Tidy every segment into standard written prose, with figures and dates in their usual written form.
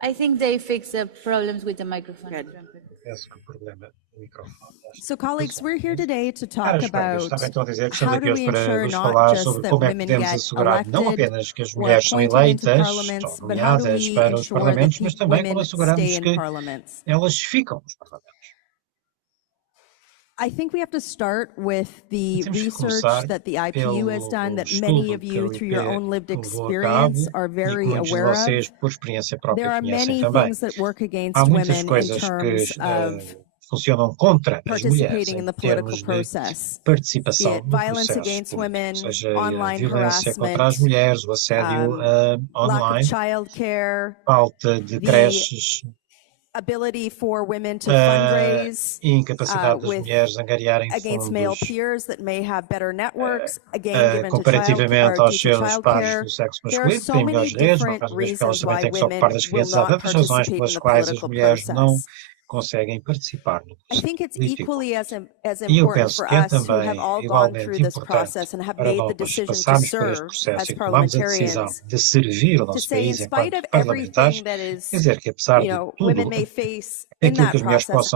I think they fixed the problems with the microphone. So, colleagues, we're here today to talk about how do we ensure not just that women get elected or appointed into parliaments, but how do we ensure that women stay in parliaments? I think we have to start with the research that the IPU has done, that many of you, through your own lived experience, are very aware of. There are many things that work against women in terms of participating in the political process, be it violence against women, online harassment, lack of childcare, the ability for women to fundraise against male peers that may have better networks, again, given to childcare. There are so many different reasons why women will not participate in the political process. I think it's equally as important for us who have all gone through this process and have made the decision to serve as parliamentarians to say, in spite of everything that is, women may face in that process,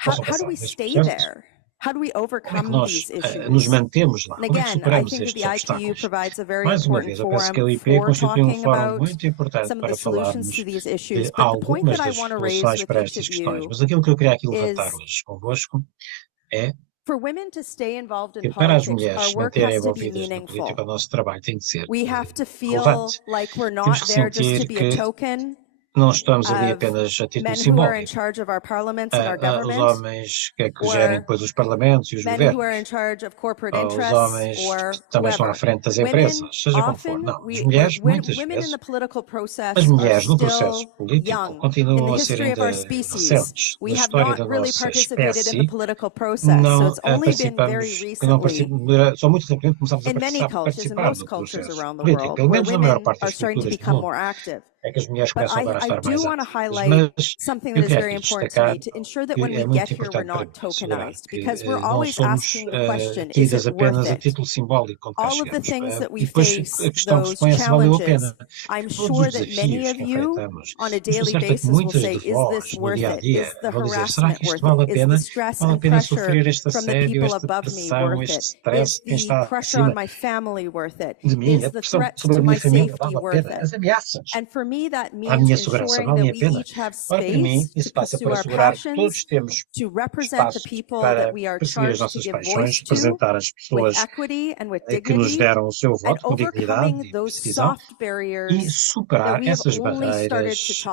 how do we stay there? How do we overcome these issues? And again, I think that the IPU provides a very important forum for talking about some of the solutions to these issues. But the point that I want to raise with each of you is for women to stay involved in politics, our work has to be meaningful. We have to feel like we're not there just to be a token. Não estamos ali apenas a título simbólico. Os homens que gerem depois os parlamentos e os governos. Os homens que também estão à frente das empresas, seja como for. Não, as mulheres, muitas vezes, as mulheres no processo político continuam a ser ainda recentes. Na história da nossa espécie, não participamos, só muito rapidamente começamos a participar no processo político, pelo menos na maior parte das culturas do mundo. É que as mulheres começam agora a estar mais ativas, mas eu quero destacar que é muito importante para nós que não somos tidas apenas a título simbólico quando cá chegamos. E depois a questão que se põe é se valeu a pena. Todos os desafios que enfrentamos, estou certa que muitas de vós no dia-a-dia vão dizer, será que isto vale a pena? Vale a pena sofrer este assédio, esta pressão, este stress, quem está acima de mim, a pressão sobre a minha família, vale a pena? As ameaças à minha segurança vale a pena? Ora, para mim, isso passa por assegurar que todos temos espaço para perseguir as nossas paixões, representar as pessoas que nos deram o seu voto com dignidade e precisão e superar essas barreiras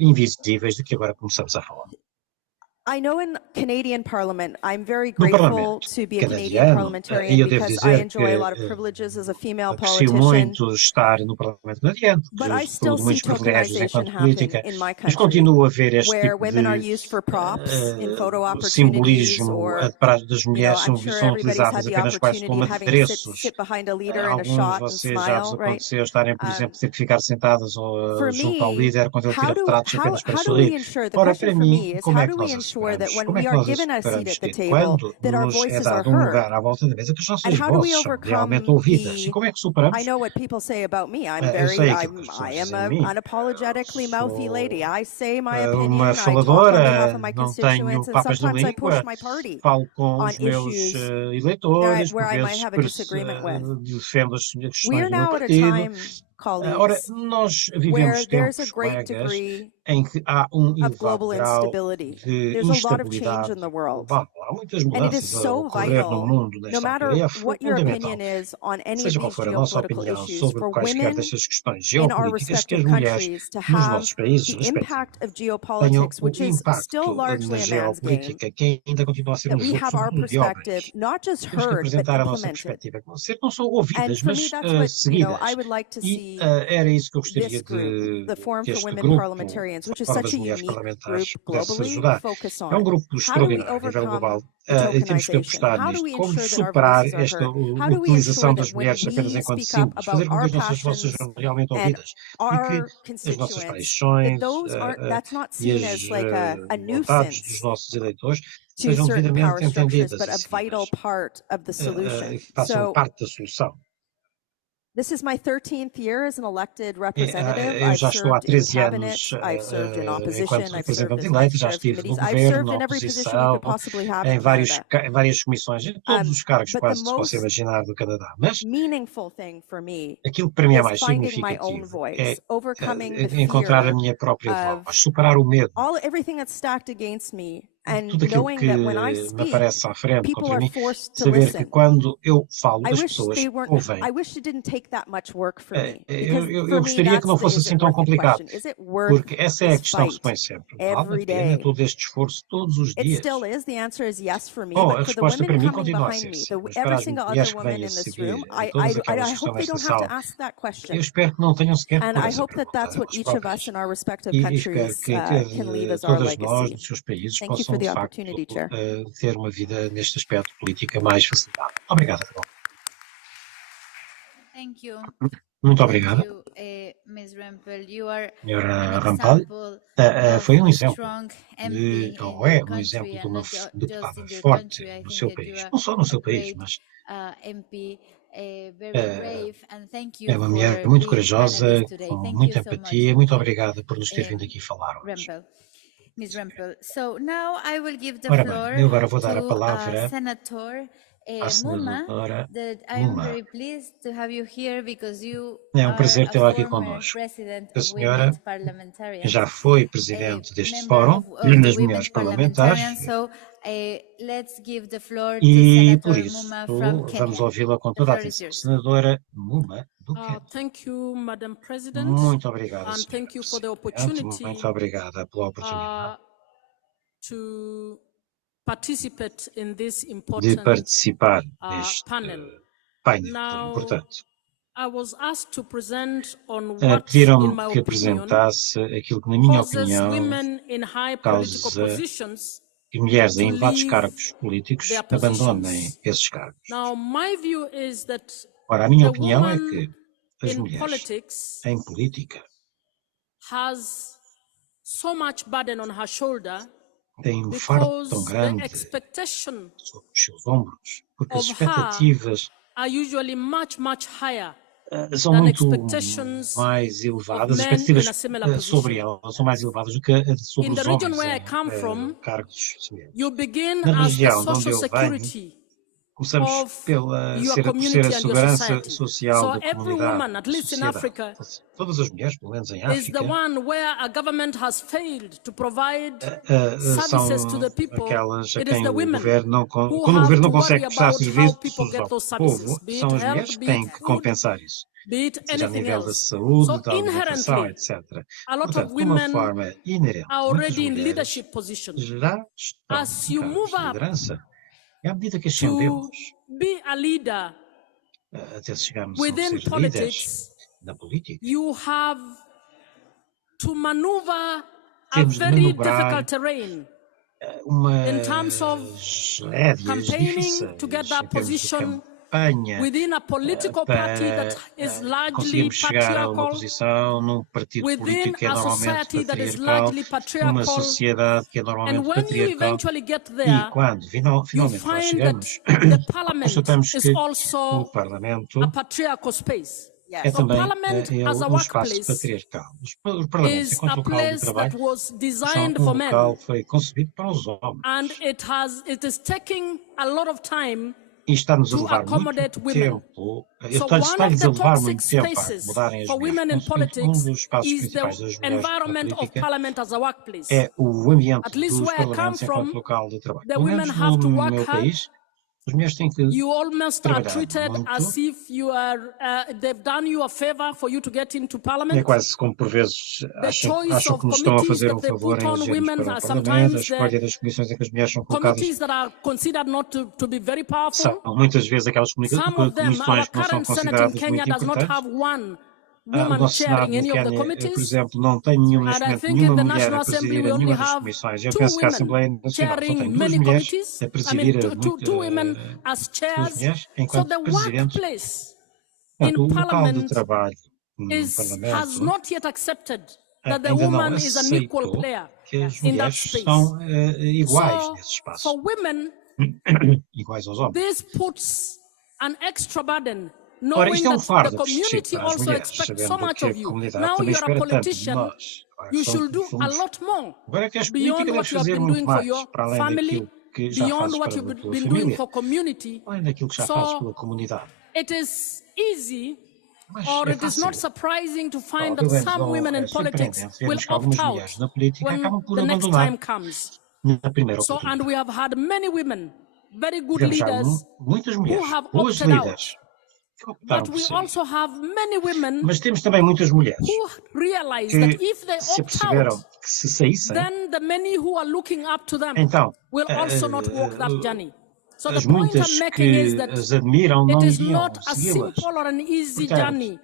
invisíveis de que agora começamos a falar. I know in Canadian Parliament, I'm very grateful to be a Canadian parliamentarian because I enjoy a lot of privileges as a female politician. Muito estar no Parlamento canadiano, but I still see tokenization happen in my country, where women are used for props in photo opportunities, or I'm sure everybody's had the opportunity having to sit behind a leader in a shot and smile, right? Estarem, por exemplo, ter que ficar sentadas junto ao líder quando ele tira retratos apenas para sorrir. Ora, para mim, como é que nós that when we are given a seat at the table, that our voices are heard. And how do we overcome I know what people say about me. I am an unapologetically mouthy lady. I say my opinion, I talk on behalf of my constituents, and sometimes I push my party on issues where I might have a disagreement with. We are now at a time, colleagues, where there's a great degree of global instability. There's a lot of change in the world. And it is so vital, no matter what your opinion is on any of these geopolitical issues, for women in our respective countries to have the impact of geopolitics, which is still largely a man's game, that we have our perspective not just heard, but implemented. And for me, that's what I would like to see this group, the Forum for Women Parliamentarians, which is such a unique group globally, focus on. How do we overcome temos que apostar nisto, como superar esta utilização das mulheres apenas enquanto símbolos, fazer com que as nossas vozes sejam realmente ouvidas e que as nossas paixões e as vontades dos nossos eleitores sejam devidamente entendidas e façam parte da solução. This is my 13th year as an elected representative. Eu I've já estou há served in 13 cabinet, anos I've served in opposition, enquanto I've served representante as eleito, vice já chair of estive no committees. I've served governo, in na every position you oposição, could possibly have em in Canada. várias comissões, em todos os cargos But quase the que se possa most imaginar do Canadá. Mas meaningful thing for me aquilo que para mim é is mais finding my own significativo voice, overcoming the encontrar a fear minha própria of voz, superar o medo everything that's stacked against me, and tudo aquilo knowing que that when I me speak, aparece à frente people contra are mim, forced to saber que listen. quando eu falo, I as wish pessoas they weren't. ouvem. I wish it didn't take that much work for me. Because Eu for me, gostaria que that's não the fosse is assim it tão worth it complicado, question. Is it worth porque essa é a this questão que se fight põe sempre. Vale every a pena day? todo este esforço todos os It dias? still is. The answer is yes for me. A But for the resposta para women mim coming continua a behind ser me, sim, mas para every as single mulheres other que vêm woman a in this seguir, room, todas aquelas I que estão hope they nesta don't have sala, to ask that eu question. espero que não tenham sequer que And pôr I essa hope that pergunta a that's what elas each of próprias. us in our respective E espero countries que can leave as our todas nós, legacy. nos seus países, Thank you for possam, de the facto, opportunity, Chair. ter uma vida neste aspecto política mais facilitada. Obrigado, Carol. Thank you. Muito obrigada. Ms. Rempel. You are Senhora an Rampal, example foi of a exemplo strong de, MP in ou your é country, de and uma not deputada just in your forte country. I no think seu that you país. are Não só no a seu país, great mas MP, very brave, and thank you é uma for mulher muito being corajosa, panelist today. com Thank muita you so much, empatia. Muito obrigada por nos ter vindo aqui falar hoje. Rempel. Ms. Rempel. So now I will give the Ora floor bem, eu agora vou dar a to palavra Senator à Muma, senadora that I am Muma. very pleased to have you here because you É are prazer a tê-la aqui former conosco. president A of senhora Women Parliamentarians, já foi a presidente deste member fórum, of the das Women mulheres parlamentares, Parliamentarians. So let's give the floor to e por Senator isso Muma from vamos Kenya. ouvi-la com The toda a floor is atenção. yours. Senadora Muma, do Quênia. Thank you, Madam President. Muito obrigada, And senhora thank you for the Presidente. opportunity Muito obrigada pela oportunidade to participate in this de important participar neste panel. painel tão Now, importante. I was asked to present on what, in Pediram-me my que opinion, apresentasse aquilo que, na minha causes opinião, women in high political causa positions que mulheres em to elevados leave cargos políticos their abandonem positions. esses cargos. Now, my view is that Ora, a minha a opinião é woman que as in mulheres politics em política has so much burden on her shoulder têm fardo tão because the grande expectation sobre os seus ombros, porque as of her expectativas are usually much higher são than muito expectations mais of elevadas, as men in a expectativas similar sobre position. elas são mais elevadas do que sobre In the os region homens where I em come from, cargos semelhantes. you begin Na as the região de onde social eu venho, security começamos of por your ser a community and your segurança society. social So da every comunidade, woman, at da least in sociedade. Africa, Todas as mulheres, pelo menos em is the África, one where a government has failed to provide são services to the people. aquelas a It is quem the o women governo não, who quando o have governo to não worry consegue prestar about how people serviços get ao those povo, services, be são it as mulheres health, que be têm it que food, compensar isso, be it seja a anything nível da else. saúde, So da alimentação, inherently, etc. a lot Portanto, of de uma women forma inerente, are muitas already in mulheres leadership position. já estão As em you move cargos de up liderança. E à medida que to ascendemos, be a leader até chegarmos a within ser líderes politics, na política, you have to maneuver a temos de very manobrar difficult terrain in terms of umas rédeas campaigning to get difíceis that em termos de position campanha within a political party that para is largely conseguirmos chegar a uma patriarchal, posição num partido within político que é a normalmente society that is patriarcal, largely numa patriarchal, sociedade que é and normalmente when you patriarcal, eventually get e there, quando you finalmente lá find that chegamos, the parliament constatamos is que o also a Parlamento patriarchal space. é So também parliament as a um espaço workplace patriarcal. Os Parlamentos, is enquanto a local de place that trabalho, was são designed for local men, que foi concebido para os homens. and it is taking a lot of time E está-nos a to levar muito accommodate women. tempo, So one of está-lhes the a levar toxic muito tempo a spaces acomodarem as for women in mulheres. politics Dos espaços is principais the das mulheres na environment of política parliament as a workplace. é o ambiente At least dos where I come parlamentos enquanto from, local de trabalho. the Pelo women menos have to no work meu hard. país, as mulheres têm que You almost are trabalhar treated muito. as if you are, they've done you a favor for you to get into É parliament. quase como por vezes The choice acham of que nos estão a committees fazer that um they favor put em on eleger-nos women para o are Parlamento. A sometimes escolha das comissões em que as mulheres são colocadas committees that are considered not to be very powerful. são muitas vezes aquelas Some of them, comissões our que não são current Senate in consideradas Kenya muito does not importantes. have one O woman nosso chairing Senado any no of the Quênia, por committees. exemplo, não tem neste And I momento think in nenhuma the mulher National a Assembly presidir we a only nenhuma das have comissões. Eu two penso que a women Assembleia Nacional só chairing tem duas many mulheres committees. a I mean, presidir two women as duas chairs. mulheres So enquanto the presidentes. workplace Portanto, in o local de Parliament trabalho no has Parlamento not yet accepted that the ainda não woman is an equal aceitou player que as in that mulheres space. são iguais So nesse espaço, for women, iguais aos homens. this puts an extra burden Ora, knowing isto é that the fardo community excessivo para as also mulheres, expects so sabendo much que a of you. comunidade Now também you're a espera tanto de politician, nós. you should do a lot more Agora que és beyond política, deves what you have fazer been muito doing for mais, your para além family, daquilo que já beyond fazes what para a you've tua been doing família, for community. além daquilo que já fazes So pela comunidade. it is easy, Mas or é it is not fácil. surprising to find that Obviamente, some women in é politics surpreendente will vermos que opt algumas out mulheres na política when acabam por the next abandonar time comes. na primeira So, and oportunidade. we have had many women, very good Tivemos já leaders, muitas who mulheres, have boas opted out. líderes, que optaram But por we sair. also have many women Mas temos também muitas mulheres who realize that que if they se opt aperceberam out, que se saíssem, then the many who are looking up to them então will also not walk that journey. So the as point I'm muitas making is que that as admiram it não is iriam not a segui-las. simple or an easy Portanto, journey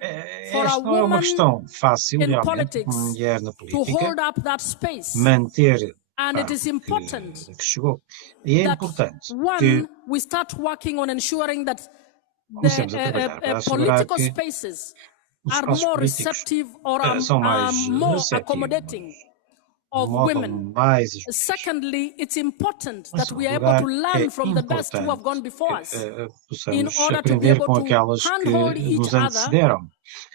for a esta não é uma woman questão fácil, in realmente, para uma politics mulher na to política, hold up that space. manter And it o is important que chegou. E é that importante que one, we start working on ensuring that comecemos a trabalhar para assegurar political que spaces os are espaços more políticos receptive or são mais more receptivos, accommodating of modam women. mais as mulheres. Secondly, it's important Mas, that em we are able to lugar, learn é from the best who have importante gone before que us in possamos order to be aprender able com to aquelas que handhold each nos other antecederam,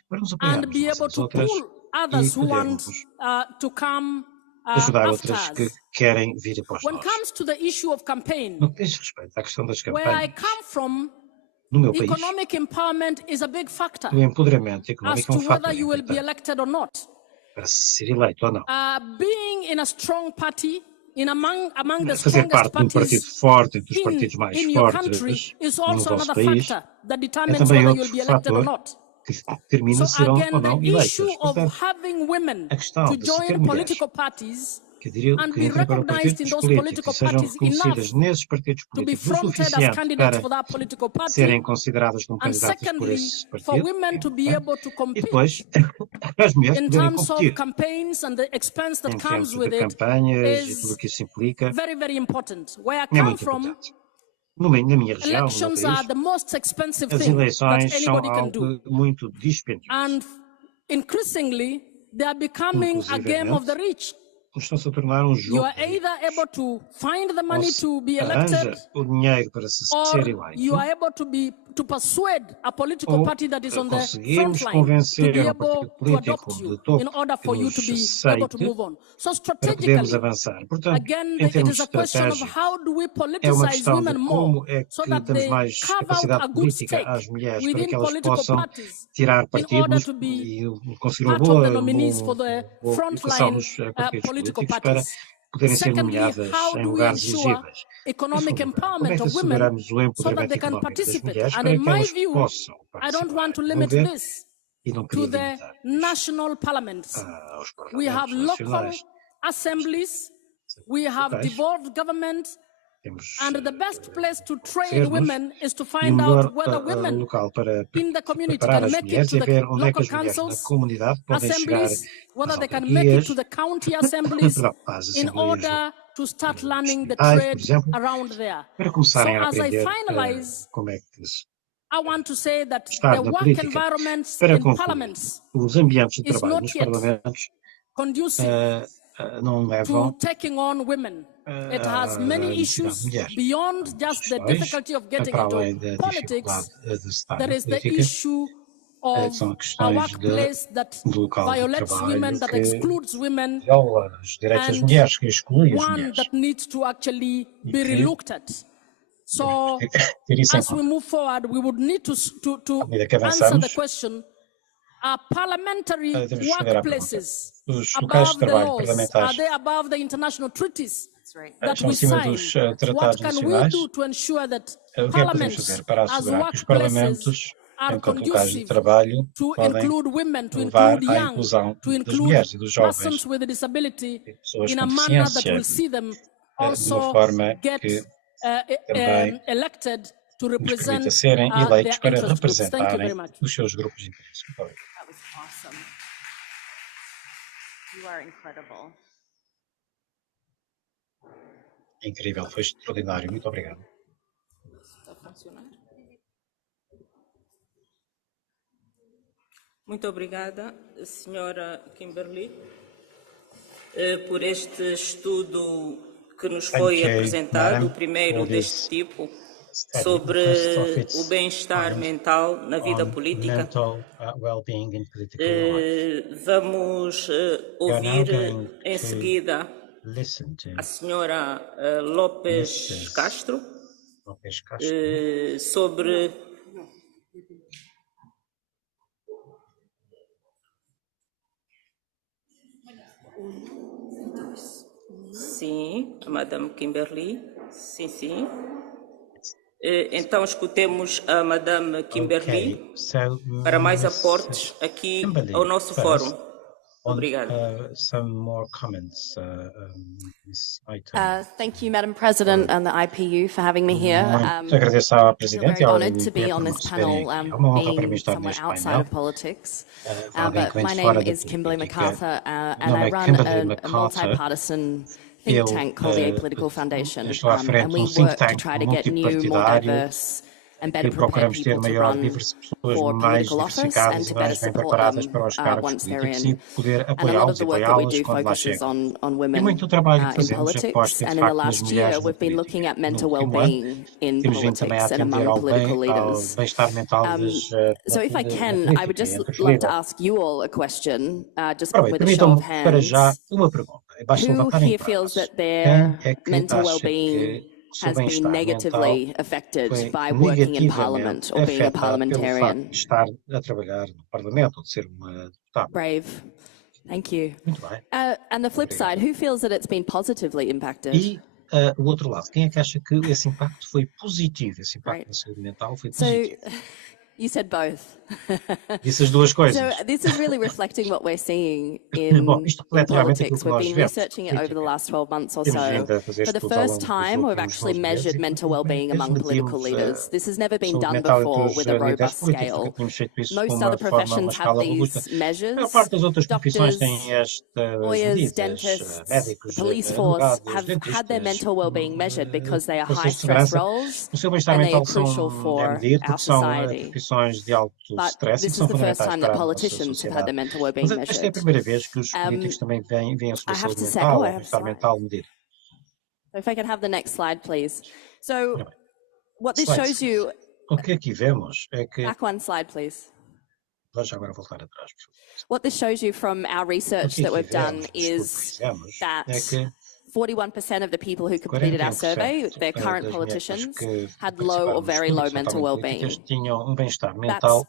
para nos and apoiarmos be umas able às to outras pull e others who want podermos to come ajudar after outras que us. querem vir após When nós. comes to the issue of campaign, No que diz respeito à questão das where I campanhas, come from, no meu país, economic empowerment is a big factor o empoderamento as económico é to fator whether you will be importante elected or not. para ser eleito ou não. Being in a strong party, among the Fazer strongest parte de um partido parties forte, entre os partidos mais in your country, fortes is no also vosso another país, factor that é determines também whether outro you'll be elected or fator not. que determina So se serão ou again, não the issue eleitas. of Portanto, having women a questão to de se ter join mulheres political parties que and que be entrem para recognized in partidos those políticos political e sejam parties enough reconhecidas nesses partidos to be políticos o fronted as suficiente candidates para for that political party, serem consideradas como and candidatas por secondly, esse for partido, women to be able to e depois compete as mulheres in poderem terms of competir campaigns and the expense that em comes termos with de it campanhas e tudo o is que isso implica. very, very important. Where I É come muito from, importante. Na minha região, no meu elections are país, the most expensive as thing that eleições são anybody can do. algo muito dispendioso. And increasingly, they are becoming a game of the rich. Estão-se a tornar um You jogo. are either able to find the Ou money se to be arranja elected, o dinheiro para se or ser you eleito, are able to persuade a political ou party that is on the front conseguimos line to convencer be um able partido to político adopt you de topo in order que for you nos to be able to aceite move on. So para podermos strategically, avançar. Portanto, again, em it termos is a question of estratégicos, how do we é uma politicize questão de women como more é so que that damos they mais carve out capacidade a good política stake às mulheres para within que elas political possam parties tirar in partido order to be e conseguir uma part of the boa nominees for the colocação frontline nos partidos political políticos para parties. poderem ser Secondly, nomeadas how em do we lugares ensure elegíveis. economic Como é empowerment que of women asseguramos o so that empoderamento they can económico das participate? mulheres And para in que my elas view, possam I don't participar, want to limit promover, this e não to queria the limitar national parliaments. aos We have parlamentos local nacionais. assemblies, we have Locais. devolved government, Temos and the best place to train governos, women is to e o find melhor out whether women local para in the community preparar can as make it mulheres to é the ver onde é que local as mulheres na councils, comunidade podem chegar assemblies, whether às they can make it autarquias, to the county assemblies às in assembleias order to start learning the distritais, por trade exemplo, around there. para So começarem a as I aprender finalize, como é que se I want to say that estar the na work política. environments Para in concluir, parliaments os ambientes de is trabalho not nos yet parlamentos conducive não levam to taking on women. It has many necessidade de issues mulheres. beyond just the difficulty of getting Para into além da politics. dificuldade de estar There na is the política, issue of são a questões workplace that do local de violates women, trabalho that que excludes women, viola os direitos das and mulheres, que exclui as one mulheres. that needs to actually be que relooked at. So ter isso em as we conta. move forward, we would need to À medida que answer the avançamos, question, are parliamentary temos de responder à pergunta. workplaces Os locais de above the trabalho laws? Are parlamentares they above the international treaties that estão we acima sign? dos What tratados can we nacionais. do to ensure that O que é que podemos parliaments fazer para as assegurar que os workplaces parlamentos, are enquanto locais de conducive trabalho, to podem include women, to levar include à young, inclusão to das include mulheres e dos jovens persons with a disability e pessoas in com a manner that deficiência, will see them de uma also forma get que também elected to nos represent permita serem their eleitos para interest groups. Thank you very representarem much. os seus grupos de interesse. Muito obrigado. That was awesome. You are incredible. Incrível, foi extraordinário. Muito obrigado. Está funcionando? Muito obrigada, senhora Kimberly, por este estudo que nos foi apresentado, o primeiro deste tipo, sobre o bem-estar mental na vida política. Vamos ouvir em seguida a senhora Lopes Castro sobre sim, a Madame Kimberly, sim. Então escutemos a Madame Kimberly para mais aportes aqui ao nosso fórum. Obrigada. Thank you, Madam President and the IPU for having me here. Agradeço à I feel Presidente very e ao honoured to IPU be on por me this receberem panel, aqui. É uma honra para mim being estar someone neste outside painel. of politics. Alguém que vem But de my fora name da is Kimberly política. MacArthur, and Meu nome I é run Kimberly a MacArthur. multi-partisan think tank called the Apolitical Foundation, Estou à frente and de we think work to tank try to get new, more multipartidário diverse and better que prepared procuramos ter people to maior run pessoas for mais political office and diversificadas e to better mais bem support preparadas them para os cargos once they're políticos e in. poder And a lot of apoiá-los e the work that we apoiá-las do quando lá focuses chegam. on E women muito trabalho que in fazemos é politics, posto, de and in the facto, nas last year mulheres na we've been looking política. at No mental último ano, well-being in temos vindo também a politics and atender among ao political leaders. bem-estar mental So if I na can, I would política, just entre os love to líderes. ask you all a question, just Ora bem, with a show of permitam-me para já hands. uma pergunta. Basta Who levantarem here feels braços. that Quem their é que mental acha well-being que o seu has been bem-estar mental negatively affected foi by working in negativamente Parliament or being a afetado pelo facto parliamentarian? de estar a trabalhar no Parlamento ou de ser uma deputada? Brave. Thank you. Muito bem. And the flip side, who feels that it's been positively impacted? E o outro lado, quem é que acha que esse impacto foi positivo? Esse impacto na saúde mental foi positivo? So you said both. Disse as duas coisas. So this is really reflecting what we're seeing in politics. We've been researching it over the last 12 months or so. For the first time, we've actually measured mental well-being among political leaders. This has never been done before with a robust scale. Most other professions have these measures. Doctors, lawyers, dentists, the police force have had their mental well-being measured because they are high-stress roles and they are crucial for our society. But this is the first time that politicians have had their mental well-being measured. Esta é a primeira vez que os políticos também veem a sua saúde mental, o bem-estar mental medido. If I could have the next slide, please. So, what this shows you... O que aqui vemos é que... Back one slide, please. Vamos agora voltar atrás, por favor. What this shows you from our research that we've done is that 41% of the people who completed our survey, their current politicians, had low or very low mental well-being. That's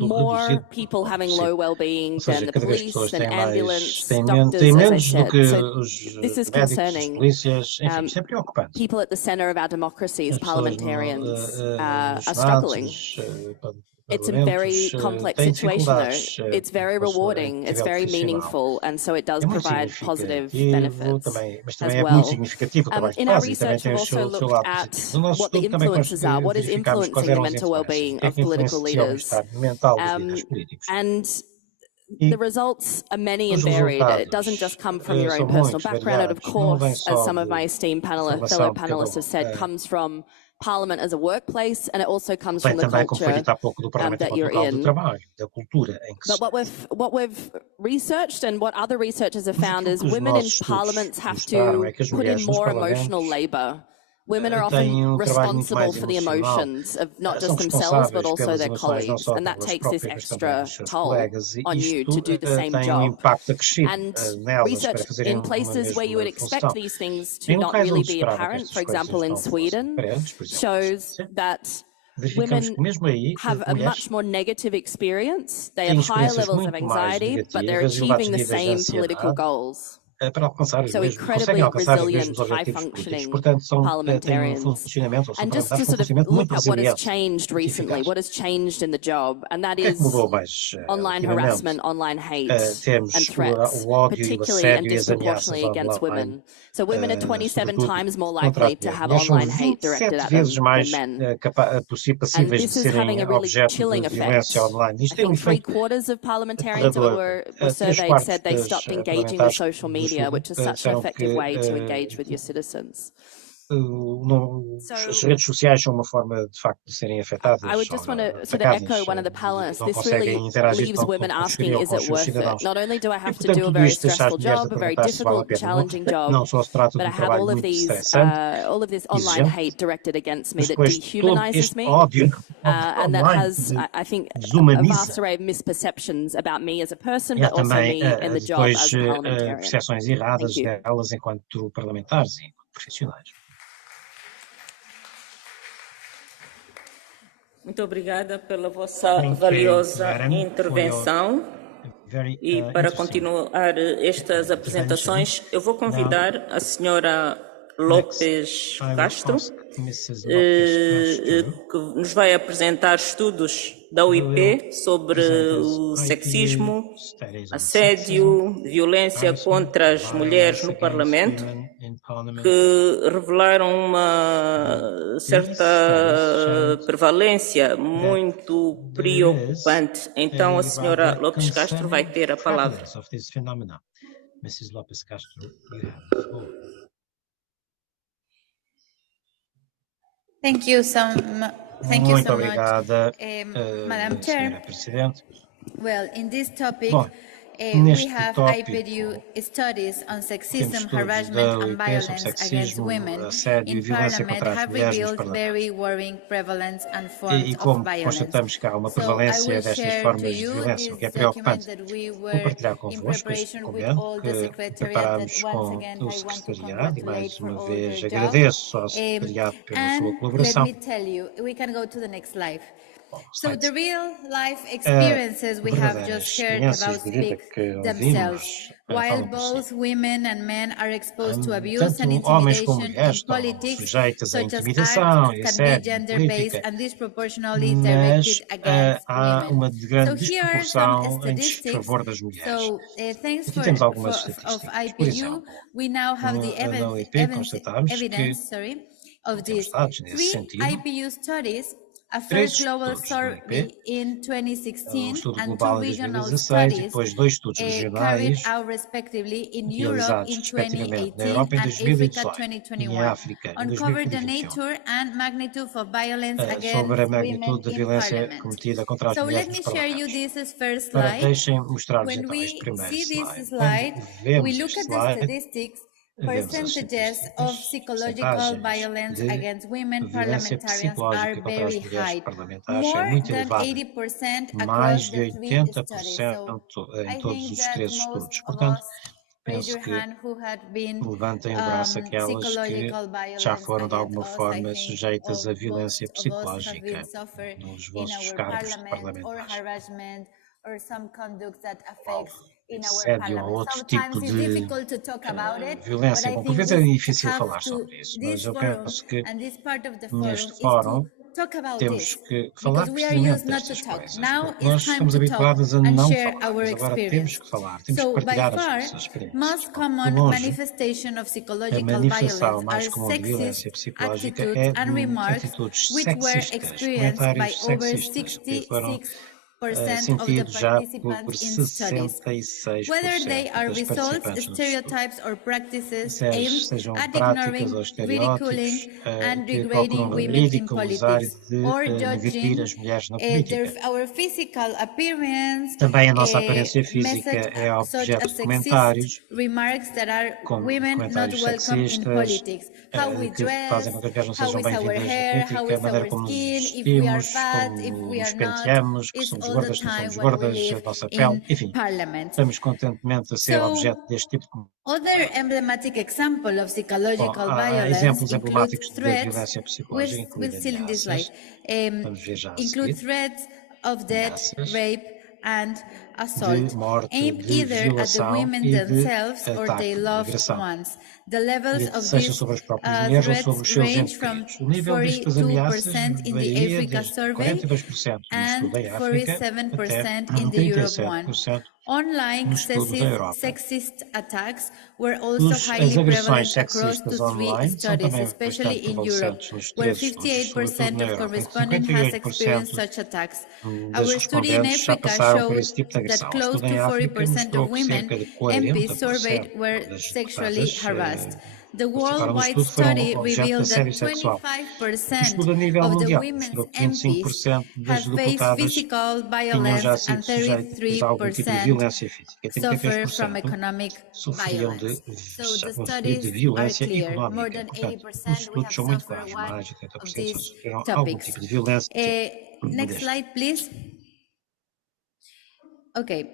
more people having low well-being than the police and ambulance, doctors, as I said. So this is concerning. People at the centre of our democracy as parliamentarians are struggling. It's a very complex situation, though. It's very rewarding, it's very meaningful, and so it does provide positive benefits as well. In our research, we've also looked at what the influences are, what is influencing the mental well-being of political leaders. And the results are many and varied. It doesn't just come from your own personal background. It, of course, as some of my esteemed fellow panelists have said, comes from Parliament as a workplace, and it also comes from the culture that you're in. But what we've researched and what other researchers have found is women in parliaments have to put in more emotional labour. Women are often responsible for the emotions of not just themselves, but also their colleagues. And that takes this extra toll on you to do the same job. And research in places where you would expect these things to not really be apparent, for example, in Sweden, shows that women have a much more negative experience. They have higher levels of anxiety, but they're achieving the same political goals. So incredibly resilient, high-functioning parliamentarians. And just to sort of look at what has changed recently, what has changed in the job, and that is online harassment, online hate and threats, particularly and disproportionately against women. So women are 27 times more likely to have online hate directed at them than men. And this is having a really chilling effect. I think 3/4 of parliamentarians who were surveyed said they stopped engaging with social media, which is such an effective way to engage with your citizens. as redes sociais são uma forma, de facto, de serem afetadas. I would just want to sort of echo one of the panelists. This really leaves women asking, is it worth it? Not only do I have to do a very stressful job, a very difficult, challenging job, but I have all of this online hate directed against me that dehumanizes me, and that has, I think, a vast array of misperceptions about me as a person, but also me in the job as a parliamentarian. Percepções erradas delas enquanto parlamentares e profissionais. Muito obrigada pela vossa valiosa intervenção. E para continuar estas apresentações, eu vou convidar a senhora Lopes Castro, que nos vai apresentar estudos da UIP sobre o sexismo, assédio, violência contra as mulheres no Parlamento, que revelaram uma certa prevalência muito preocupante. Então, a senhora Lopes Castro vai ter a palavra. Mrs. Lopes Castro, you have the floor. Thank you so Muito obrigada, Madam Chair. Sra. Presidente. Well, in this topic, neste we have tópico, IPU studies on temos sexism, estudos harassment da and UIP violence sobre against sexismo, women assédio e in violência Parliament contra as have mulheres nos revealed parlamentos. very worrying prevalence and E forms como of violence. constatamos que há uma So I prevalência will destas share formas to de you violência, o que é this document preocupante. that we Vou were partilhar in convosco este preparation with documento all the que secretariat preparámos that com once again o I want to secretariado e mais congratulate for uma all vez their job. agradeço ao secretariado pela sua And let colaboração. me tell you, we can go to the next slide. So Slides. the real life experiences we have just shared about Experiências de vida speak que themselves. ouvimos While falam por si. both women and men are exposed to abuse and Tanto homens como intimidation mulheres in estão politics, sujeitas a such as intimidação acts e can be assédio gender-based política, and disproportionately mas directed against há women. uma grande So here are some desproporção em statistics. desfavor das mulheres. So thanks Aqui temos algumas of estatísticas. Por IPU, exemplo, we now have the na UIP constatamos que evidence of temos this. dados nesse 3 sentido. IPU studies, a Três first global estudos da survey UIP, in um 2016 estudo and 2 global em regional 2016 e studies depois dois estudos carried regionais out respectively in Europe realizados in respectivamente na 2018 Europa em and Africa 2018 e em 2021 África em uncovered the 2021 nature and magnitude of violence against sobre a women magnitude da in violência Parliament. cometida contra as So mulheres let me nos share you parlamentos. this first Para slide. deixem mostrar-vos When então este we primeiro see this slide. slide, Quando vemos we look este at the slide, statistics, vemos as percentages estatísticas, of psychological percentagens violence de against women violência parliamentarians psicológica are contra as very mulheres high, parlamentares é more muito than elevada, 80% across mais de the 3 studies. 80% So em I todos think os that três most estudos. of Portanto, us raise penso your que hand who had been levantem o braço aquelas que psychological violence já foram de alguma against us. I forma think sujeitas a most violência of us have been psicológica suffered nos in vossos our cargos de parliament or parlamentares. harassment or some conduct that affects in our Assédio ou parliament. outro Sometimes tipo it's de difficult to talk about it, but violência. I Bom, por think vezes é we difícil have falar to, sobre isso, mas this eu forum penso que and this part of the forum neste is fórum to talk about temos this, que falar because we are precisamente used not to destas talk. coisas, Now porque nós it's time estamos to talk habituados a and não share falar, our mas agora temos experience. que falar, temos que So by partilhar as far, nossas experiências. most De common longe, manifestation of a psychological manifestação violence mais are comum de violência sexist psicológica attitudes é and de remarks atitudes which were sexistas, experienced by comentários over sexistas, que foram 66% of the sentidos já por participants in studies. 66% Whether they are das results, participantes nos estudos. stereotypes or practices aimed Sejam at práticas ou ignoring, estereótipos ridiculing and que degrading procuram women in ridicularizar e politics or denegrir judging as mulheres na política. our physical appearance, Também a nossa aparência física é such objeto as de comentários, sexist remarks that are como women not comentários welcome in sexistas, politics. How we que dress, fazem com que as mulheres não how sejam is our bem-vindas na hair, how política, a is maneira our como nos skin, if we are vestimos, fat, if como we nos are not. penteamos, que It's somos all gordas, the não time somos when we gordas, live a nossa in pele, enfim, Parliament. estamos constantemente a ser So, objeto deste tipo de other emblematic example of psychological há violence exemplos include emblemáticos de threats. violência psicológica, We're still in this slide. Vamos ver já a Include seguir. threats of death, Ameaças rape, and assault, de morte, aimed de either at the violação women e de themselves or ataque, their de loved agressão. ones. The levels of Seja these sobre as próprias mulheres ou sobre os seus range entes from queridos. O nível destas ameaças 42% in the varia Africa desde survey 42% no and estudo em África até 47% in the Europe one. 37% Online no estudo da Europa. sexist attacks were also As highly agressões prevalent across sexistas the three online são studies, também especially bastante in Europe, prevalecentes nos where três estudos, 58% na of Europa, em que correspondents has 58% experienced such attacks. das Our study in respondentes já Africa passaram por showed esse tipo de that agressão. O close estudo to em África 40% mostrou of que women cerca de MPs 40% surveyed were das sexually deputadas harassed. The participaram no worldwide estudo foram study objeto da revealed assédio that sexual. O 25% estudo a nível of the mundial women's mostrou que MPs 25% das have faced deputadas physical tinham já violence sido and sujeitas a algum tipo de 33% violência física e suffer from 33% economic sofriam violence. So the de studies are violência clear. More económica. than Portanto, os 80% we estudos have são muito suffered claros. one Mais de of 80% já these sofreram algum topics. tipo de violência. Next slide, please. Okay,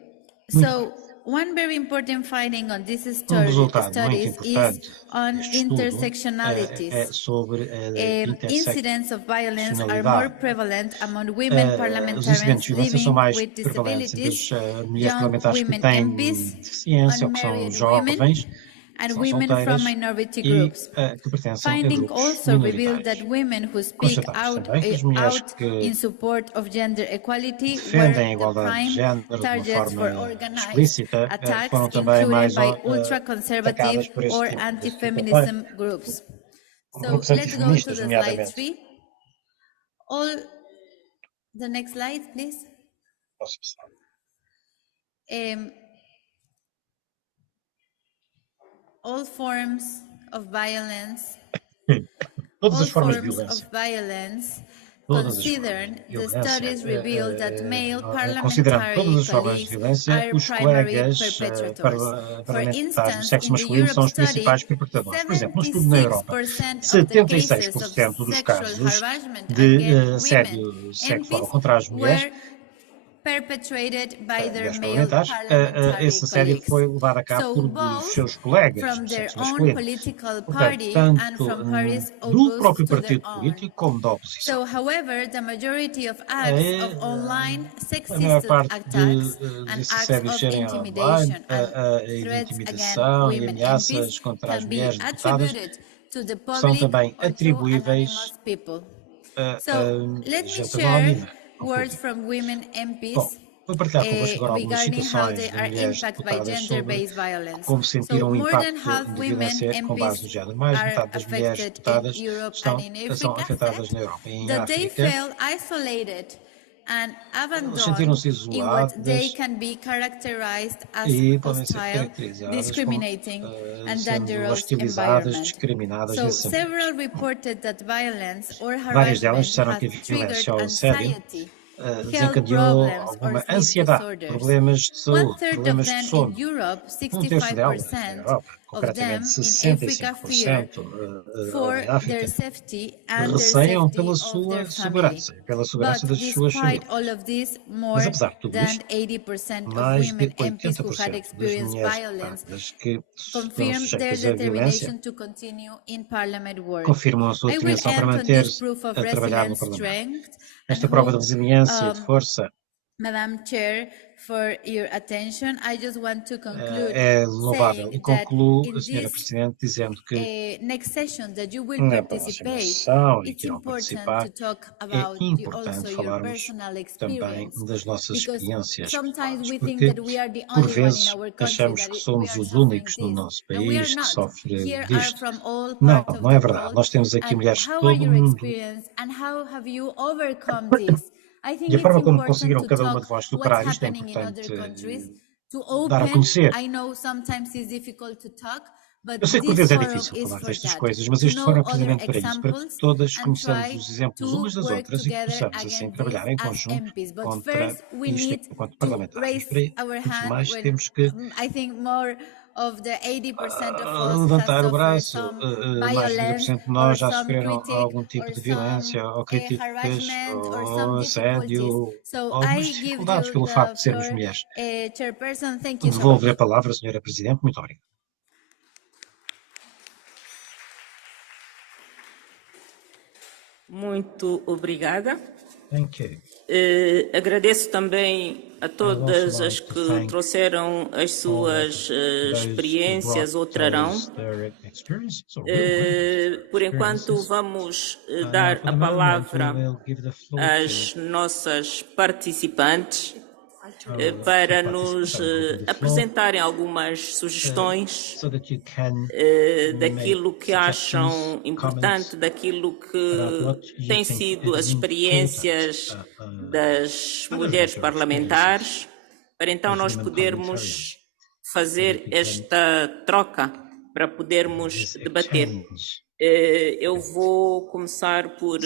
Muito so one very important finding on this resultado muito studies is importante on deste estudo é intersectionalities. sobre a Incidents of violence are more interseccionalidade. prevalent among women Os parliamentarians incidentes de violência são living mais with prevalentes entre disabilities, as mulheres young parlamentares que women têm MPs, deficiência ou que são unmarried jovens, women, que and são women from solteiras minority e groups. que pertencem a Finding grupos also revealed that minoritários. women who speak Constatamos também que as mulheres que in support of gender equality defendem a were the igualdade de prime género de uma targets for forma organized explícita attacks, foram também mais including by atacadas ultra-conservative por or este tipo de anti-feminism groups. So grupos let's go to antifeministas, the slide nomeadamente. 3. The next slide, please. All forms of violence. Todas All as formas de forms violência. of violence Todas as considered, formas de the violência. studies revealed that male Considerando todas parliamentary as formas de colleagues violência, are os primary colegas perpetrators. For parlamentares do instance, sexo in the masculino são Europe os principais study, perpetradores. Por exemplo, no estudo na Europa, 76% of the cases of 76% dos sexual casos harassment de against women assédio sexual MPs contra as mulheres, were perpetrated by their mulheres male parlamentares, parliamentary esse assédio colleagues. foi levado a cabo So por both seus colegas from do their sexo own masculino. political Portanto, party and tanto from parties do opposed próprio to their partido own. político como da So, oposição. however, the majority of acts of online A sexist maior parte attacks and desses acts assédios of serem online, intimidation and a threats against intimidação e women ameaças MPs contra as can be mulheres deputadas attributed to the são public também or to atribuíveis anonymous people. a So, let me gente share anónima, ao words público. from women Bom, MPs vou partilhar convosco agora algumas regarding how they situações de are mulheres impacted by deputadas sobre gender-based violence. como So, sentiram o more than impacto half de women violência com base no MPs género. Mais de are metade das mulheres affected in deputadas Europe and in são Africa, afetadas na Europa e em that they África. feel isolated and abandoned Sentiram-se in what they isoladas can be characterized as e podem ser hostile, caracterizadas como discriminating, and sendo dangerous hostilizadas, environment. discriminadas So, nesse ambiente. several reported that violence or Várias delas harassment disseram que a has triggered violência ou assédio anxiety, health desencadeou problems, or alguma sleep ansiedade, disorders. problemas de saúde, 1/3 of problemas de them in sono. Europe, Terço delas na 65% Europa, of them concretamente in Africa fear 65% for em África, their safety and their receiam safety pela of sua their family. segurança e pela segurança But das suas despite famílias. all of this, Mas more apesar de tudo than isto, 80% of mais women de MPs who had 80% das experienced mulheres violence deputadas que estão confirmed their sujeitas à violência determination to continue in parliament work. confirmam a sua I will determinação para end on this manter-se proof of a trabalhar no resilience, Parlamento. strength, Esta and prova de hope, resiliência e de força Madam Chair, for your attention. I just want to conclude é louvável. E saying that concluo, in Sra. this Presidente, dizendo que next session that you will na próxima participate, sessão em it's que irão important participar, to talk é about also importante your falarmos personal também experience, das nossas because experiências sometimes pessoais, we think porque that we are the por only one in vezes our country achamos that que we somos are os suffering únicos no this, nosso and we are país que not. sofre Here are disto. from all Não, parts of não é the verdade. world. Nós temos aqui And mulheres de how are todo o your mundo. experience and how have you overcome this? I think E a it's forma como important conseguiram to cada uma talk de vós what's superar isto é happening in other importante countries, to dar a open. conhecer. I know sometimes it's difficult to talk, but Eu sei que por this vezes é forum difícil is falar for destas that, coisas, mas to este fórum know é other precisamente para isso, para que examples todas and conheçamos try os exemplos to umas das work outras e que together possamos assim against trabalhar this em as conjunto MPs. But contra first we isto need enquanto to parlamentares. raise Para our antes de hand mais when temos que I think more of the 80% of us has levantar o suffered braço. some Mais de violence 80% de or nós já some sofreram critic algum tipo or de some violência ou críticas harassment or some ou difficulties. assédio So ou algumas I give dificuldades you pelo facto the de sermos floor, mulheres. Chairperson. Thank you so Devolvo-lhe much. a palavra, Sra. Presidente. Muito obrigado. Muito obrigada. Thank you. Agradeço também a todas as que trouxeram as suas experiências ou trarão. Por enquanto, vamos dar a palavra às nossas participantes para nos apresentarem algumas sugestões daquilo que acham importante, daquilo que tem sido as experiências das mulheres parlamentares, para então nós podermos fazer esta troca para podermos debater. Eu vou começar por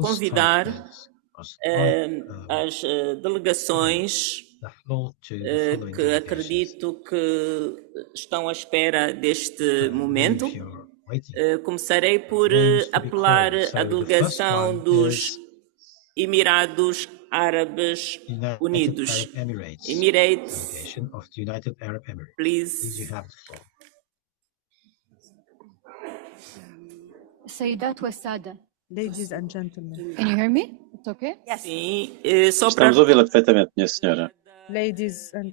convidar as delegações que acredito que estão à espera deste momento. Começarei por apelar à delegação dos Emirados Árabes Unidos. Emirates, please. Ladies and gentlemen. Can you hear me? It's okay? Yes. Sim, só para Estamos a ouvi-la perfeitamente, minha senhora. Ladies and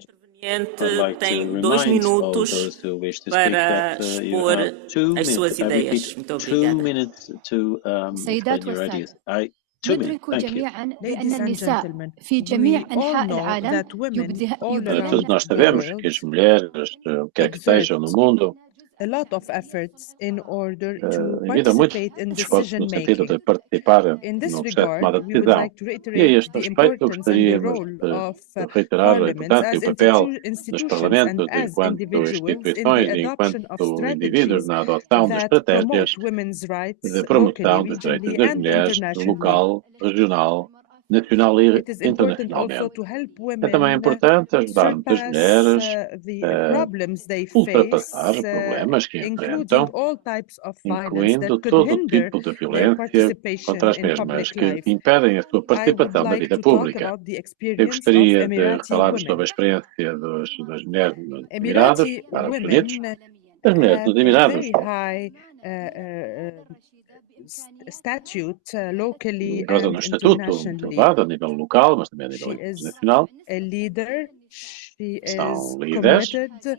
tem 2 minutos para expor as suas ideias. Muito obrigada. سيدات والسادة ندرك جميعا بأن النساء في جميع أنحاء العالم Todos nós sabemos que as mulheres, quer que estejam no mundo, a lot of efforts in order to envidam muito participate in esforço decision no sentido de making. participar In this no processo de regard, tomada de we would decisão. like to E a reiterate este the respeito, importance and the gostaríamos role of de reiterar a parliaments importância e as o papel dos institutions and parlamentos as enquanto individuals in the instituições e adoption of enquanto indivíduos strategies na adoção de that estratégias promote women's rights de locally, promoção dos direitos regionally, das and mulheres no internationally. local, regional, nacional e It is important also internacionalmente. to help É também women importante ajudarmos as surpass mulheres the a problems they ultrapassar face, problemas que including enfrentam, all types of violence incluindo that could todo hinder tipo de their violência contra participation as in mesmas public que life. impedem a sua I would participação na like vida to talk pública. about the Eu experience of gostaria de Emirati falar-vos sobre a women. experiência das mulheres nos Emirados Emirati Árabes Unidos. women As mulheres have nos a Emirados very high statute locally gozam de and estatuto muito internationally. elevado a nível local, mas também a nível She is internacional. a leader, she is São líderes, committed,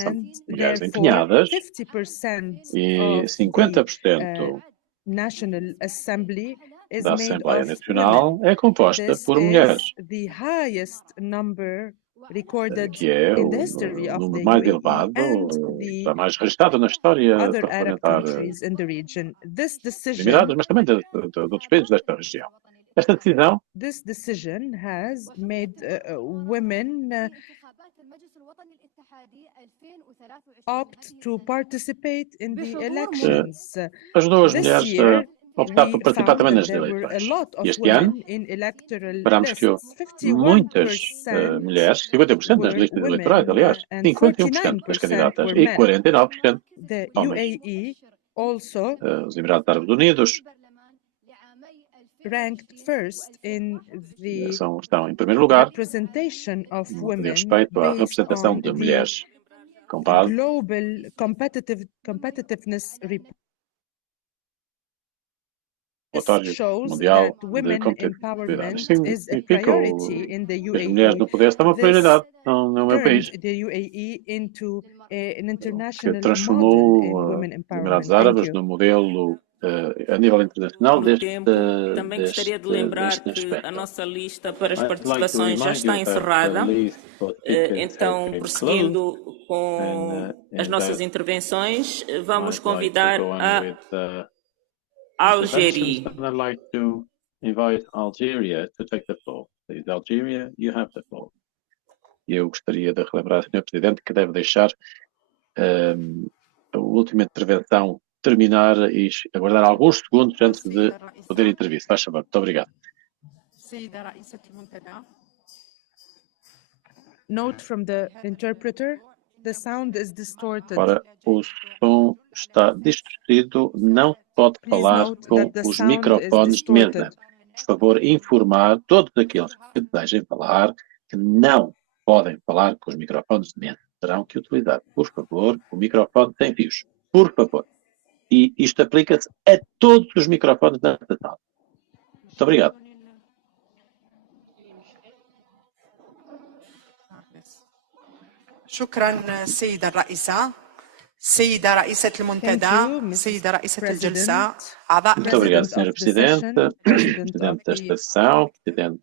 são and mulheres therefore empenhadas 50% e of 50% National Assembly is da made Assembleia of Nacional women. é composta This por mulheres, is the highest number recorded que é in the o history of número the mais UAE elevado, and the está mais registrado na história other Arab parlamentar countries in the region. dos Emirados, mas também de outros países desta região. Esta decisão This decision has made women opt to participate in the elections. ajudou as This mulheres year, a optar por we participar found também that nas there were a eleições. lot E of este ano, women in electoral esperamos que lists. muitas 51% mulheres, 50% das were listas women eleitorais, aliás, and 51% das 49% candidatas were e men. 49% The homens. UAE also Os Emirados Árabes Unidos ranked first in the estão em primeiro lugar representation of no que diz women respeito à based representação on de the mulheres, com base Global Competitiveness Report relatório shows mundial that de women competitividade. empowerment Isto is a significa priority in the que as mulheres UAE. no poder estão uma This prioridade no meu país, turned the UAE into an que international model in transformou women os empowerment. Emirados Thank Árabes you. no modelo a nível internacional No tempo, também gostaria de lembrar que a aspecto. nossa lista para as I'd like to participações já remind está you that the encerrada. list for speakers has Então, been prosseguindo closed, com and as nossas that intervenções, vamos I'd like to convidar go on a with Algérie. interventions, and I'd like to invite Algeria to take the floor. Please, Algeria, you have the floor. Eu gostaria de relembrar, Sr. Presidente, que deve deixar a última intervenção terminar e aguardar alguns segundos antes de poder intervir. Faz favor. Muito obrigado. Note from the interpreter, the sound is distorted. Ora, o som está distorcido, não pode Please falar note com that the os sound is microfones de mesa. distorted. Por favor, informar todos aqueles que desejem falar que não podem falar com os microfones de mesa. Terão que utilizar, por favor, o microfone sem fios. Por favor. E isto aplica-se a todos os microfones da sala. Muito obrigado. شكرا سيدة الرئيسة سيدة رئيسة المنتدى سيدة رئيسة الجلسة أعضاء Muito obrigado, Sra. Presidente, Presidente da sessão, Presidente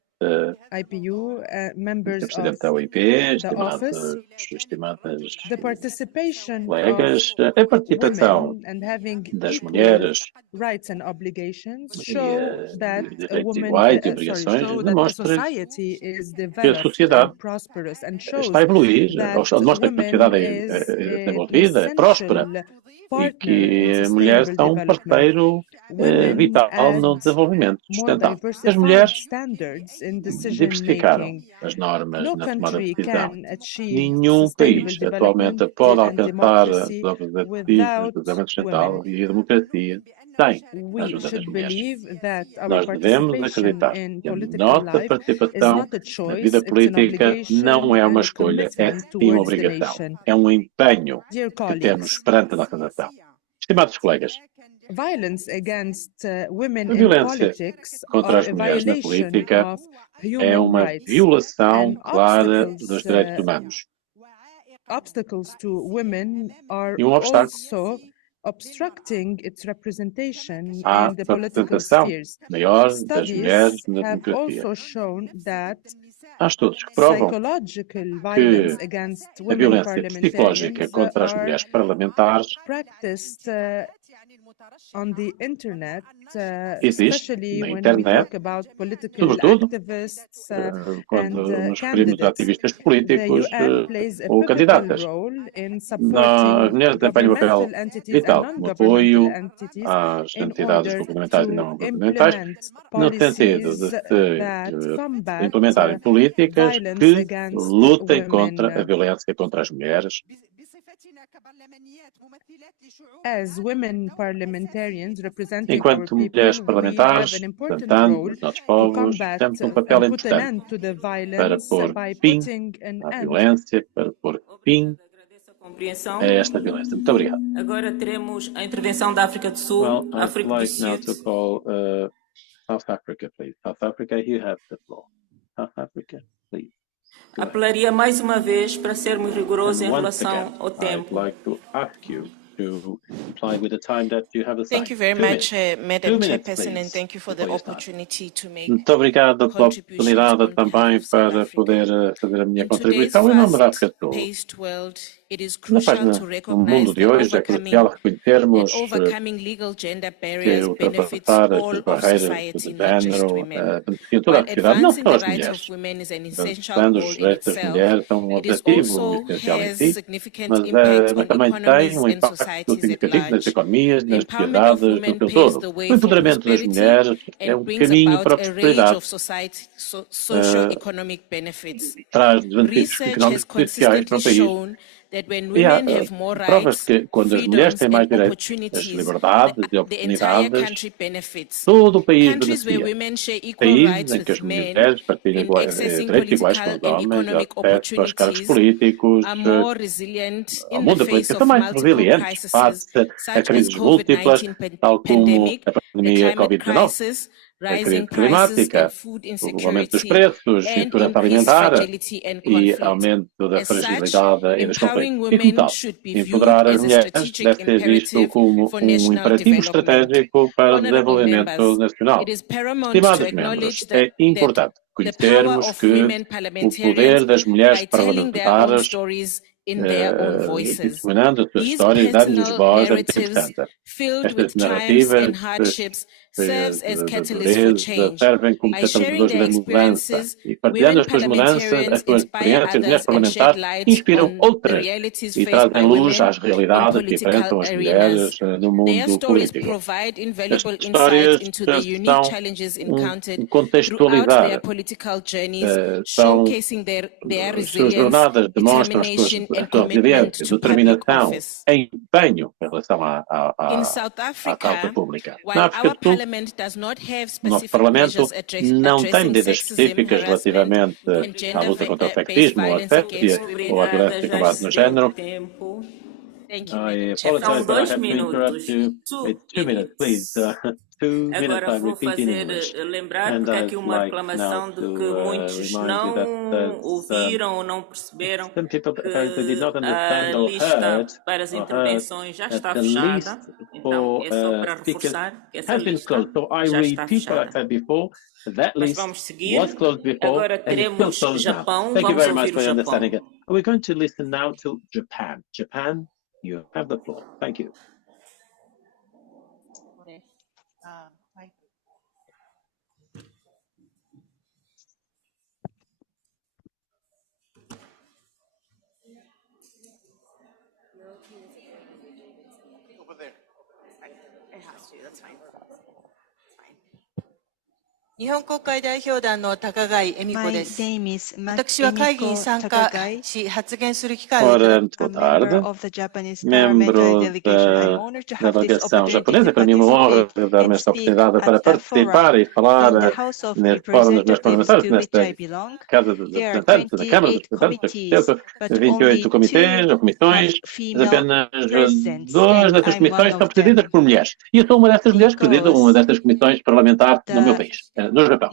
IPU, members of Presidente da OIP, the office, estimadas the participation colegas, of a participação women and having das equal mulheres rights and obligations e show that a direitos woman, iguais e show obrigações that a demonstra society is que a developed sociedade and prosperous and está shows a evoluir, that demonstra que a women sociedade is é an desenvolvida, é essential próspera e partner in que mulheres sustainable são um development. parceiro Women vital no add desenvolvimento more sustentável. As diversified mulheres standards in decision diversificaram making. as normas No na tomada de country decisão. can achieve Nenhum sustainable país development atualmente pode and alcançar os democracy objetivos without do desenvolvimento women. sustentável e a democracia sem a We ajuda das should mulheres. believe that our Nós devemos participation acreditar in que a political nossa life is participação not a na choice, vida it's an política obligation não é uma and a escolha, é commitment sim uma towards the obrigação. nation. É um empenho Dear que colleagues, temos perante a nossa nação. Estimados colegas, violence against women a in violência politics contra as are a mulheres na violation política of é human uma rights violação and clara dos direitos humanos obstacles to women are e um obstáculo also obstructing its representation à in the political representação spheres. maior das mulheres Studies na have democracia. also shown that Há estudos que provam psychological que violence against a women violência psicológica parliamentarians contra as are mulheres parlamentares practiced on the internet, existe especially na when we internet, talk about political sobretudo activists quando and nos referimos a candidates. ativistas The políticos UN plays a ou pivotal candidatas. role in As supporting mulheres desempenham um papel governmental entities and vital como non-governmental apoio entities às in entidades order governamentais e to não governamentais, implement no sentido policies de se that combat implementarem políticas violence que against lutem contra a women. violência contra as mulheres. As women parliamentarians representing our Enquanto people, mulheres we have parlamentares, an important representando role os nossos to povos, combat temos um papel and put an importante end to the para violence pôr by fim putting an à end. violência, para pôr fim Agradeço a compreensão. a esta violência. Muito obrigado. Agora teremos a intervenção da África do Sul. Well, I'd África do like now Sul. to call South Africa, please. South Africa, you have the floor. South Africa, please. Apelaria mais uma vez para sermos rigorosos em And once relação again, ao I'd tempo. like to ask you to comply with the time that you have assigned. Thank you very 2 much, minutes. Madam 2 minutes, Chairperson, and please, thank you for the before you start. opportunity to make Muito obrigado pela contributions oportunidade on behalf também of South para Africa. poder fazer a minha In today's contribuição em nome da África do Sul. fast-paced world, it is Na crucial página, to no recognize mundo de that hoje, é crucial reconhecermos overcoming legal gender que barriers benefits ultrapassar all estas of barreiras society, de not just género women. beneficia toda a While sociedade, não advancing só the as rights mulheres. of women is an essential Avançando goal os in direitos das itself, mulheres é um it is objetivo also essencial em has si, significant mas impact on também tem economies um and impacto societies at significativo nas large. economias, The nas empowerment of sociedades no women seu paves todo. the O way for empoderamento das prosperity mulheres é and um brings caminho about para a a range prosperidade. of socio-economic benefits. Traz benefícios Research económicos has sociais para consistently o país. shown that when E há women have more provas rights, que quando as mulheres freedoms têm mais and direitos, as opportunities, liberdades e the entire oportunidades, country benefits. todo o país Countries where beneficia. women share equal Países rights em que as with men mulheres partilham in accessing direitos iguais com political os and homens, economic acesso aos cargos opportunities políticos, are more resilient ao in mundo the da face política, of são mais multiple resilientes crises face a such as crises múltiplas, COVID-19 tal como pandemic, a the pandemia climate Covid-19, crisis, a rising crise prices climática, and food o aumento dos insecurity, preços, and insegurança increased alimentar fragility and e conflict. aumento da As such, fragilidade e dos empowering conflitos. E como women tal, should be empoderar viewed as as a mulheres strategic deve ser visto imperative como for um national imperativo development. estratégico para o Honorable desenvolvimento members, nacional. it is paramount to Estimados acknowledge membros, é importante the power conhecermos of que women o parliamentarians poder das mulheres by telling their own parlamentares stories in their own voices. disseminando as suas These histórias, dando-lhes personal voz, é muito narratives importante. filled Estas with triumphs narrativas and hardships serves as de catalysts for dureza change. servem como By sharing catalisadores their de mudança experiences, e partilhando women as suas mudanças, as parliamentarians suas inspire experiências, as mulheres others and shed parlamentares light inspiram on the outras realities e faced by trazem luz women às in realidades que political enfrentam as arenas. mulheres no Their mundo stories político. provide As invaluable insight histórias into the unique são challenges encountered throughout contextualizar, their political journeys, são showcasing their as suas resilience, jornadas demonstram a determination, sua and commitment resiliência, to public determinação, office. empenho em relação In South à causa Africa, pública. Na while África our do Sul, parliament does not have o nosso specific Parlamento measures não tem addressing medidas sexism, específicas harassment, relativamente and à luta contra o gender-based sexismo, ou à violence against assédio, women, ou à violência que combate no género. Tempo. apologize, but I have to interrupt you. It's 2 minutes, please. 2 minutes, Agora I vou repeat in fazer English. lembrar, And porque há I'd aqui uma like reclamação now de to que muitos remind you não that ouviram ou não perceberam some people apparently did que not a understand or lista heard para as intervenções já that está the list fechada. Então, for é só para speakers reforçar que essa has been lista closed. So I já está repeat what I fechada. said before. That Mas list vamos seguir. was closed before Agora and it's still teremos closed now. Japão. Thank you Vamos very much ouvir for o your Japão. understanding. We're going to listen now to Japan. Japan, you have the floor. Thank you. 日本国会代表団の高貝恵美子です。私は会議に参加し発言する機会をいただき、Boa tarde, membro da delegação japonesa. Para mim é uma honra dar-me esta oportunidade para participar e falar neste Fórum dos meus parlamentares, nesta Casa dos Representantes, na Câmara dos Representantes, 28 comitês ou comissões, mas apenas 2 dessas comissões são presididas por mulheres. E eu sou uma dessas mulheres que presido uma dessas comissões parlamentares no meu país, no Japão.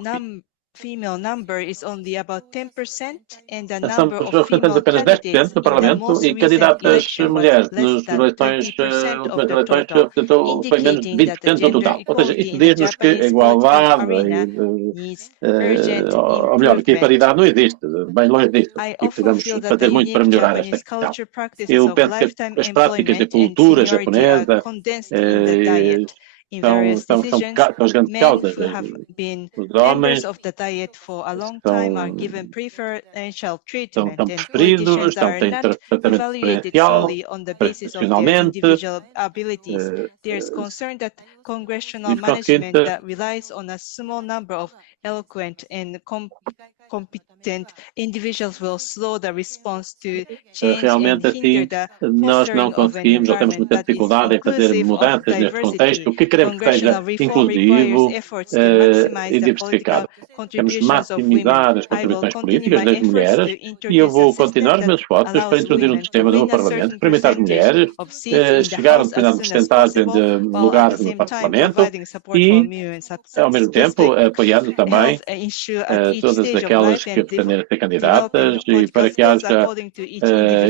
Female number is only about 10% and the Somos number of representantes female apenas 10% candidates do in the Parlamento most e recent candidatas election was mulheres less nas than eleições, 20% of the eleições total, foi menos de indicating that the 20% no gender total. Ou seja, equality isso in the diz-nos que a Japanese political igualdade, arena needs urgent ou melhor, que a improvement. paridade não existe, bem longe disso, I e often precisamos feel that the fazer muito para unique melhorar esta Japanese questão. culture practices Eu of penso que lifetime as práticas da employment and cultura seniority are japonesa condensed in the diet. In various decisions, são as grandes men causas. who have been Os members homens of the diet for a long time are given preferential treatment, são and preferidos, politicians are têm not tratamento evaluated preferencial, solely on the basis of their profissionalmente, individual abilities. There is concern that congressional management that relies on a small number of eloquent and competent individuals will slow the response to change and hinder the fostering of an environment that is inclusive of diversity. Congressional reform requires efforts to maximize the political contributions of women. I will continue my efforts to introduce a system that allows women to win a certain percentage of seats in the House as soon as possible, while at the same time providing support for women ao mesmo tempo apoiando também ensure at each todas stage of aquelas life que and pretendem ser candidatas e para que haja e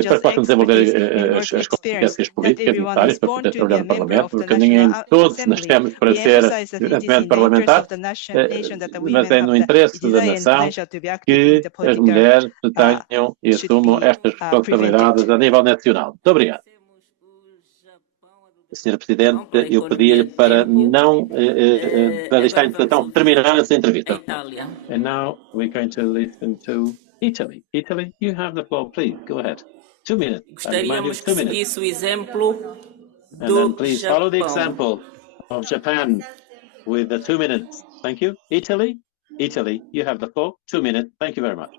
para que possam desenvolver as competências políticas necessárias para poder trabalhar no Parlamento, porque ninguém todos nascemos para ser evidentemente parlamentares, mas é no interesse da nação que as mulheres tenham e assumam estas responsabilidades a nível nacional. Muito obrigado. Senhora Presidente, eu pedi-lhe para não deixar a interpretação terminar essa entrevista. And now we're going to listen to Italy. Italy, you have the floor, please. Go ahead. 2 minutes. Gostaríamos que seguisse o exemplo And do then please follow the Japão. example of Japan with the 2 minutes. Thank you. Italy, you have the floor. 2 minutes. Thank you very much.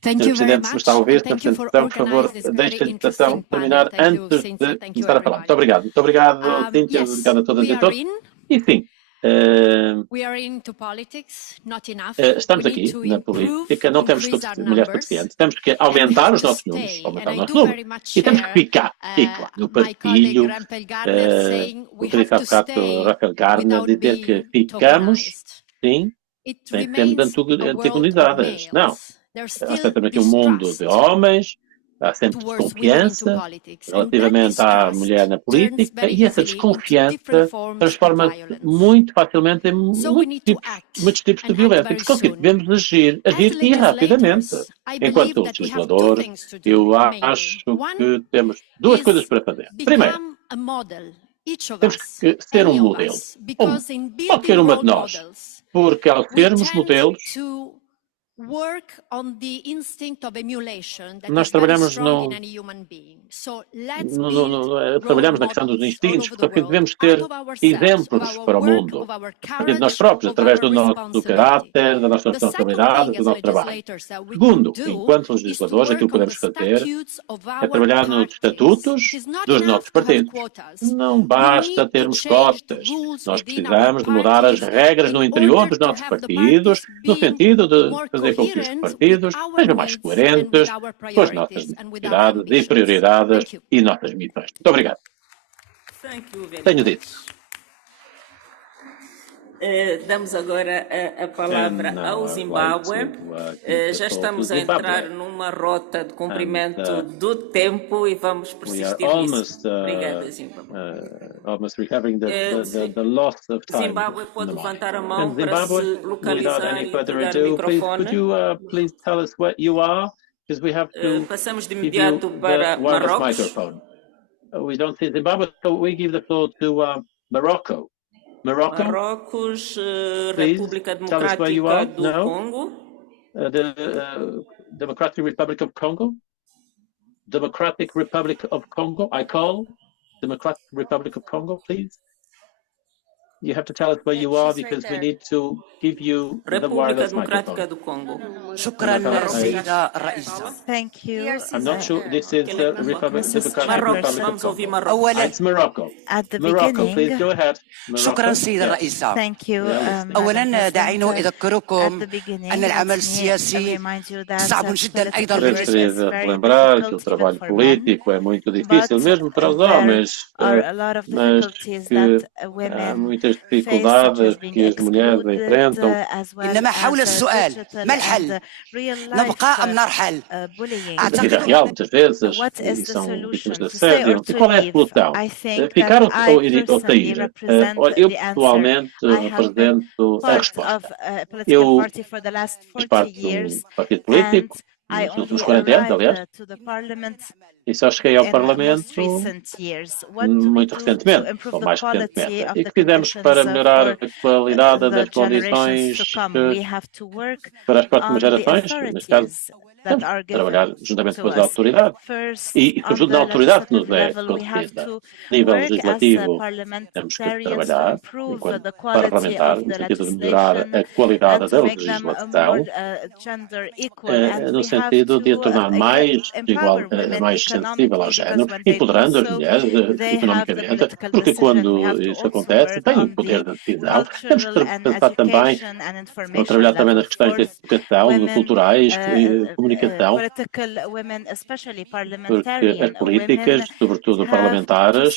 Thank you very much. Thank you for organizing this very interesting panel. Thank you, Cynthia. Thank you, everybody. Muito obrigado, Cynthia. Yes, obrigado a todas e a todos. E sim, estamos aqui na política, não temos mulheres suficientes, temos que aumentar os nossos números, e temos que ficar no partilho, utilizar o bocado Raquel Gardner, dizer que ficamos, sim, sem sermos antagonizadas. Não. Nós temos aqui um mundo de homens, há sempre desconfiança relativamente à mulher na política e essa desconfiança transforma-se muito facilmente em muitos tipos de violência. E, portanto, devemos agir e rapidamente. Enquanto legislador, eu acho que temos 2 coisas para fazer. Primeiro, temos que ser um modelo. Qualquer uma de nós. Porque ao sermos modelos, nós trabalhamos trabalhamos na questão dos instintos, porque devemos ter exemplos para o mundo, de nós próprios, através do nosso caráter, da nossa responsabilidade, do nosso trabalho. Segundo, enquanto legisladores, aquilo que podemos fazer é trabalhar nos estatutos dos nossos partidos. Não basta termos cotas, nós precisamos de mudar as regras no interior dos nossos partidos, no sentido de fazer com que os partidos sejam mais coerentes com as nossas necessidades e prioridades e nossas missões. Muito obrigado. Tenho dito. Damos agora a palavra ao Zimbábue. Já estamos a entrar numa rota de cumprimento do tempo e vamos persistir nisso. Obrigada, Zimbábue. Zimbábue pode levantar a mão para se localizar e pegar o microfone. Passamos de imediato para Marrocos. We don't see Zimbabwe, so we give the floor to Morocco. Marrocos, República Democrática do Congo. The Democratic Republic of Congo. Democratic Republic of Congo. I call Democratic Republic of Congo, please. You have to tell us where you are because we need to give you the wireless microphone. Thank you. I'm not sure this is the Democratic Republic of Congo. It's Morocco. At the Morocco, please beginning, go ahead. شكرا سيدة الرئيسة. thank you. أولا دعيني أذكركم At the beginning, أن العمل let me السياسي remind you that صعب جدا أيضا Preciso relembrar que o trabalho político é muito difícil mesmo para os homens, mas que há muitas dificuldades que as mulheres enfrentam. إنما حول السؤال ما الحل؟ نبقى أم نرحل؟ A vida real, muitas vezes, e são vítimas de assédio. E qual é a solução? Ficar ou sair? Olha, eu pessoalmente represento a resposta. Eu fiz parte do partido político nos últimos 40 anos, aliás, e só cheguei ao Parlamento muito recentemente, ou mais recentemente. E que fizemos para melhorar a qualidade das condições para as próximas gerações, neste caso, temos que trabalhar juntamente com as autoridades e sobretudo na autoridade que nos é concedida. A nível legislativo, temos que trabalhar enquanto parlamentares no sentido de melhorar a qualidade da legislação, no sentido de a tornar mais igual, mais sensível ao género, empoderando as mulheres economicamente, porque quando isso acontece, têm poder de decisão. Temos que pensar também, ou trabalhar também nas questões de educação, culturais, comunicação, porque as políticas, sobretudo parlamentares,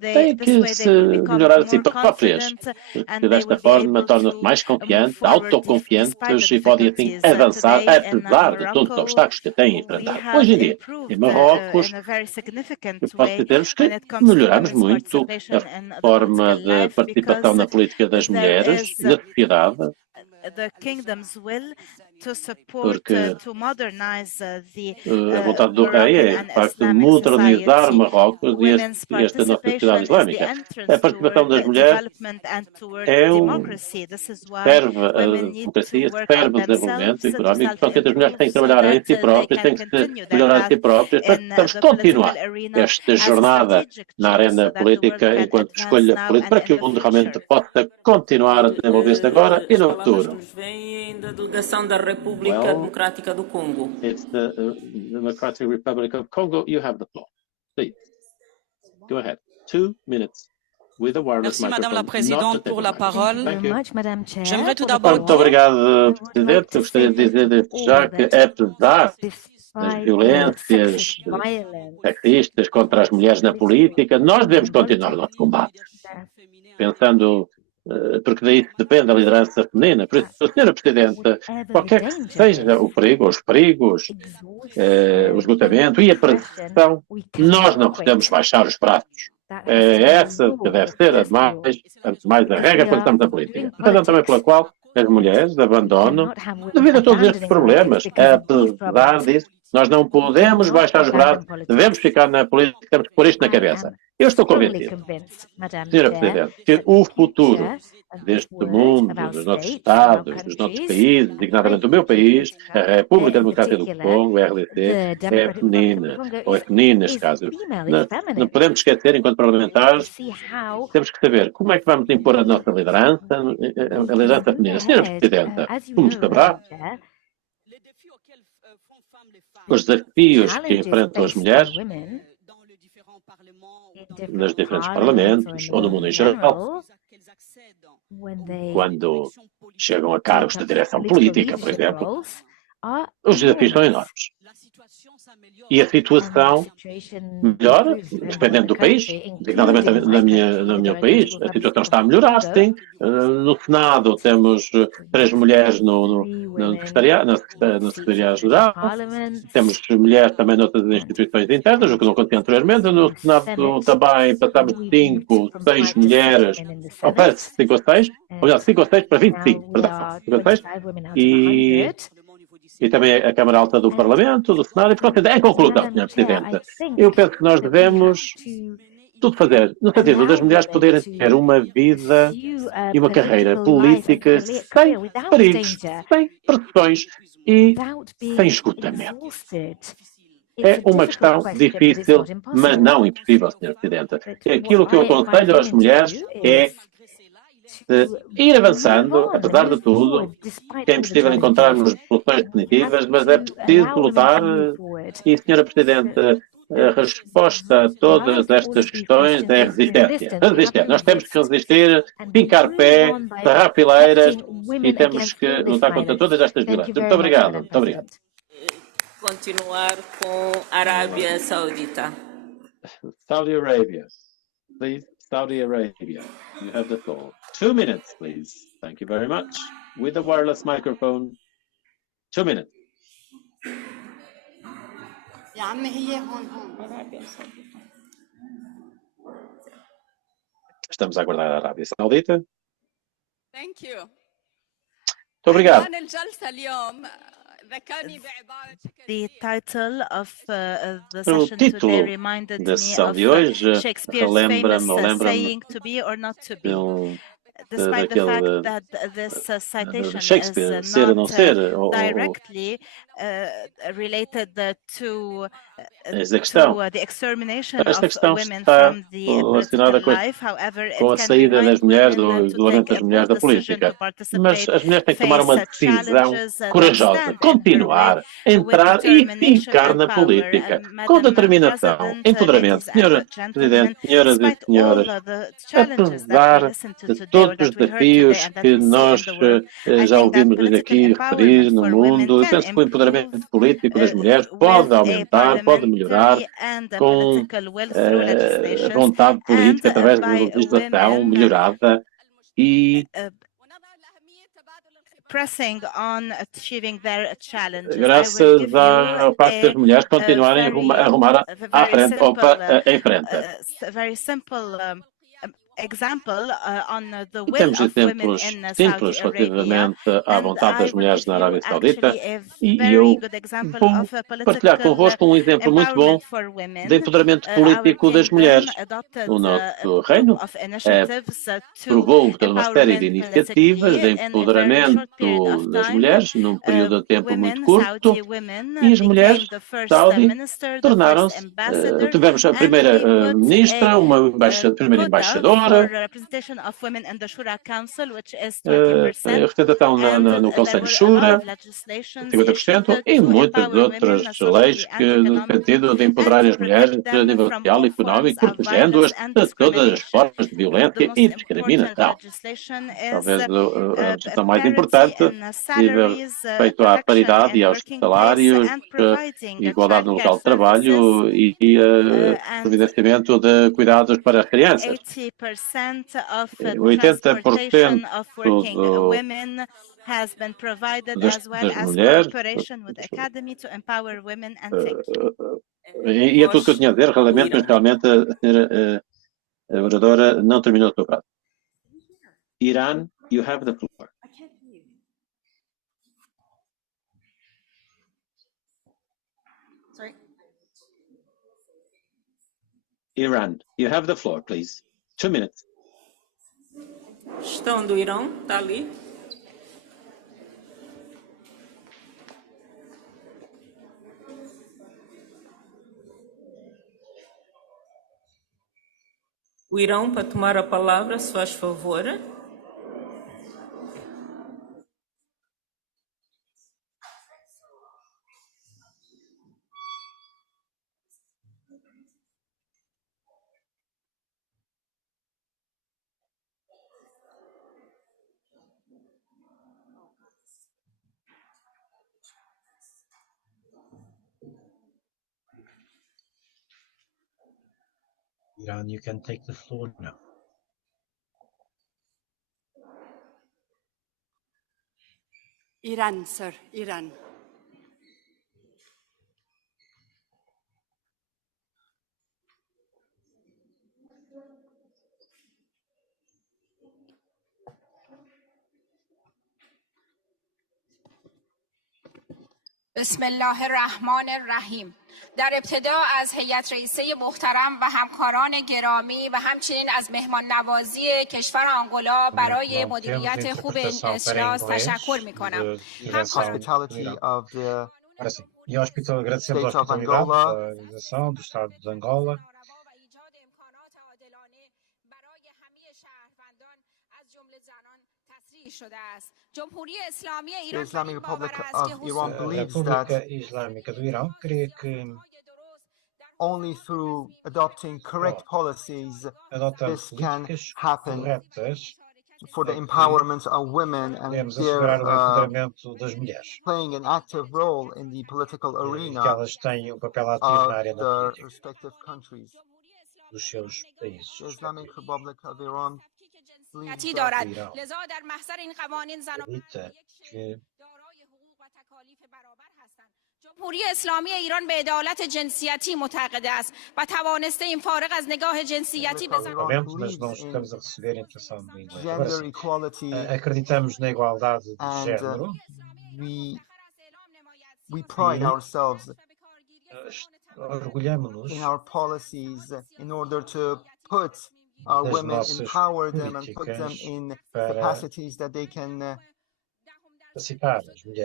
têm que se melhorar a si próprias, porque desta forma tornam-se mais confiantes, autoconfiantes e podem assim avançar, apesar de todos os obstáculos que têm enfrentado. Hoje em dia, em Marrocos, eu posso dizer-vos que melhoramos muito a forma de participação na política das mulheres e da sociedade, porque a vontade do rei é, de facto, modernizar Marrocos e esta nossa sociedade islâmica. A participação das mulheres serve a democracia, serve o desenvolvimento económico, só que as mulheres têm que trabalhar em si próprias, têm que se melhorar em si próprias, para que possamos continuar esta jornada na arena política enquanto escolha política, para que o mundo realmente possa continuar a desenvolver-se agora e no futuro. Da delegação da República Democrática do Congo. It's the Democratic Republic of Congo. You have the floor. Please. Go ahead. 2 minutes. With a wireless Merci, Madame la Présidente, pour la parole. J'aimerais tout d'abord... Muito obrigado, Presidente. Eu gostaria de dizer desde já que, apesar das violências sexistas contra as mulheres na política, nós devemos continuar o nosso combate. Pensando... porque daí depende a liderança feminina. Por isso, Sra. Presidente, qualquer que seja o perigo, os perigos, o esgotamento e a pressão, nós não podemos baixar os braços. É essa que deve ser, antes de mais, a regra quando estamos na política. Razão também pela qual as mulheres abandonam devido a todos estes problemas. Apesar disso, nós não podemos baixar os braços, devemos ficar na política, temos que pôr isto na cabeça. Eu estou convencido, Sra. Presidente, que o futuro deste mundo, dos nossos Estados, dos nossos países, designadamente do meu país, a República Democrática do Congo, a RDC, é feminina, ou é feminina neste caso. Não podemos esquecer, enquanto parlamentares, temos que saber como é que vamos impor a nossa liderança, a liderança feminina. Sra. Presidenta, como saberá, os desafios que enfrentam as mulheres nos diferentes parlamentos, ou no mundo em geral, quando chegam a cargos de direção política, por exemplo, os desafios são enormes. E a situação melhora, dependendo do país. Designadamente no meu país, a situação está a melhorar, sim. No Senado temos 3 mulheres no Secretariado-Geral. Temos mulheres também noutras instituições internas, o que não acontecia anteriormente. No Senado também passamos de 5, 6 mulheres, para 5 ou 6, ou melhor, 5 ou 6 para 25, perdão, 5 ou 6. E também a Câmara Alta do Parlamento, do Senado, e portanto, em conclusão, Sr. Presidente, eu penso que nós devemos tudo fazer, no sentido das mulheres poderem ter uma vida e uma carreira política sem perigos, sem pressões e sem esgotamento. É uma questão difícil, mas não impossível, Sr. Presidente. Aquilo que eu aconselho às mulheres é ir avançando, apesar de tudo, que é impossível encontrarmos soluções definitivas, mas é preciso lutar. E, Sra. Presidente, a resposta a todas estas questões é resistência. Resistência. Nós temos que resistir, fincar pé, serrar fileiras e temos que lutar contra todas estas violências. Muito obrigado. Muito obrigado. Continuar com a Arábia Saudita. Saudi Arabia. Please, Saudi Arabia. You have the floor. 2 minutes, please. Thank you very much. With a wireless microphone. 2 minutes. Estamos a aguardar a Arábia Saudita. Thank you. Muito obrigado. The title of the O session título today reminded da me sessão of de hoje Shakespeare's famous saying to be or not to be. Despite the fact that this citation Shakespeare, is ser ou não not ser, directly related to esta questão. the extermination Esta of questão women está from the relacionada political life. However, com a it can saída das remind mulheres women do to regulamento take das a mulheres bold da decision política. to participate, Mas as mulheres têm que tomar uma face decisão challenges that corajosa, stand in her continuar, way with entrar e determination ficar and na power. política, And com Madam determinação, President, empoderamento. ladies and Senhora gentlemen, Presidente, senhoras e despite all senhores, the challenges that we apesar listened to de today or todos os that we heard today desafios and that que we see nós in the world, I já think that ouvimos hoje political aqui referir empowerment no for women mundo, eu can penso que o empoderamento improve político das mulheres with pode a aumentar, pode melhorar parliamentary and a com political will through legislation vontade and política através de by legislação women melhorada e pressing on achieving their challenges. I will graças give you ao facto das mulheres continuarem a rumar à frente, em frente. a very simple example on the E will temos of women exemplos in simples Saudi Arabia, relativamente à and vontade I das will mulheres give na you Arábia Saudita actually a e very eu good example vou of a partilhar political convosco um exemplo muito bom empowerment for women. de empoderamento Our político das mulheres. kingdom adopted O a nosso group reino of initiatives to provou toda uma série de empowerment iniciativas de politically in a very short period of empoderamento das time. mulheres num período de tempo muito Women, curto Saudi women, e as became mulheres the first Saudi minister, the first tornaram-se, ambassador, tivemos a and primeira we put ministra, uma primeira quota for embaixadora, representation of women in the Shura Council, which is 20%, representação and no there Conselho were a lot Shura, of legislations 50%, issued e to muitas empower women, outras leis socially and que, no economically, sentido de and empoderar to as mulheres protect a them nível from social all e forms económico, of violence protegendo-as and de todas as discrimination. formas de The violência most e important discriminação. legislation is Talvez a legislação mais parity importante in diz salaries, respeito à protection paridade in e aos working place, salários, and providing igualdade no childcare local de services, trabalho e and providenciamento de cuidados para as crianças. 80% of 80% transportation of working women has been provided, as well das as mulheres. cooperation with academy to empower women. And thank you. E é tudo que eu tinha a dizer, realmente, mas realmente a senhora a oradora não terminou a sua frase. Iran, you have the floor. Sorry. Iran, you have the floor, please. 2 minutes. Questão do Irão, está ali. O Irão, para tomar a palavra, se faz favor. Iran, you can take the floor now. Iran, sir, Iran. بسم الله الرحمن الرحیم. در ابتدا از هیئت رئیسه محترم و همکاران گرامی و همچنین از مهمان نوازی کشور آنگولا برای مدیریت خوب این اجلاس تشکر می‌کنم. E agradecemos a hospitalidade da organização do Estado de Angola. The Islamic Republic of Iran believes that only through adopting correct policies this can happen for the empowerment of women and their playing an active role in the political arena of their respective countries. The Islamic Republic of Iran دارد. لذا در محضر این قوانین زنان دارای حقوق و تکالیف برابر هستند. جمهوری اسلامی ایران به عدالت جنسیتی معتقد است و توانسته این فارغ از نگاه جنسیتی به زنان acreditamos na igualdade de género. We pride ourselves orgulhamos-nos in our policies in order to put our women, empower them and put them in capacities that they can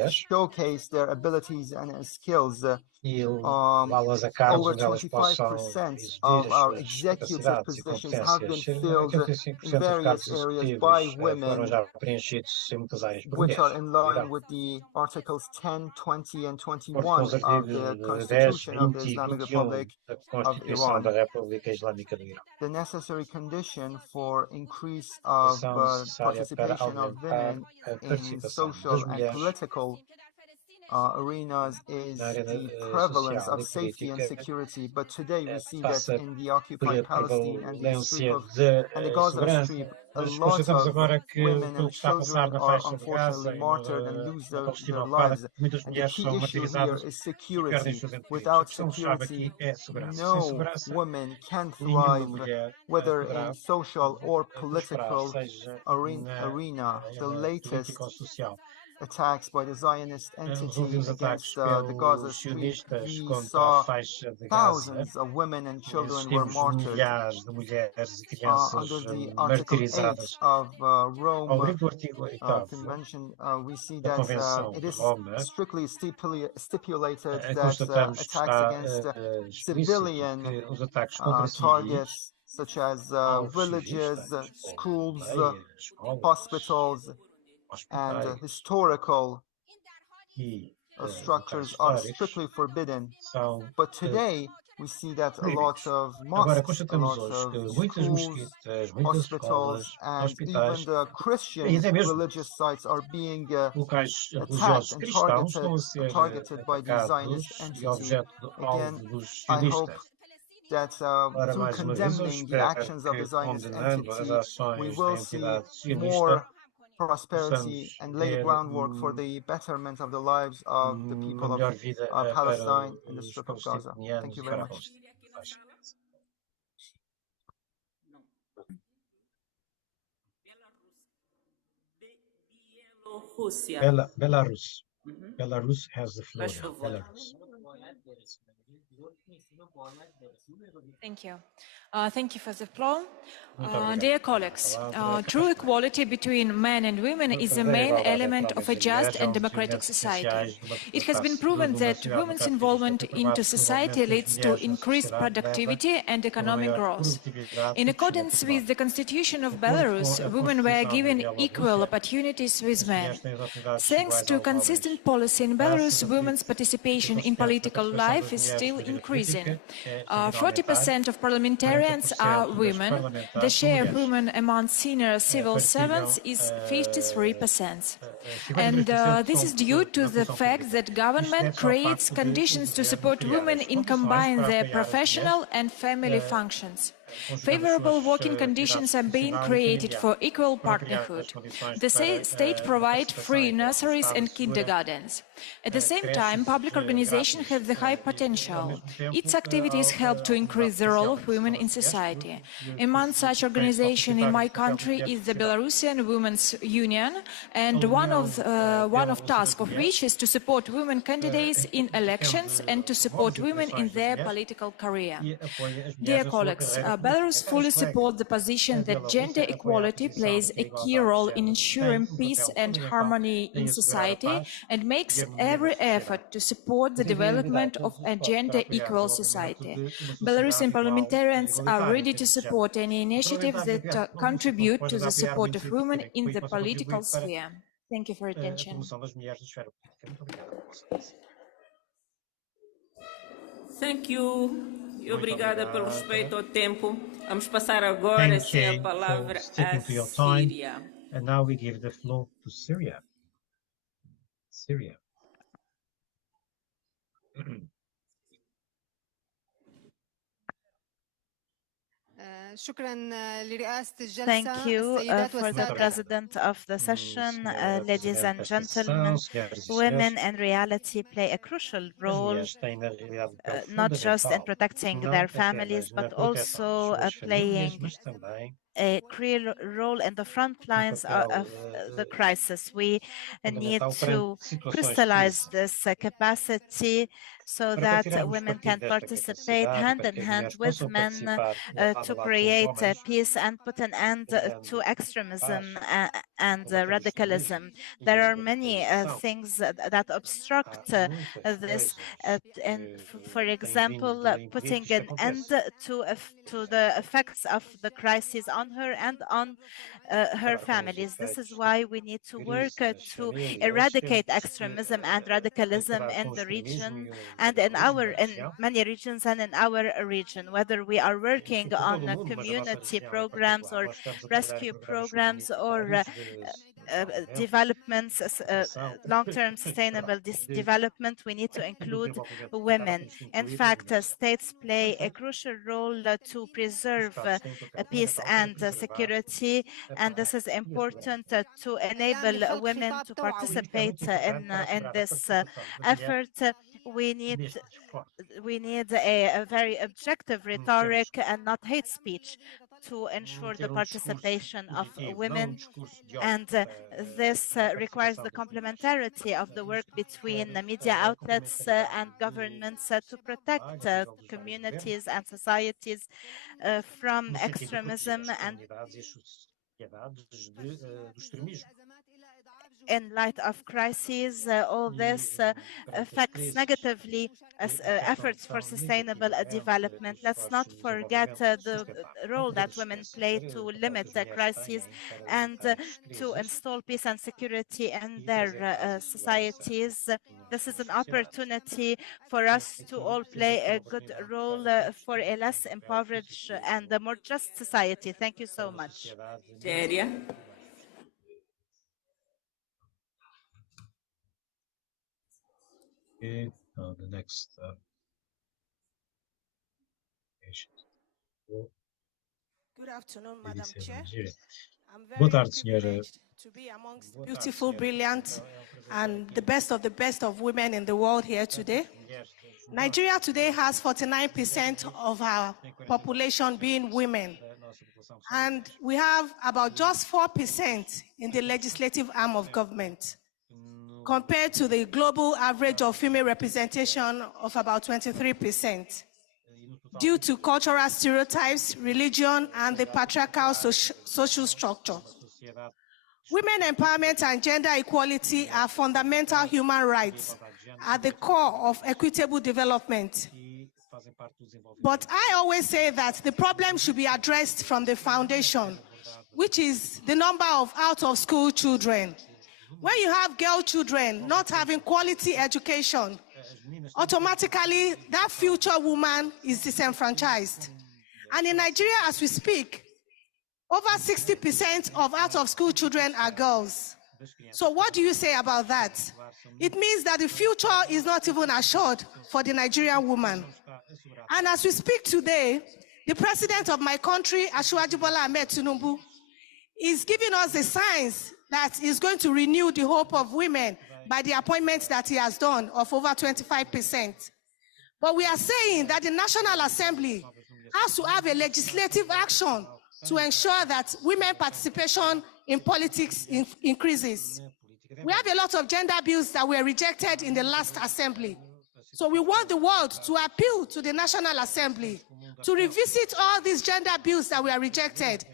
showcase their abilities and skills. Over 25% of our executive positions have been filled in various areas by women, which are in line with the Articles 10, 20, and 21 of the Constitution of the Islamic Republic of Iran. The necessary condition for increase of participation of women in social and political arenas is the prevalence of safety and security, but today we see that in the occupied Palestine and the Gaza Strip, a lot of women and children are unfortunately martyred and lose their lives. And the key issue here is security. Without security, no woman can thrive, whether in social or political arena. The latest attacks by the Zionist entity against the Gaza Strip, we saw thousands of women and children were martyred. Under the Article 8 of Rome Convention, we see that it is strictly stipulated that attacks against civilian targets such as villages, schools, hospitals, and historical structures are strictly forbidden. But today, we see that a lot of mosques, a lot of schools, hospitals, and even the Christian religious sites are being attacked and targeted by the Zionist entity. Again, I hope that through condemning the actions of the Zionist entity, we will see more prosperity and lay the groundwork for the betterment of the lives of the people of Palestine and the Strip of Gaza. Thank you very much. Belarus. Belarus has the floor now. Belarus. Thank you. Thank you for the floor. Dear colleagues, true equality between men and women is the main element of a just and democratic society. It has been proven that women's involvement into society leads to increased productivity and economic growth. In accordance with the Constitution of Belarus, women were given equal opportunities with men. Thanks to consistent policy in Belarus, women's participation in political life is still increasing. 40% of parliamentarians are women. The share of women among senior civil servants is 53%. And this is due to the fact that government creates conditions to support women in combining their professional and family functions. Favorable working conditions are being created for equal partnerhood. The state provides free nurseries and kindergartens. At the same time, public organizations have the high potential. Its activities help to increase the role of women in society. Among such organizations in my country is the Belarusian Women's Union, and one of tasks of which is to support women candidates in elections and to support women in their political career. Dear colleagues, Belarus fully supports the position that gender equality plays a key role in ensuring peace and harmony in society and makes every effort to support the development of a gender-equal society. Belarusian parliamentarians are ready to support any initiatives that contribute to the support of women in the political sphere. Thank you for your attention. Thank you. E obrigada pelo respeito ao tempo. Vamos passar agora a palavra à Síria. And now we give the floor to Syria. Thank you for the President of the session, ladies and gentlemen. Women in reality play a crucial role, not just in protecting their families, but also playing a clear role in the front lines of the crisis. We need to crystallize this capacity so that women can participate hand in hand with men to create peace and put an end to extremism and radicalism. There are many things that obstruct this, and for example, putting an end to the effects of the crisis on her and on her families. This is why we need to work to eradicate extremism and radicalism in the region and in many regions and in our region, whether we are working on community programs or rescue programs or developments, long-term sustainable development, we need to include women. In fact, states play a crucial role to preserve peace and security, and this is important to enable women to participate in this effort. We need a very objective rhetoric and not hate speech to ensure the participation of women, and this requires the complementarity of the work between the media outlets and governments to protect communities and societies from extremism. And in light of crises, all this affects negatively efforts for sustainable development. Let's not forget the role that women play to limit crises and to install peace and security in their societies. This is an opportunity for us to all play a good role for a less impoverished and a more just society. Thank you so much. Okay, the next patient. Good afternoon, Madam Chair. I'm very privileged to be amongst the beautiful, brilliant, and the best of women in the world here today. Nigeria today has 49% of our population being women, and we have about just 4% in the legislative arm of government, compared to the global average of female representation of about 23%, due to cultural stereotypes, religion, and the patriarchal social structure. Women empowerment and gender equality are fundamental human rights at the core of equitable development. But I always say that the problem should be addressed from the foundation, which is the number of out-of-school children. When you have girl children not having quality education, automatically that future woman is disenfranchised. And in Nigeria, as we speak, over 60% of out-of-school children are girls. So what do you say about that? It means that the future is not even assured for the Nigerian woman. And as we speak today, the president of my country, Asiwaju Bola Ahmed Tinubu, is giving us the signs that he's going to renew the hope of women by the appointments that he has done of over 25%. But we are saying that the National Assembly has to have a legislative action to ensure that women participation in politics increases. We have a lot of gender bills that were rejected in the last assembly. So we want the world to appeal to the National Assembly to revisit all these gender bills that were rejected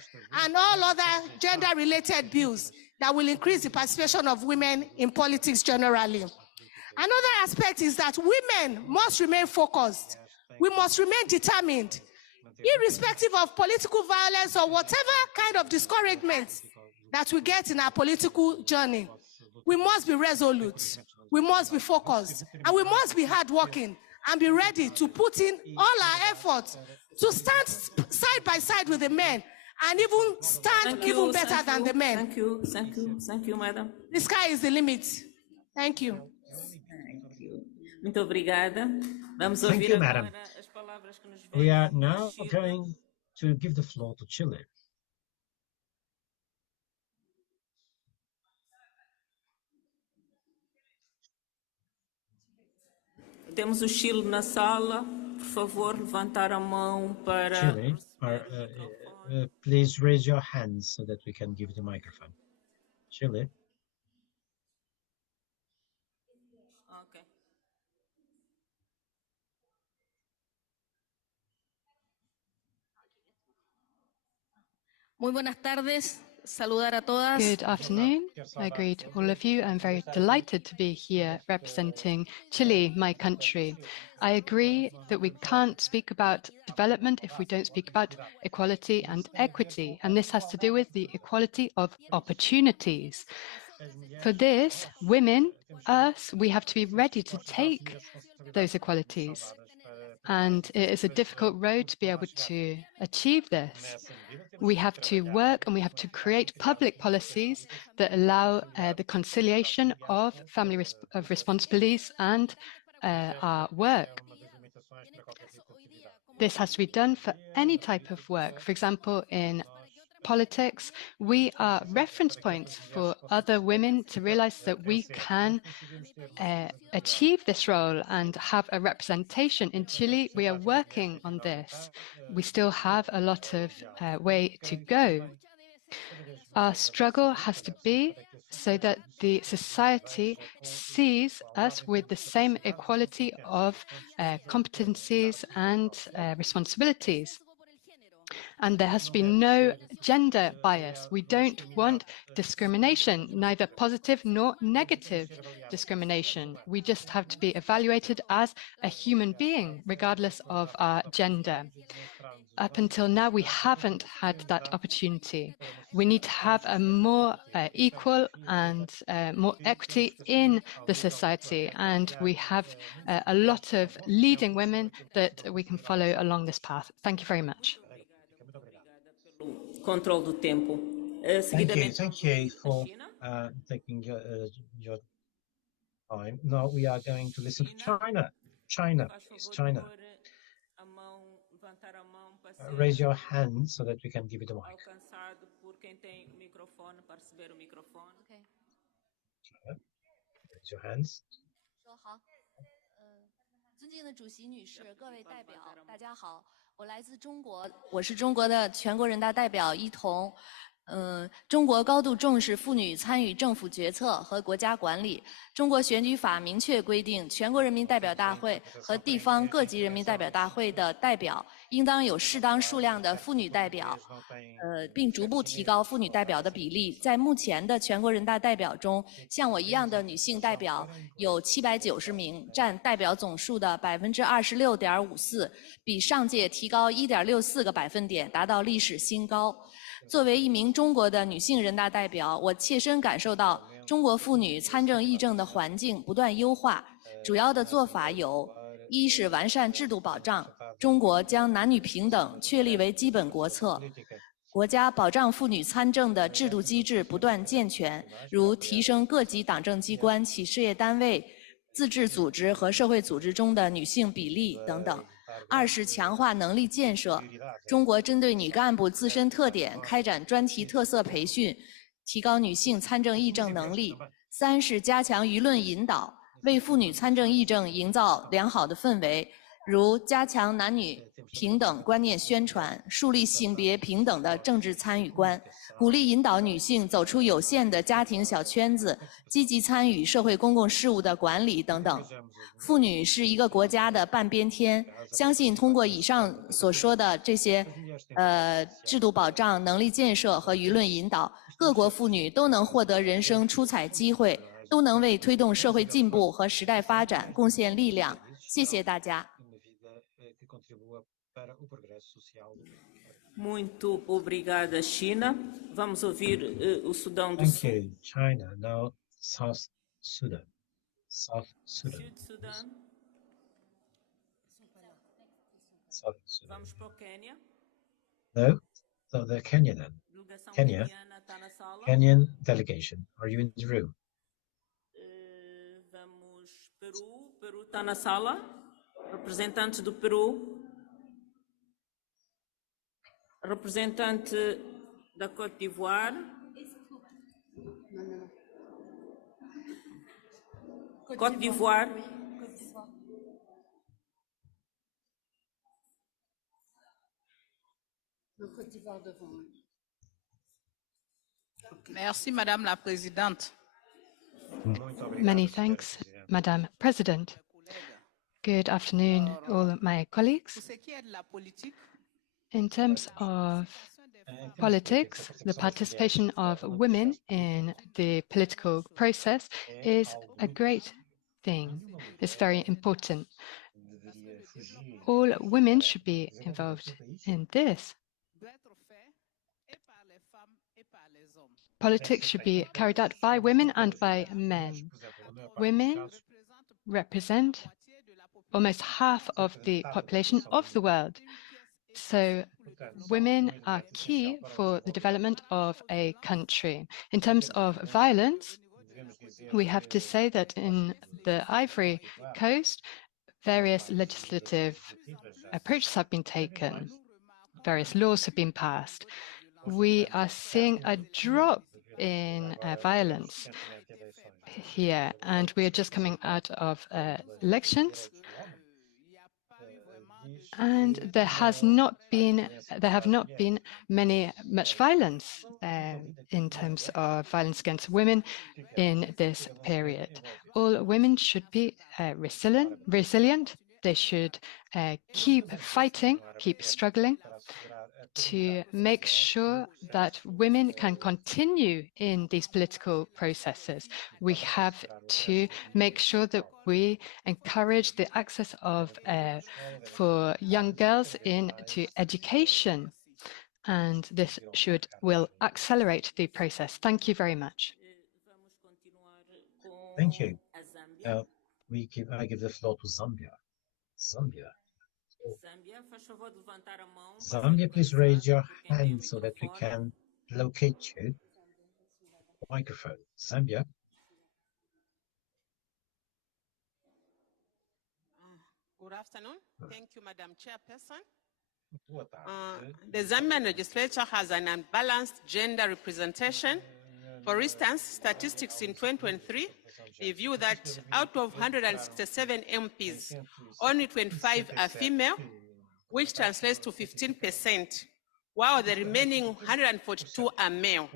and all other gender-related bills that will increase the participation of women in politics generally. Another aspect is that women must remain focused. We must remain determined, irrespective of political violence or whatever kind of discouragement that we get in our political journey. We must be resolute, we must be focused, and we must be hardworking and be ready to put in all our efforts to stand side by side with the men and even stand even better than the men. Thank you, madam. The sky is the limit. Thank you. Muito obrigada. Vamos Thank ouvir you, agora madam. as palavras que nos vêm. We are now going to give the floor to Chile. Temos o Chile na sala. Por favor, levantar a mão para... Chile, please raise your hands so that we can give the microphone. Chile. Okay. Muy buenas tardes. Saludar a todas. Good afternoon. I greet all of you. I'm very delighted to be here representing Chile, my country. I agree that we can't speak about development if we don't speak about equality and equity, and this has to do with the equality of opportunities. For this, women, us, we have to be ready to take those equalities. And it is a difficult road to be able to achieve this. We have to work and we have to create public policies that allow the conciliation of family responsibilities and our work. This has to be done for any type of work. For example, in politics, we are reference points for other women to realize that we can achieve this role and have a representation. In Chile, we are working on this. We still have a lot of way to go. Our struggle has to be so that the society sees us with the same equality of competencies and responsibilities. And there has to be no gender bias. We don't want discrimination, neither positive nor negative discrimination. We just have to be evaluated as a human being, regardless of our gender. Up until now, we haven't had that opportunity. We need to have a more equal and more equity in the society. And we have a lot of leading women that we can follow along this path. Thank you very much. Control do tempo. Thank you for taking your time. Now we are going to listen to China. China, please, China. Raise your hand so that we can give you the mic. Okay. Raise your hands. 尊敬的主席女士，各位代表，大家好，我来自中国，我是中国的全国人大代表一彤。中国高度重视妇女参与政府决策和国家管理。中国选举法明确规定，全国人民代表大会和地方各级人民代表大会的代表应当有适当数量的妇女代表，并逐步提高妇女代表的比例。在目前的全国人大代表中，像我一样的女性代表有790名，占代表总数的26.54%，比上届提高1.64个百分点，达到历史新高。作为一名中国的女性人大代表，我切身感受到中国妇女参政议政的环境不断优化，主要的做法有：一是完善制度保障，中国将男女平等确立为基本国策，国家保障妇女参政的制度机制不断健全，如提升各级党政机关企事业单位、自治组织和社会组织中的女性比例等等。2是强化能力建设，中国针对女干部自身特点开展专题特色培训，提高女性参政议政能力。3是加强舆论引导，为妇女参政议政营造良好的氛围，如加强男女平等观念宣传，树立性别平等的政治参与观，鼓励引导女性走出有限的家庭小圈子，积极参与社会公共事务的管理等等。妇女是一个国家的半边天，相信通过以上所说的这些制度保障、能力建设和舆论引导，各国妇女都能获得人生出彩机会，都能为推动社会进步和时代发展贡献力量。谢谢大家。Muito obrigada, China. Vamos ouvir o Sudão do Sul. Thank you, China. Now, South Sudan. South Sudan. South Sudan. Vamos para o Quênia. No, so the Kenya then. Kenya. Kenyan delegation. Are you in the room? Vamos Peru. Peru está na sala. Representante do Peru. Representante da Côte d'Ivoire. Côte d'Ivoire. Merci, Madame la Présidente. Many thanks, Madam President. Good afternoon, all my colleagues. In terms of politics, the participation of women in the political process is a great thing. It's very important. All women should be involved in this. Politics should be carried out by women and by men. Women represent almost half of the population of the world. So women are key for the development of a country. In terms of violence, we have to say that in the Ivory Coast, various legislative approaches have been taken. Various laws have been passed. We are seeing a drop in violence here, and we are just coming out of elections. And there have not been much violence in terms of violence against women in this period. All women should be resilient. They should keep fighting, keep struggling to make sure that women can continue in these political processes. We have to make sure that we encourage the access of for young girls into education, and this will accelerate the process. Thank you very much. Thank you. Now I give the floor to Zambia. Zambia, please raise your hand so that we can locate you. Microphone. Zambia. Good afternoon. Thank you, Madam Chairperson. The Zambian legislature has an unbalanced gender representation. For instance, statistics in 2023 reveal that out of 167 MPs, only 25 are female, which translates to 15%, while the remaining 142 are male.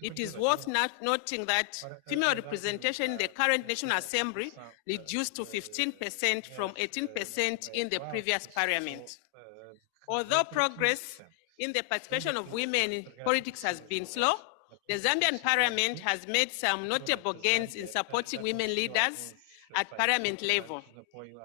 It is worth noting that female representation in the current National Assembly reduced to 15% from 18% in the previous parliament. Although progress in the participation of women in politics has been slow, the Zambian parliament has made some notable gains in supporting women leaders at parliament level.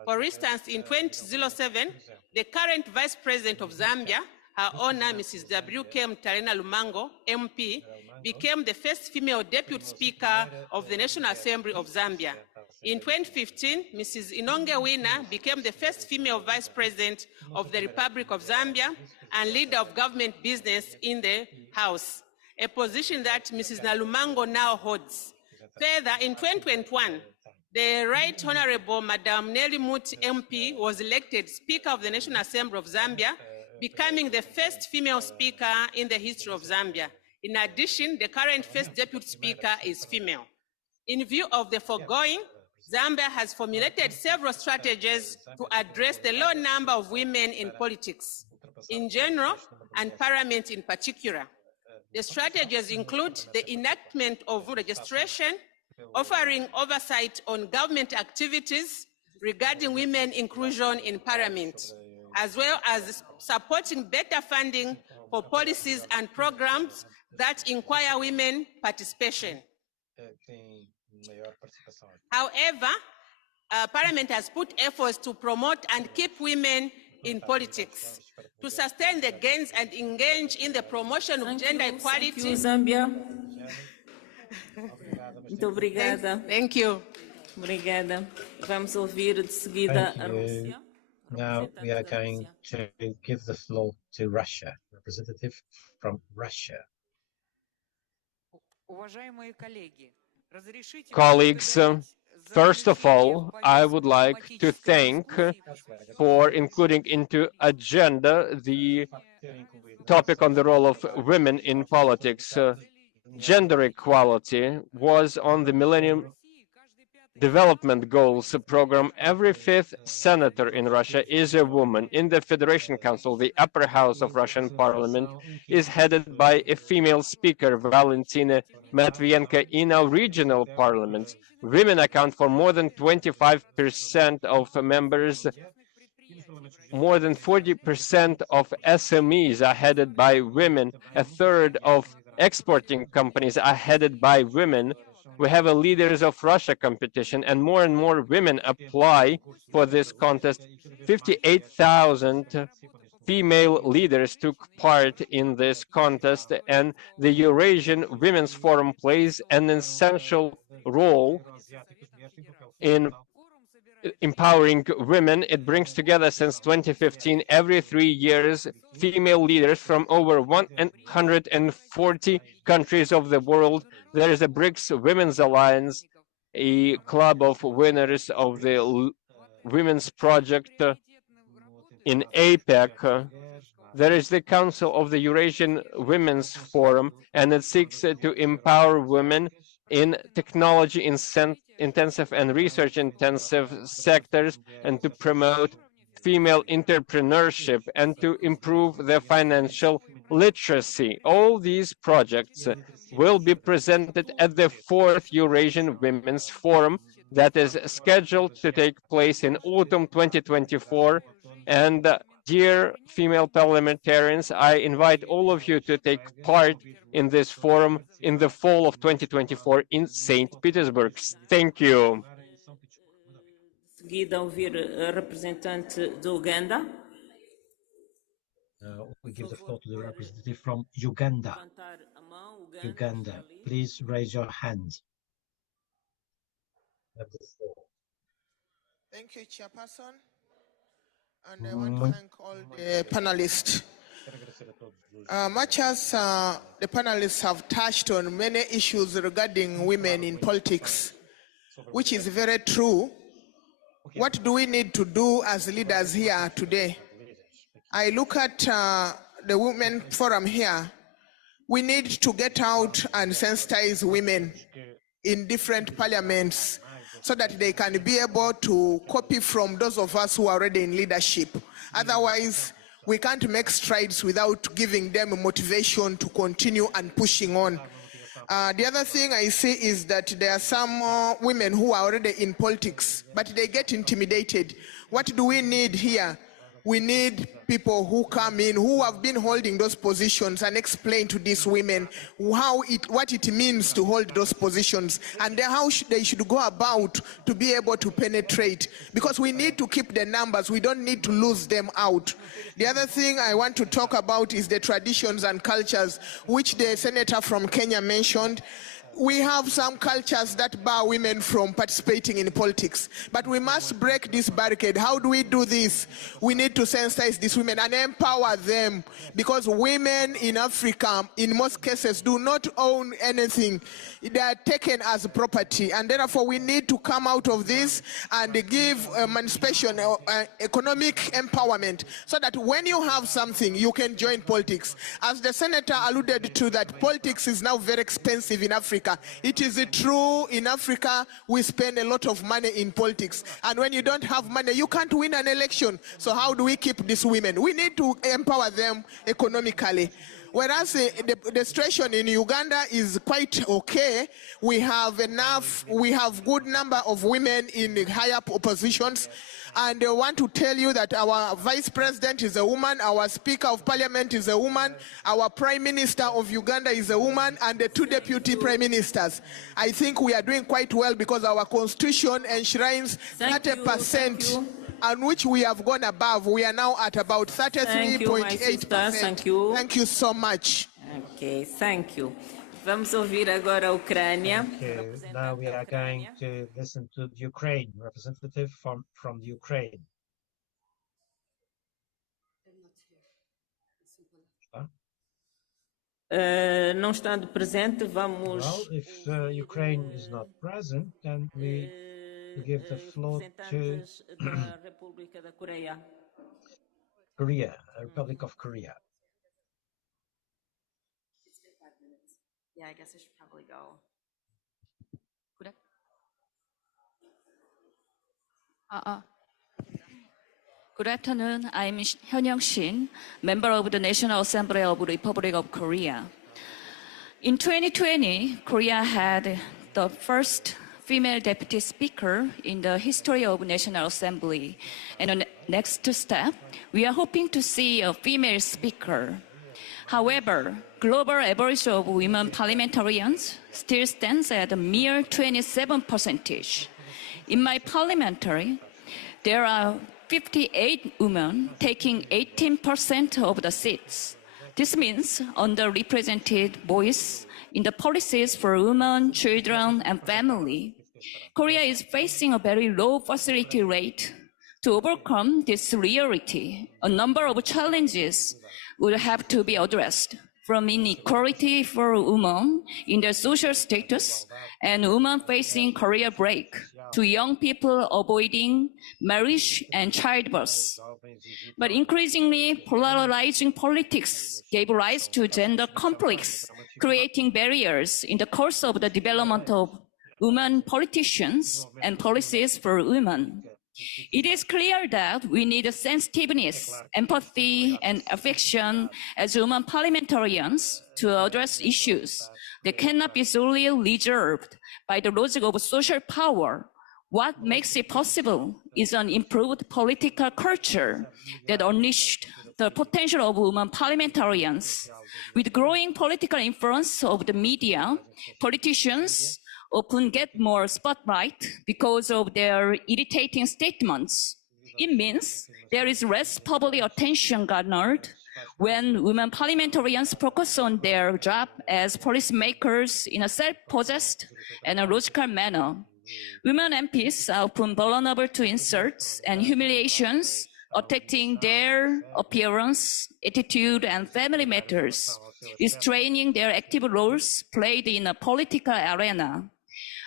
For instance, in 2007, the current Vice President of Zambia, Her Honor Mrs. W.K. Mtalena Lumango, MP, became the first female Deputy Speaker of the National Assembly of Zambia. In 2015, Mrs. Inonge Wina became the first female Vice President of the Republic of Zambia and leader of government business in the House, a position that Mrs. Nalumango now holds. Further, in 2021, The Right Honorable Madam Nelly Muti MP was elected Speaker of the National Assembly of Zambia, becoming the first female speaker in the history of Zambia. In addition, the current first deputy speaker is female. In view of the foregoing, Zambia has formulated several strategies to address the low number of women in politics in general and parliament in particular. The strategies include the enactment of registration, offering oversight on government activities regarding women inclusion in parliament, as well as supporting better funding for policies and programs that inquire women participation. However, Parliament has put efforts to promote and keep women in politics, to sustain the gains and engage in the promotion of gender equality. Thank you, Zambia. Muito obrigada. Thank you. Obrigada. Vamos ouvir de seguida a Rússia. Now we are going to give the floor to Russia, representative from Russia. Colleagues, first of all, I would like to thank for including into agenda the topic on the role of women in politics. Gender equality was on the Millennium Development Goals program. Every fifth senator in Russia is a woman. In the Federation Council, the upper house of Russian Parliament is headed by a female speaker, Valentina Matvienko. In our regional parliaments, women account for more than 25% of members. More than 40% of SMEs are headed by women. A third of exporting companies are headed by women. We have a Leaders of Russia competition, and more women apply for this contest. 58,000 female leaders took part in this contest, and the Eurasian Women's Forum plays an essential role in empowering women. It brings together since 2015, every 3 years, female leaders from over 140 countries of the world. There is a BRICS Women's Alliance, a club of winners of the Women's Project in APEC. There is the Council of the Eurasian Women's Forum, and it seeks to empower women in technology-intensive and research-intensive sectors, and to promote female entrepreneurship and to improve their financial literacy. All these projects will be presented at the 4th Eurasian Women's Forum that is scheduled to take place in autumn 2024. And dear female parliamentarians, I invite all of you to take part in this forum in the fall of 2024 in St. Petersburg. Thank you. Seguida, ouvir a representante de Uganda. We give the floor to the representative from Uganda. Uganda, please raise your hand. Thank you, Chairperson. And I want to thank all the panelists. Much as the panelists have touched on many issues regarding women in politics, which is very true, what do we need to do as leaders here today? I look at the Women Forum here. We need to get out and sensitize women in different parliaments so that they can be able to copy from those of us who are already in leadership. Otherwise, we can't make strides without giving them a motivation to continue and pushing on. The other thing I see is that there are some women who are already in politics, but they get intimidated. What do we need here? We need people who come in, who have been holding those positions, and explain to these women what it means to hold those positions, and how they should go about to be able to penetrate. Because we need to keep the numbers, we don't need to lose them out. The other thing I want to talk about is the traditions and cultures, which the senator from Kenya mentioned. we have some cultures that bar women from participating in politics, but we must break this barricade. How do we do this? We need to sensitize these women and empower them, because women in Africa, in most cases, do not own anything. They are taken as property, and therefore we need to come out of this and give emancipation, economic empowerment, so that when you have something, you can join politics. As the senator alluded to, that politics is now very expensive in Africa. It is true, in Africa we spend a lot of money in politics, and when you don't have money, you can't win an election. So how do we keep these women? We need to empower them economically. Whereas the situation in Uganda is quite okay. We have good number of women in higher positions. And I want to tell you that our vice president is a woman, our speaker of parliament is a woman, our prime minister of Uganda is a woman, and the 2 deputy prime ministers. I think we are doing quite well, because our constitution enshrines 30%, on which we have gone above. We are now at about 33.8%. Thank you. Thank you so much. Okay, thank you. Vamos ouvir agora a Ucrânia. Now we are going to listen to the Ukraine representative from the Ukraine. Não estando presente, vamos. Well, if Ukraine is not present, then we give the floor to Korea, Republic of Korea. Yeah, I guess I should probably go. Good afternoon. I'm Hyunyoung Shin, member of the National Assembly of the Republic of Korea. In 2020, Korea had the first female deputy speaker in the history of National Assembly. And the next step, we are hoping to see a female speaker. However, global average of women parliamentarians still stands at a mere 27%. In my parliamentary, there are 58 women taking 18% of the seats. This means underrepresented voice in the policies for women, children, and family. Korea is facing a very low fertility rate. To overcome this reality, a number of challenges would have to be addressed, from inequality for women in their social status and women facing career break, to young people avoiding marriage and childbirth. But increasingly polarizing politics gave rise to gender conflicts, creating barriers in the course of the development of women politicians and policies for women. It is clear that we need sensitiveness, empathy, and affection as women parliamentarians to address issues that cannot be solely reserved by the logic of social power. What makes it possible is an improved political culture that unleashed the potential of women parliamentarians. With growing political influence of the media, politicians often get more spotlight because of their irritating statements. It means there is less public attention garnered when women parliamentarians focus on their job as policymakers in a self-possessed and a logical manner. Women MPs are often vulnerable to insults and humiliations affecting their appearance, attitude, and family matters, restraining their active roles played in a political arena.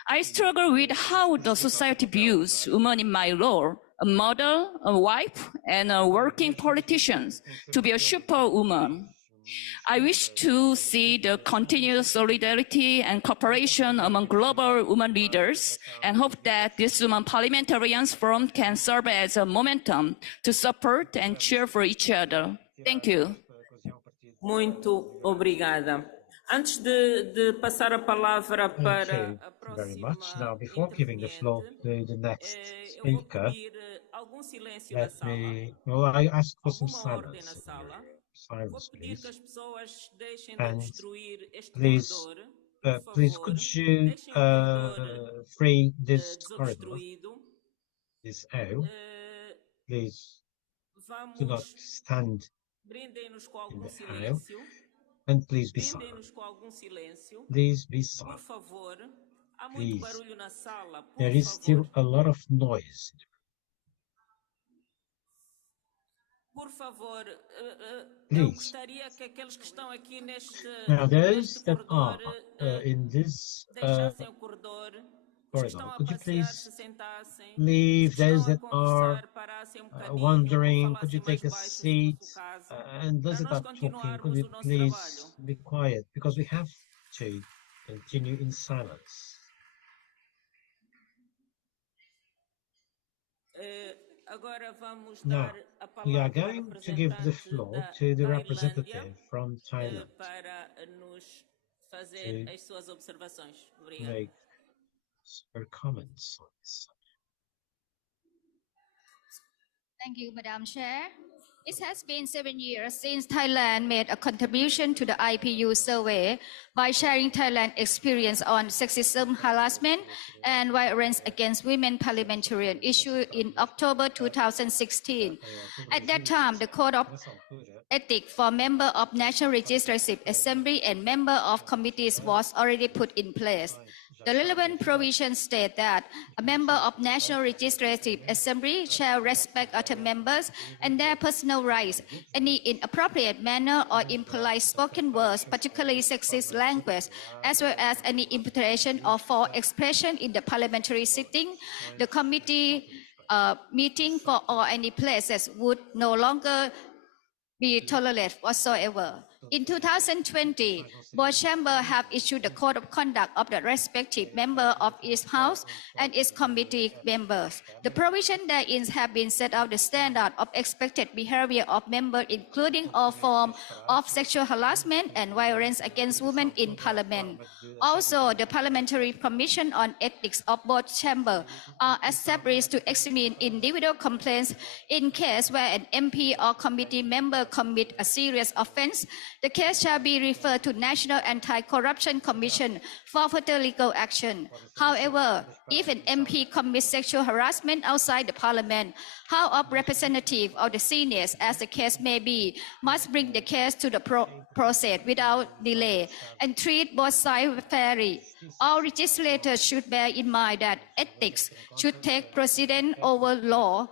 I struggle with how the society views women in my role, a mother, a wife, and a working politician, to be a superwoman. I wish to see the continued solidarity and cooperation among global women leaders and hope that this Women Parliamentarians Forum can serve as a momentum to support and cheer for each other. Thank you. Muito obrigada. Antes de passar a palavra para a próxima Now, before giving the floor to the next speaker, let me, well, I ask for some silence. Silence, please. And please, please, could you free this corridor, this aisle? Please do not stand in the aisle. And please be silent. Please be silent. Please. There is still a lot of noise. Please. Now, those that are in this corridor, could you please leave? Those that are wondering, could you take a seat? And those that are talking, could you please be quiet? Because we have to continue in silence. Now, we are going to give the floor to the representative from Thailand to make her comments on this. Thank you, Madam Chair. It has been 7 years since Thailand made a contribution to the IPU survey by sharing Thailand's experience on sexism, harassment, and violence against women parliamentarian issued in October 2016. At that time, the Code of Ethics for members of National Legislative Assembly and members of committees was already put in place. The relevant provisions state that a member of National Legislative Assembly shall respect other members and their personal rights. Any inappropriate manner or impolite spoken words, particularly sexist language, as well as any imputation or false expression in the parliamentary sitting, the committee meeting or any places would no longer be tolerated whatsoever. In 2020, both chambers have issued the code of conduct of the respective member of each house and its committee members. The provision therein have been set out the standard of expected behavior of members, including all forms of sexual harassment and violence against women in Parliament. Also, the Parliamentary Commission on Ethics of both chambers are established to examine individual complaints in case where an MP or committee member commit a serious offense. The case shall be referred to National Anti-Corruption Commission for further legal action. However, if an MP commits sexual harassment outside the Parliament, House of Representatives or the seniors, as the case may be, must bring the case to the process without delay and treat both sides fairly. All legislators should bear in mind that ethics should take precedence over law.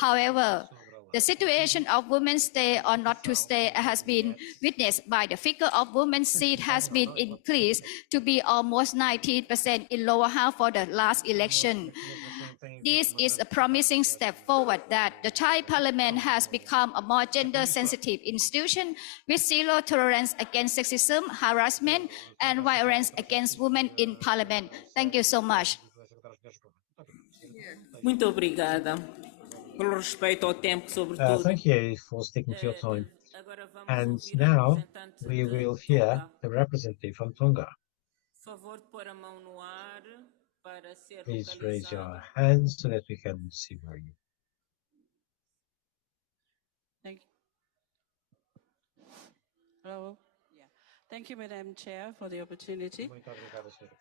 However, the situation of women's stay or not to stay has been witnessed by the figure of women's seat has been increased to be almost 19% in lower house for the last election. This is a promising step forward that the Thai Parliament has become a more gender-sensitive institution with zero tolerance against sexism, harassment, and violence against women in Parliament. Thank you so much. Muito obrigada. Thank you for sticking to your time. And now we will hear the representative from Tonga. Please raise your hands so that we can see where you are. Thank you. Hello. Yeah. Thank you, Madam Chair, for the opportunity.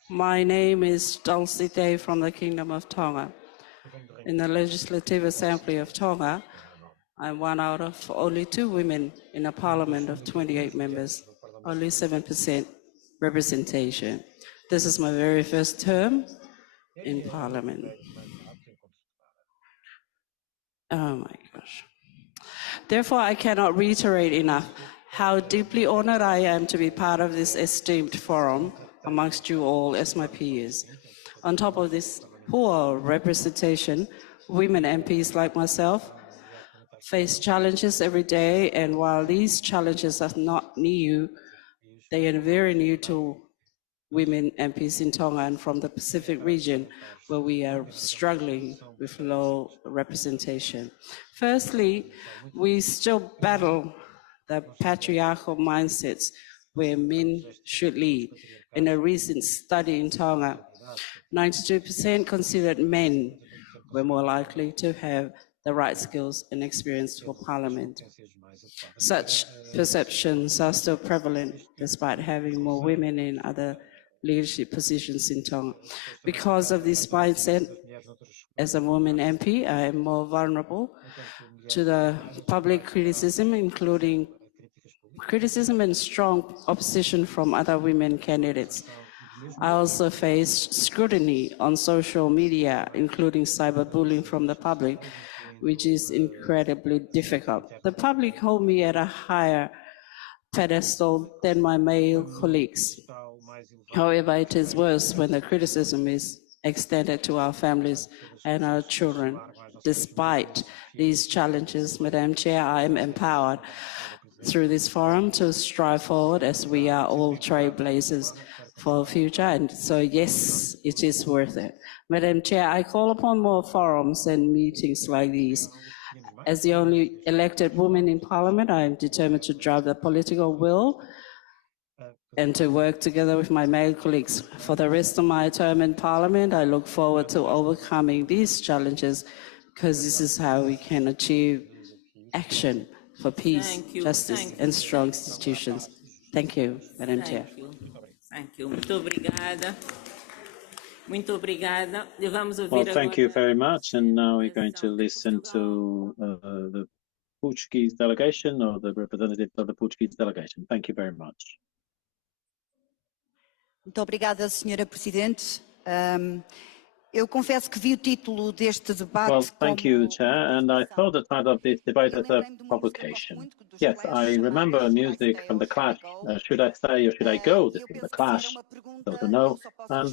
My name is Dulcite from the Kingdom of Tonga. In the Legislative Assembly of Tonga, I'm one out of only 2 women in a parliament of 28 members, only 7% representation. This is my very first term in parliament. Oh my gosh. Therefore, I cannot reiterate enough how deeply honored I am to be part of this esteemed forum amongst you all as my peers. On top of this poor representation, women MPs like myself face challenges every day, and while these challenges are not new, they are very new to women MPs in Tonga and from the Pacific region, where we are struggling with low representation. Firstly, we still battle the patriarchal mindsets where men should lead. In a recent study in Tonga, 92% considered men were more likely to have the right skills and experience for parliament. Such perceptions are still prevalent despite having more women in other leadership positions in Tonga. Because of this mindset, as a woman MP, I am more vulnerable to the public criticism, including criticism and strong opposition from other women candidates. I also faced scrutiny on social media, including cyberbullying from the public, which is incredibly difficult. The public hold me at a higher pedestal than my male colleagues. However, it is worse when the criticism is extended to our families and our children. Despite these challenges, Madam Chair, I am empowered through this forum to strive forward, as we are all trailblazers for the future, and so yes, it is worth it. Madam Chair, I call upon more forums and meetings like these. As the only elected woman in Parliament, I am determined to drive the political will and to work together with my male colleagues. For the rest of my term in Parliament, I look forward to overcoming these challenges, because this is how we can achieve action for peace, justice, and strong institutions. Thank you, Madam Chair. Thank you. Muito obrigada. Muito obrigada. Vamos ouvir Well, thank you very much. And now we're going to listen to the Portuguese delegation, or the representative of the Portuguese delegation. Thank you very much. Muito obrigada, Senhora Presidente. Eu confesso que vi o título deste debate. Well, thank you, Chair, and I saw the title of this debate as a provocation. Yes, I remember music from The Clash, Should I Stay or Should I Go? This is The Clash, so to know. And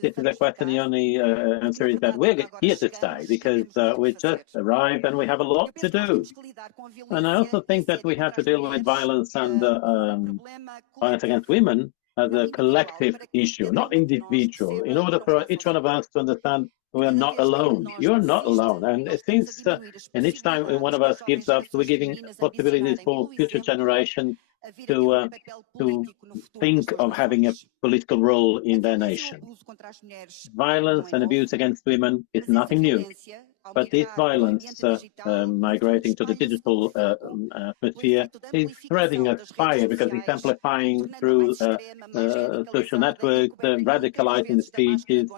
this is a question, the only answer is that we're here to stay, because we just arrived and we have a lot to do. And I also think that we have to deal with violence and violence against women as a collective issue, not individual, in order for each one of us to understand we are not alone. You're not alone. And it seems, and each time one of us gives up, we're giving possibilities for future generations to think of having a political role in their nation. Violence and abuse against women is nothing new. But this violence migrating to the digital atmosphere is spreading a fire, because it's amplifying through social networks, radicalizing speeches,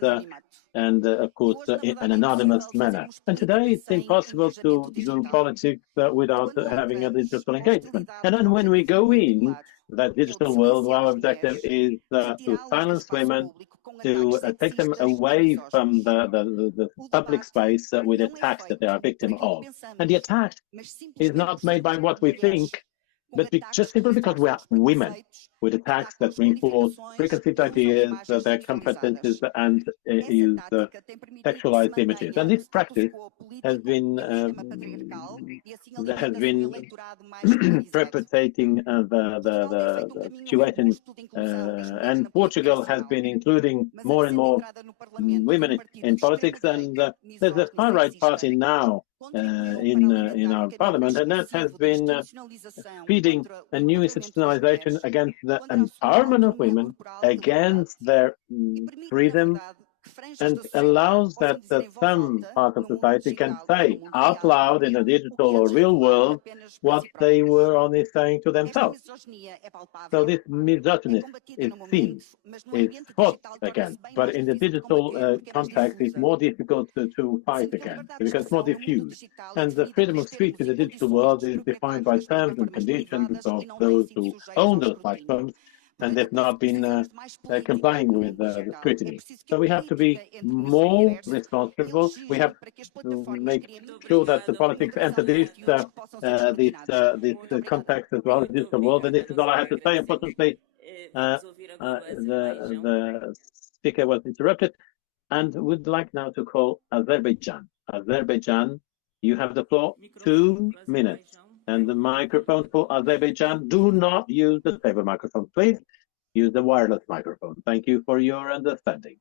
and of course in an anonymous manner. And today it's impossible to do politics without having a digital engagement. And then when we go in that digital world, our objective is to silence women, to take them away from the public space with attacks that they are victim of. And the attack is not made by what we think, but just simply because we are women, with attacks that reinforce preconceived ideas, their competences, and use sexualized images. And this practice has been perpetrating the situation, and Portugal has been including more and more women in politics, and there's a far-right party now in our parliament, and that has been feeding a new institutionalization against the empowerment of women, against their freedom, and allows that some part of society can say out loud in the digital or real world what they were only saying to themselves. So this misogyny is seen, is fought against, but in the digital context it's more difficult to fight against, because it's more diffused. And the freedom of speech in the digital world is defined by terms and conditions of those who own those platforms, and they've not been complying with the scrutiny. So we have to be more responsible. We have to make sure that the politics enter this context as well, the digital world. And this is all I have to say. Unfortunately, the speaker was interrupted, and would like now to call Azerbaijan. Azerbaijan, you have the floor, 2 minutes. And the microphone for Azerbaijan, do not use the table microphone, please. Use the wireless microphone. Thank you for your understanding.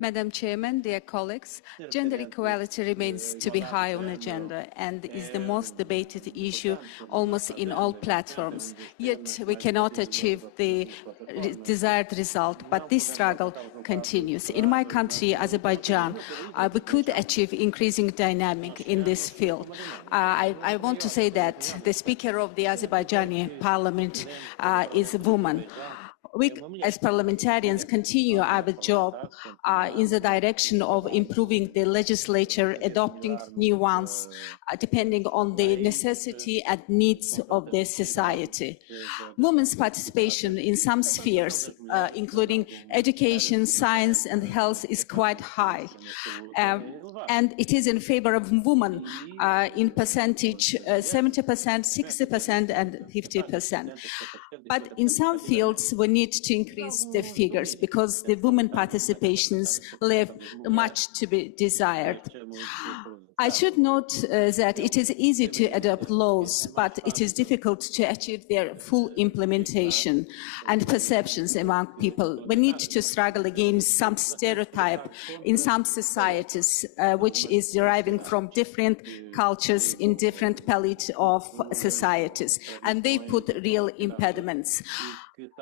Madam Chairman, dear colleagues, gender equality remains to be high on the agenda and is the most debated issue almost in all platforms. Yet we cannot achieve the desired result, but this struggle continues. In my country, Azerbaijan, we could achieve increasing dynamic in this field. I want to say that the Speaker of the Azerbaijani Parliament is a woman. we, as parliamentarians, continue our job in the direction of improving the legislature, adopting new ones, depending on the necessity and needs of the society. Women's participation in some spheres, including education, science, and health, is quite high. And it is in favor of women in percentage 70%, 60%, and 50%. But in some fields, we need to increase the figures because the women participations leave much to be desired. I should note that it is easy to adopt laws, but it is difficult to achieve their full implementation and perceptions among people. We need to struggle against some stereotype in some societies, which is deriving from different cultures in different palette of societies, and they put real impediments.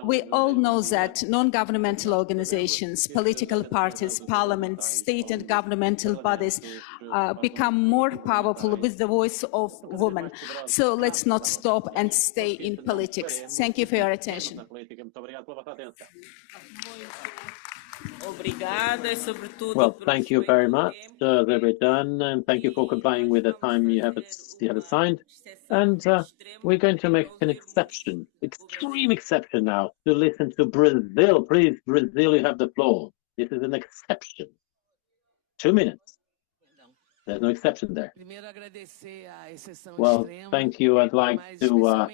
We all know that non-governmental organizations, political parties, parliaments, state and governmental bodies become more powerful with the voice of women. So let's not stop and stay in politics. Thank you for your attention. Well, thank you very much, Zebedon, and thank you for complying with the time you have assigned. And we're going to make an exception, extreme exception now, to listen to Brazil. Please, Brazil, you have the floor. This is an exception. 2 minutes. There's no exception there. Well, thank you. I'd like to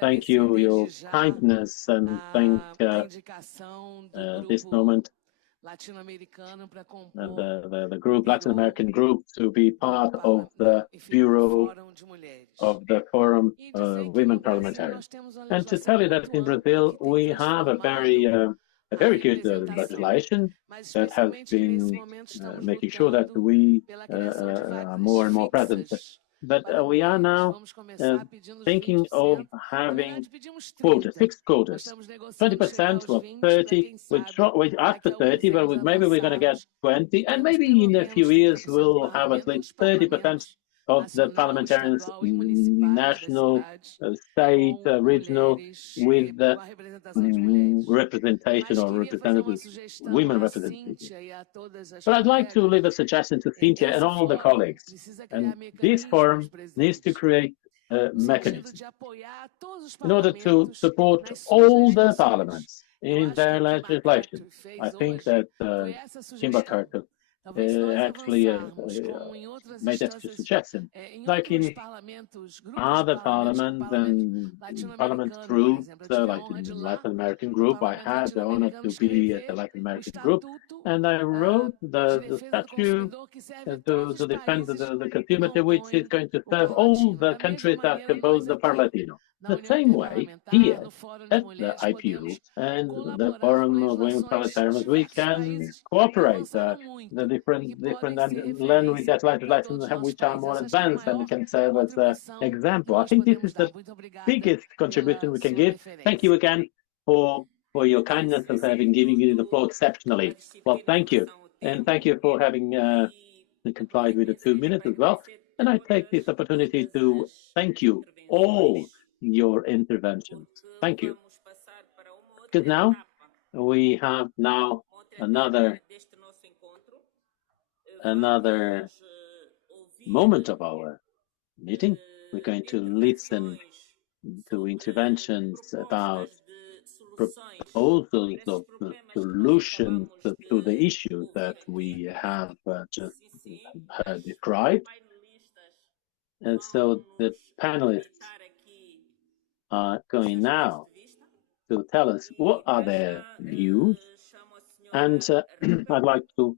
thank you, your kindness, and thank this moment the group, Latin American group, to be part of the Bureau of the Forum of Women Parliamentarians. And to tell you that in Brazil, we have a very good legislation that has been making sure that we are more and more present. But we are now thinking of having quotas, fixed quotas, 20% or 30. We asked for 30, but maybe we're going to get 20, and maybe in a few years we'll have at least 30% of the parliamentarians, national, state, regional, with the representation or representatives, women representatives. But I'd like to leave a suggestion to Cynthia and all the colleagues. And this forum needs to create a mechanism in order to support all the parliaments in their legislation. I think that Kimber Carter actually made that suggestion. Like in other parliaments and parliament groups, like in the Latin American group, I had the honor to be at the Latin American group, and I wrote the statute to defend the community, which is going to serve all the countries that compose the Parlatino. The same way, here at the IPU and the Forum of Women Parliamentarians, we can cooperate. The different and learn with that legislation which are more advanced and can serve as an example. I think this is the biggest contribution we can give. Thank you again for your kindness of having given you the floor exceptionally. Well, thank you, and thank you for having complied with the 2 minutes as well. And I take this opportunity to thank you all your interventions. Thank you. Because now we have another moment of our meeting. We're going to listen to interventions about proposals of solutions to the issues that we have just described. And so the panelists are going now to tell us what are their views. And I'd like to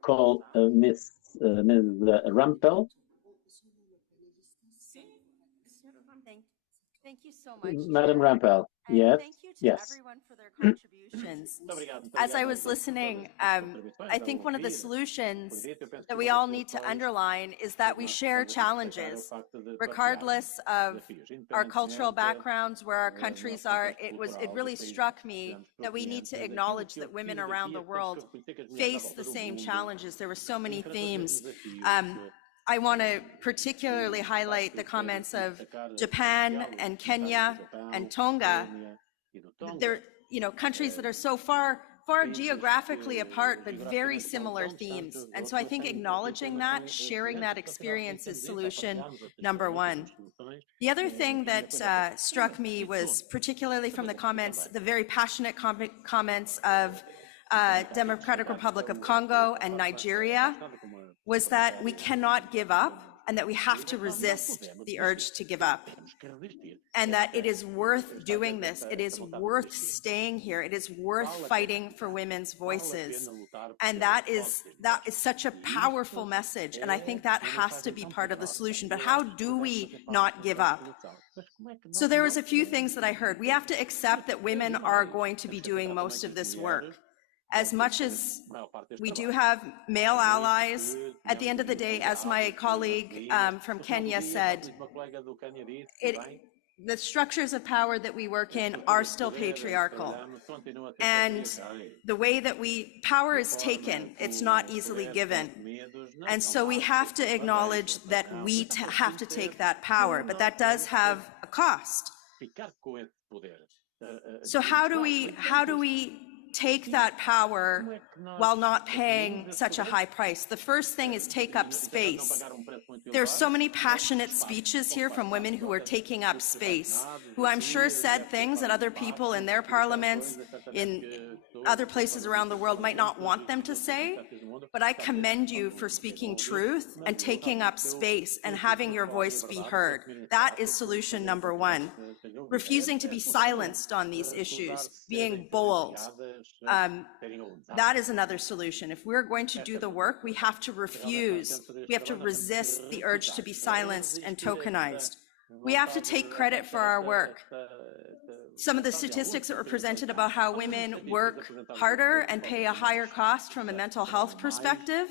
call Ms. Rampel. Thank you so much, Madam Rampel. Yes. Thank you to everyone for their contributions. As I was listening, I think one of the solutions that we all need to underline is that we share challenges, regardless of our cultural backgrounds, where our countries are. It really struck me that we need to acknowledge that women around the world face the same challenges. There were so many themes. I want to particularly highlight the comments of Japan and Kenya and Tonga. countries that are so far geographically apart, but very similar themes. And so I think acknowledging that, sharing that experience is solution number one. The other thing that struck me was, particularly from the comments, the very passionate comments of Democratic Republic of Congo and Nigeria, was that we cannot give up and that we have to resist the urge to give up. And that it is worth doing this. It is worth staying here. It is worth fighting for women's voices. And that is such a powerful message. And I think that has to be part of the solution. But how do we not give up? So there was a few things that I heard. We have to accept that women are going to be doing most of this work. As much as we do have male allies, at the end of the day, as my colleague from Kenya said, the structures of power that we work in are still patriarchal. And the way that power is taken, it's not easily given. And so we have to acknowledge that we have to take that power, but that does have a cost. So how do we take that power while not paying such a high price? The first thing is take up space. There's so many passionate speeches here from women who are taking up space, who I'm sure said things that other people in their parliaments, in other places around the world might not want them to say, but I commend you for speaking truth and taking up space and having your voice be heard. That is solution number one. Refusing to be silenced on these issues, being bold. That is another solution. If we're going to do the work, we have to resist the urge to be silenced and tokenized. We have to take credit for our work. Some of the statistics that were presented about how women work harder and pay a higher cost from a mental health perspective,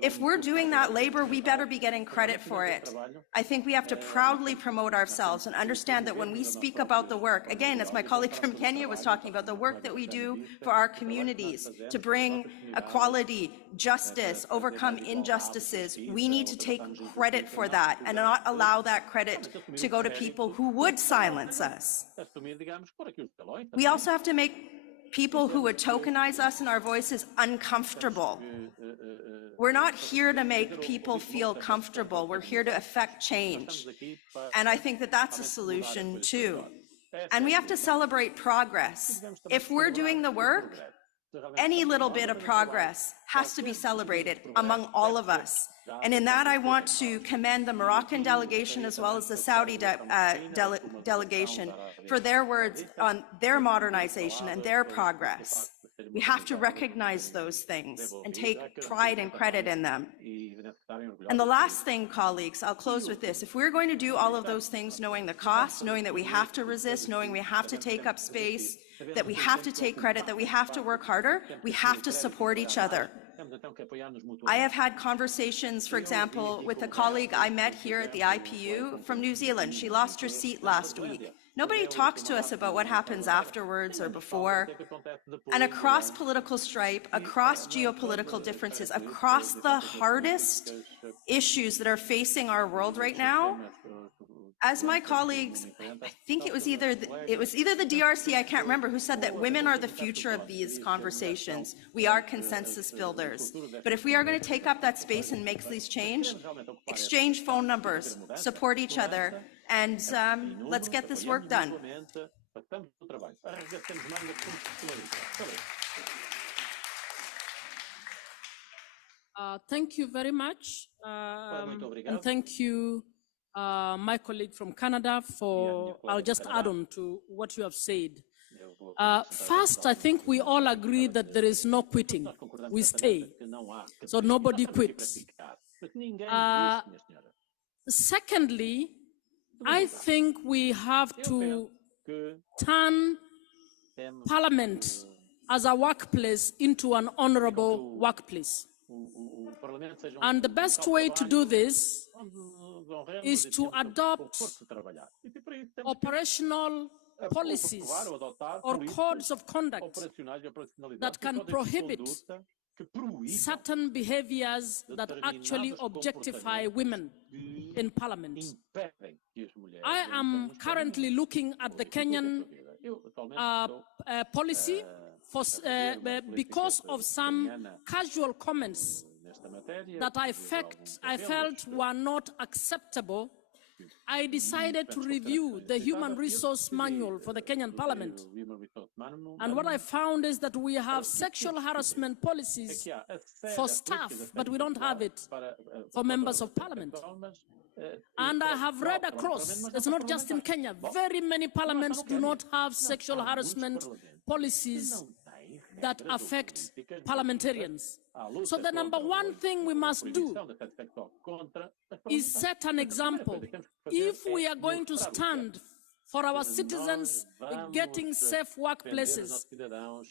if we're doing that labor, we better be getting credit for it. I think we have to proudly promote ourselves and understand that when we speak about the work, again, as my colleague from Kenya was talking about, the work that we do for our communities to bring equality, justice, overcome injustices, we need to take credit for that and not allow that credit to go to people who would silence us. We also have to make people who would tokenize us and our voices uncomfortable. We're not here to make people feel comfortable. We're here to affect change. And I think that that's a solution too. And we have to celebrate progress. If we're doing the work, any little bit of progress has to be celebrated among all of us. And in that, I want to commend the Moroccan delegation as well as the Saudi delegation for their words on their modernization and their progress. We have to recognize those things and take pride and credit in them. And the last thing, colleagues, I'll close with this. If we're going to do all of those things, knowing the cost, knowing that we have to resist, knowing we have to take up space, that we have to take credit, that we have to work harder, we have to support each other. I have had conversations, for example, with a colleague I met here at the IPU from New Zealand. She lost her seat last week. Nobody talks to us about what happens afterwards or before. And across political stripe, across geopolitical differences, across the hardest issues that are facing our world right now, as my colleagues, I think it was either the DRC, I can't remember, who said that women are the future of these conversations. We are consensus builders. But if we are going to take up that space and make these change, exchange phone numbers, support each other, and let's get this work done. Thank you very much. And thank you, my colleague from Canada, I'll just add on to what you have said. First, I think we all agree that there is no quitting. We stay. So nobody quits. Secondly, I think we have to turn Parliament as a workplace into an honorable workplace. And the best way to do this is to adopt operational policies or codes of conduct that can prohibit certain behaviors that actually objectify women in Parliament. I am currently looking at the Kenyan policy because of some casual comments that I felt were not acceptable. I decided to review the Human Resource Manual for the Kenyan Parliament. And what I found is that we have sexual harassment policies for staff, but we don't have it for members of Parliament. And I have read across, it's not just in Kenya, very many parliaments do not have sexual harassment policies that affect parliamentarians. So the number one thing we must do is set an example. If we are going to stand for our citizens getting safe workplaces,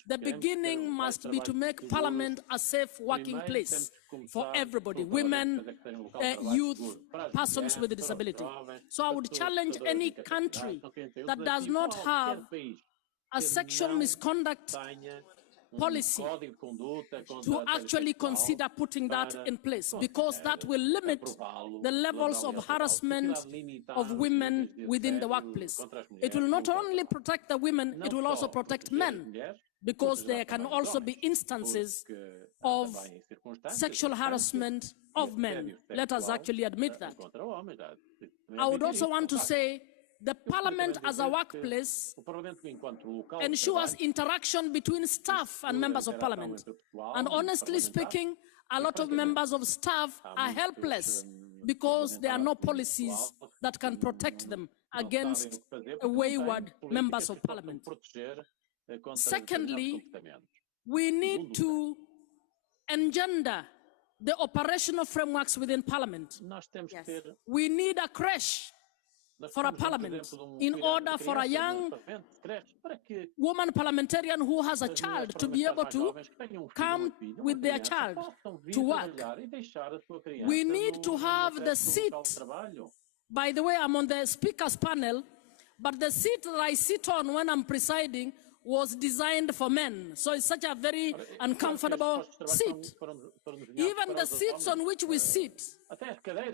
the beginning must be to make Parliament a safe working place for everybody, women, youth, persons with disability. So I would challenge any country that does not have a sexual misconduct policy to actually consider putting that in place, because that will limit the levels of harassment of women within the workplace. It will not only protect the women, it will also protect men, because there can also be instances of sexual harassment of men. Let us actually admit that. I would also want to say the Parliament as a workplace ensures interaction between staff and members of Parliament. And honestly speaking, a lot of members of staff are helpless because there are no policies that can protect them against wayward members of Parliament. Secondly, we need to engender the operational frameworks within Parliament. Yes. We need a creche for a parliament in order for a young woman parliamentarian who has a child to be able to come with their child to work. We need to have the seat. By the way, I'm on the speakers panel, but the seat that I sit on when I'm presiding was designed for men. So it's such a very uncomfortable seat. Even the seats on which we sit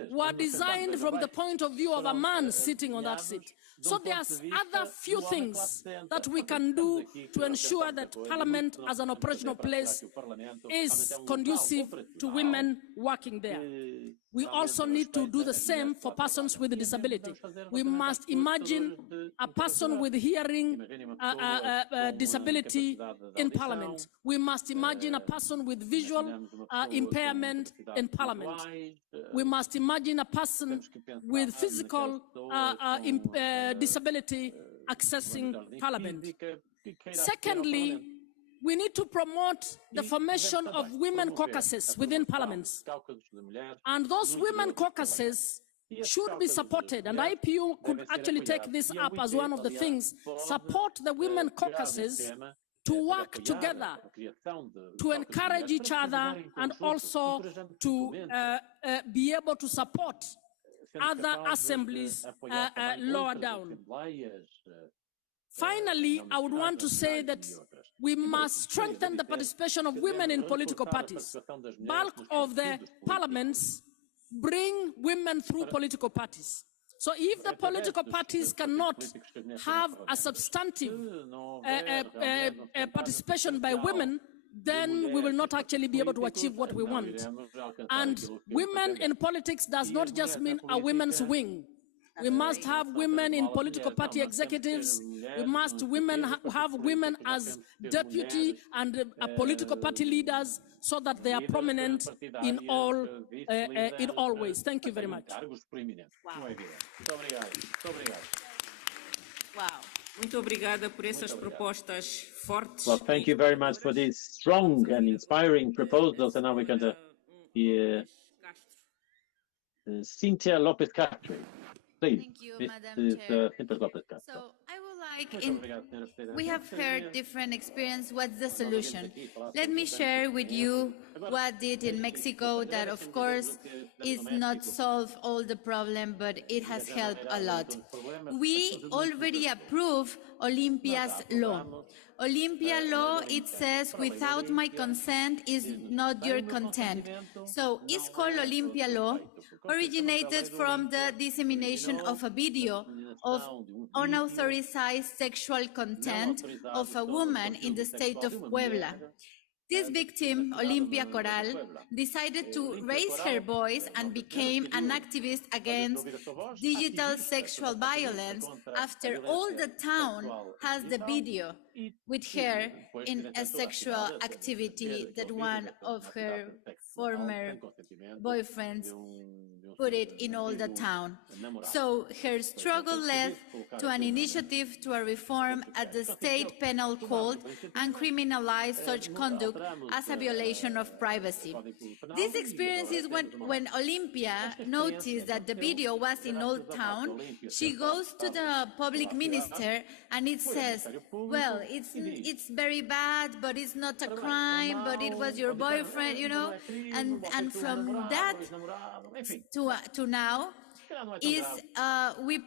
were designed from the point of view of a man sitting on that seat. So there's other few things that we can do to ensure that Parliament as an operational place is conducive to women working there. We also need to do the same for persons with a disability. We must imagine a person with hearing disability in Parliament. We must imagine a person with visual impairment in Parliament. We must imagine a person with physical disability accessing Parliament. Secondly, we need to promote the formation of women caucuses within parliaments. And those women caucuses should be supported, and IPU could actually take this up as one of the things, support the women caucuses to work together, to encourage each other, and also to be able to support other assemblies lower down. Finally, I would want to say that we must strengthen the participation of women in political parties. Bulk of the parliaments bring women through political parties. So if the political parties cannot have a substantive participation by women, then we will not actually be able to achieve what we want. And women in politics does not just mean a women's wing. We must have women in political party executives. We must have women as deputy and political party leaders, so that they are prominent in all ways. Thank you very much. Wow. Wow. Muito obrigada por essas propostas fortes. Well, thank you very much for these strong and inspiring proposals. And now we're going to hear Cynthia Lopez Castro. Please. Thank you, Madam Chair. So I would like, we have heard different experience. What's the solution? Let me share with you what did in Mexico that, of course, is not solve all the problem, but it has helped a lot. We already approved Olympia's law. Olympia law, it says, without my consent is not your content. So it's called Olympia law, originated from the dissemination of a video of unauthorized sexual content of a woman in the state of Puebla. This victim, Olympia Coral, decided to raise her voice and became an activist against digital sexual violence after all the town has the video with her in a sexual activity that one of her former boyfriends put it in all the town. So her struggle led to an initiative to a reform at the state penal code and criminalize such conduct as a violation of privacy. This experience is when Olympia noticed that the video was in Old Town. She goes to the public minister and it says, well, it's very bad, but it's not a crime, but it was your boyfriend, you know, and from that to now is we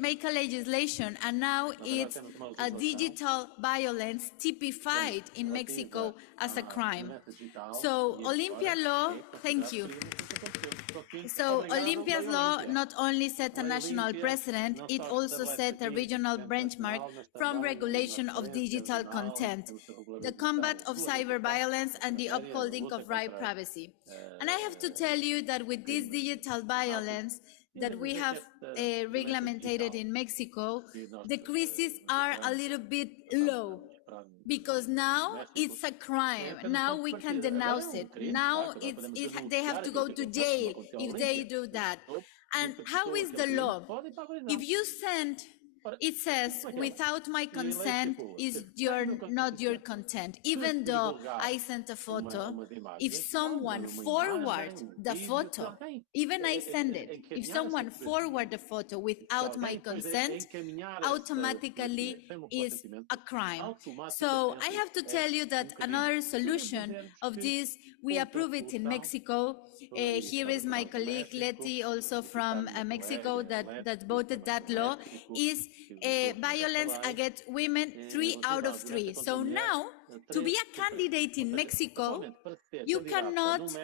make a legislation, and now it's a digital violence typified in Mexico as a crime. So Olympia law, thank you. So Olympia's law not only set a national precedent, it also set a regional benchmark from regulation of digital content, the combat of cyber violence, and the upholding of right privacy. And I have to tell you that with this digital violence that we have regulated in Mexico, the crises are a little bit low, because now it's a crime. Now we can denounce it. Now they have to go to jail if they do that. And how is the law? If you send, it says, without my consent is not your content. Even though I sent a photo, if someone forwards the photo, even I send it, if someone forwards the photo without my consent, automatically is a crime. So I have to tell you that another solution of this, we approve it in Mexico. Here is my colleague Leti, also from Mexico, that voted that law, is violence against women 3 out of 3. So now, to be a candidate in Mexico, you cannot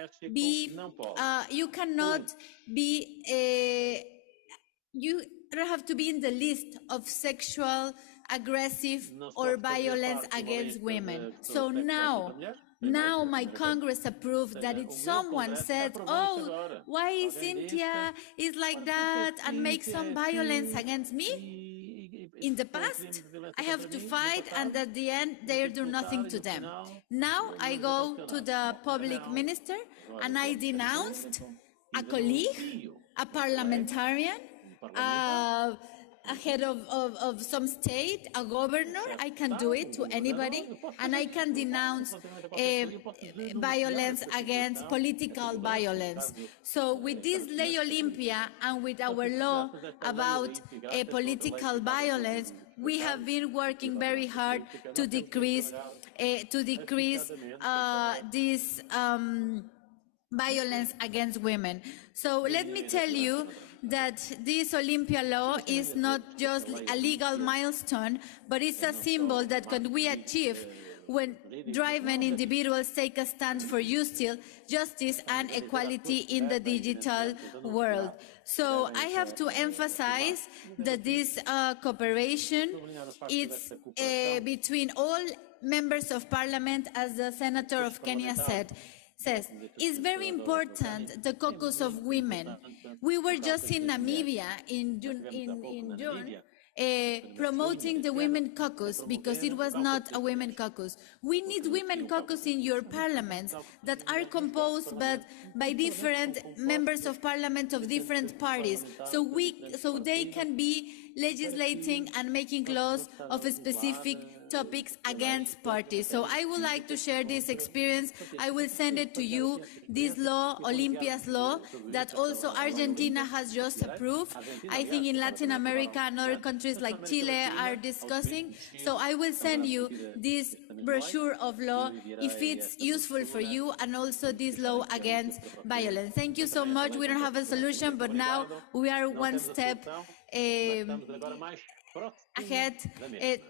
you don't have to be in the list of sexual, aggressive, or violence against women. So now my Congress approved that if someone said, oh, why Cynthia is like that and makes some violence against me, in the past, I have to fight, and at the end, they do nothing to them. Now I go to the public minister and I denounced a colleague, a parliamentarian, a head of some state, a governor. I can do it to anybody, and I can denounce violence against political violence. So with this Ley Olympia and with our law about political violence, we have been working very hard to decrease this violence against women. So let me tell you that this Olympia law is not just a legal milestone, but it's a symbol that can we achieve when driven individuals take a stand for justice and equality in the digital world. So I have to emphasize that this cooperation is between all members of parliament, as the Senator of Kenya says, it's very important, the caucus of women. We were just in Namibia in June promoting the women caucus because it was not a women caucus. We need women caucus in your parliaments that are composed by different members of parliament of different parties, so they can be legislating and making laws of specific topics against parties. So I would like to share this experience. I will send it to you, this law, Olympia's law, that also Argentina has just approved. I think in Latin America and other countries like Chile are discussing. So I will send you this brochure of law if it's useful for you, and also this law against violence. Thank you so much. We don't have a solution, but now we are one step ahead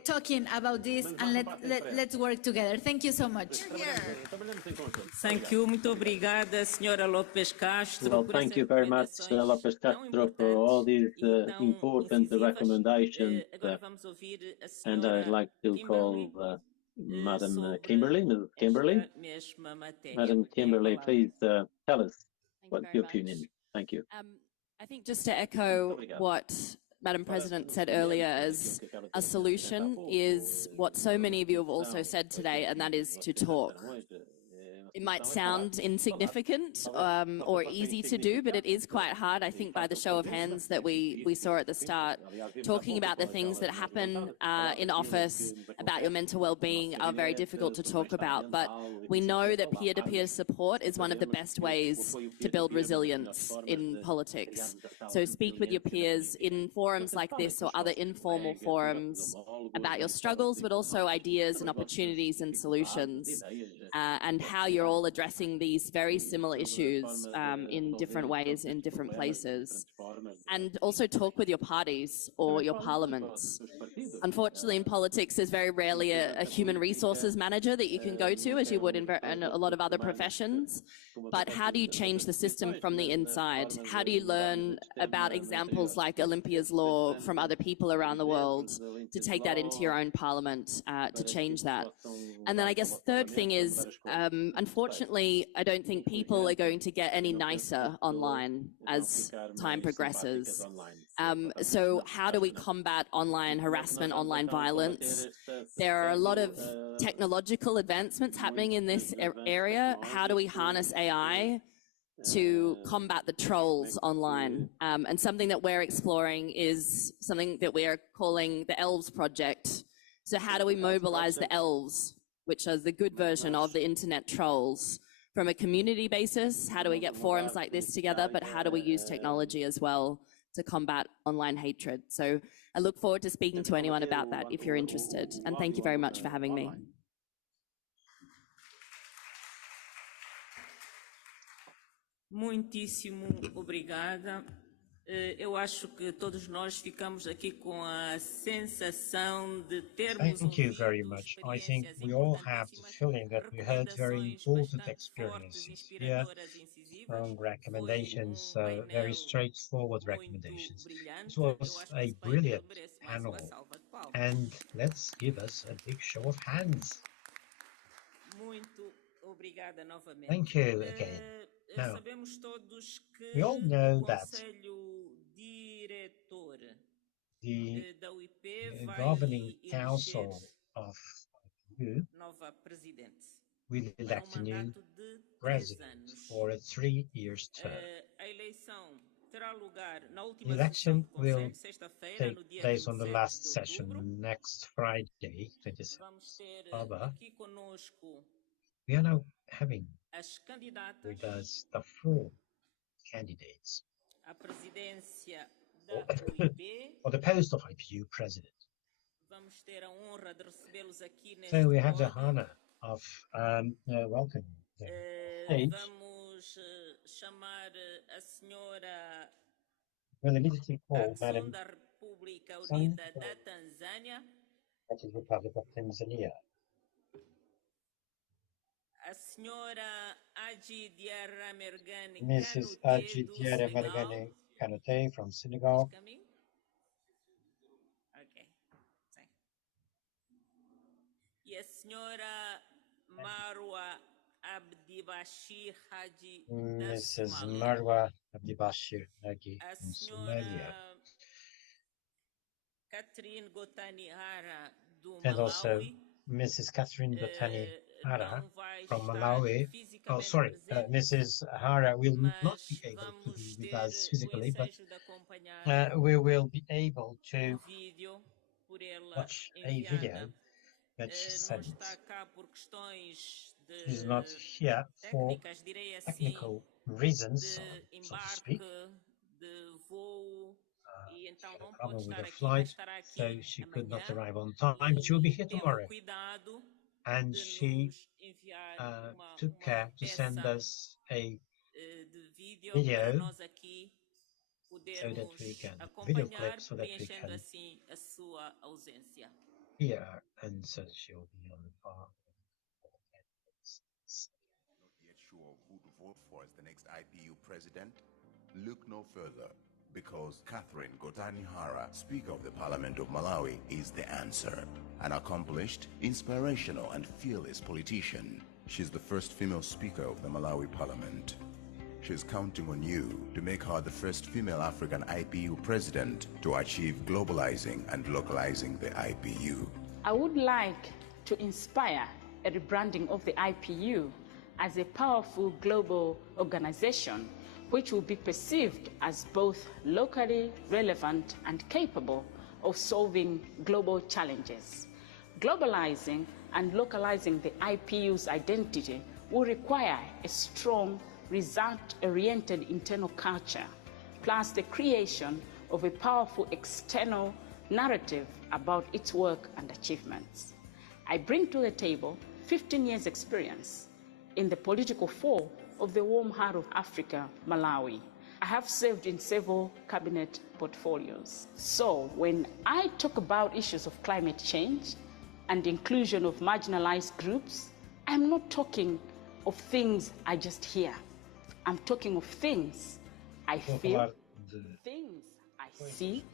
talking about this, and let's work together. Thank you so much. Thank you. Muito obrigada, Senhora Lopes Castro. Well, thank you very much, Lopes Castro, for all these important recommendations. And I'd like to call Madam Kimberley, Mrs. Kimberley. Madam Kimberley, please tell us what's your opinion. Thank you. I think just to echo what Madam President said earlier, as a solution is what so many of you have also said today, and that is to talk. It might sound insignificant or easy to do, but it is quite hard. I think by the show of hands that we saw at the start, talking about the things that happen in office, about your mental well-being, are very difficult to talk about. But we know that peer-to-peer support is one of the best ways to build resilience in politics. So speak with your peers in forums like this or other informal forums about your struggles, but also ideas and opportunities and solutions, and how you're all addressing these very similar issues in different ways in different places. And also talk with your parties or your parliaments. Unfortunately, in politics, there's very rarely a human resources manager that you can go to, as you would in a lot of other professions. But how do you change the system from the inside? How do you learn about examples like Olympia's law from other people around the world to take that into your own parliament to change that? And then I guess third thing is, unfortunately, I don't think people are going to get any nicer online as time progresses. So how do we combat online harassment, online violence? There are a lot of technological advancements happening in this area. How do we harness AI to combat the trolls online? And something that we're exploring is something that we are calling the Elves Project. So how do we mobilize the elves, which is the good version of the internet trolls, from a community basis? How do we get forums like this together? But how do we use technology as well to combat online hatred? So I look forward to speaking to anyone about that if you're interested. And thank you very much for having me. Muitíssimo obrigada. Eu acho que todos nós ficamos aqui com a sensação de termos Thank you very much. I think we all have the feeling that we heard very important experiences here, strong recommendations, very straightforward recommendations. This was a brilliant panel, and let's give us a big show of hands. Muito obrigada novamente. Thank you again. Now, we all know that the governing council of IPU will elect a new president for a 3-year term. The election will take place on the last session next Friday, 27th October. We are now having with us the 4 candidates for the post of IPU President. So we have the honor of welcoming them on stage. We'll immediately call Madam Sandra, that is Republic of Tanzania. Mrs. Aji Diarra Mergane Kanouté from Senegal. Okay. Yes, Senhora Marwa Abdibashir Haji. Mrs. Marwa Abdibashir Haji from Somalia. Catherine Gotani Hara do Malawi. And also Mrs. Catherine Gotani Hara from Malawi. Oh, sorry, Mrs. Hara will not be able to be with us physically, but we will be able to watch a video that she sent. She's not here for technical reasons, so to speak. She had a problem with her flight, so she could not arrive on time, but she will be here tomorrow. And she took care to send us a video so that we can video clip, so that we can hear and search you on Not yet sure who to vote for as the next IPU president? Look no further, because Catherine Gotani-Hara, Speaker of the Parliament of Malawi, is the answer. An accomplished, inspirational, and fearless politician. She's the first female Speaker of the Malawi Parliament. She's counting on you to make her the first female African IPU president to achieve globalizing and localizing the IPU. I would like to inspire a rebranding of the IPU as a powerful global organization which will be perceived as both locally relevant and capable of solving global challenges. Globalizing and localizing the IPU's identity will require a strong, result-oriented internal culture, plus the creation of a powerful external narrative about its work and achievements. I bring to the table 15 years' experience in the political fall of the warm heart of Africa, Malawi. I have served in several cabinet portfolios. So when I talk about issues of climate change and inclusion of marginalized groups, I'm not talking of things I just hear. I'm talking of things I feel, things I see,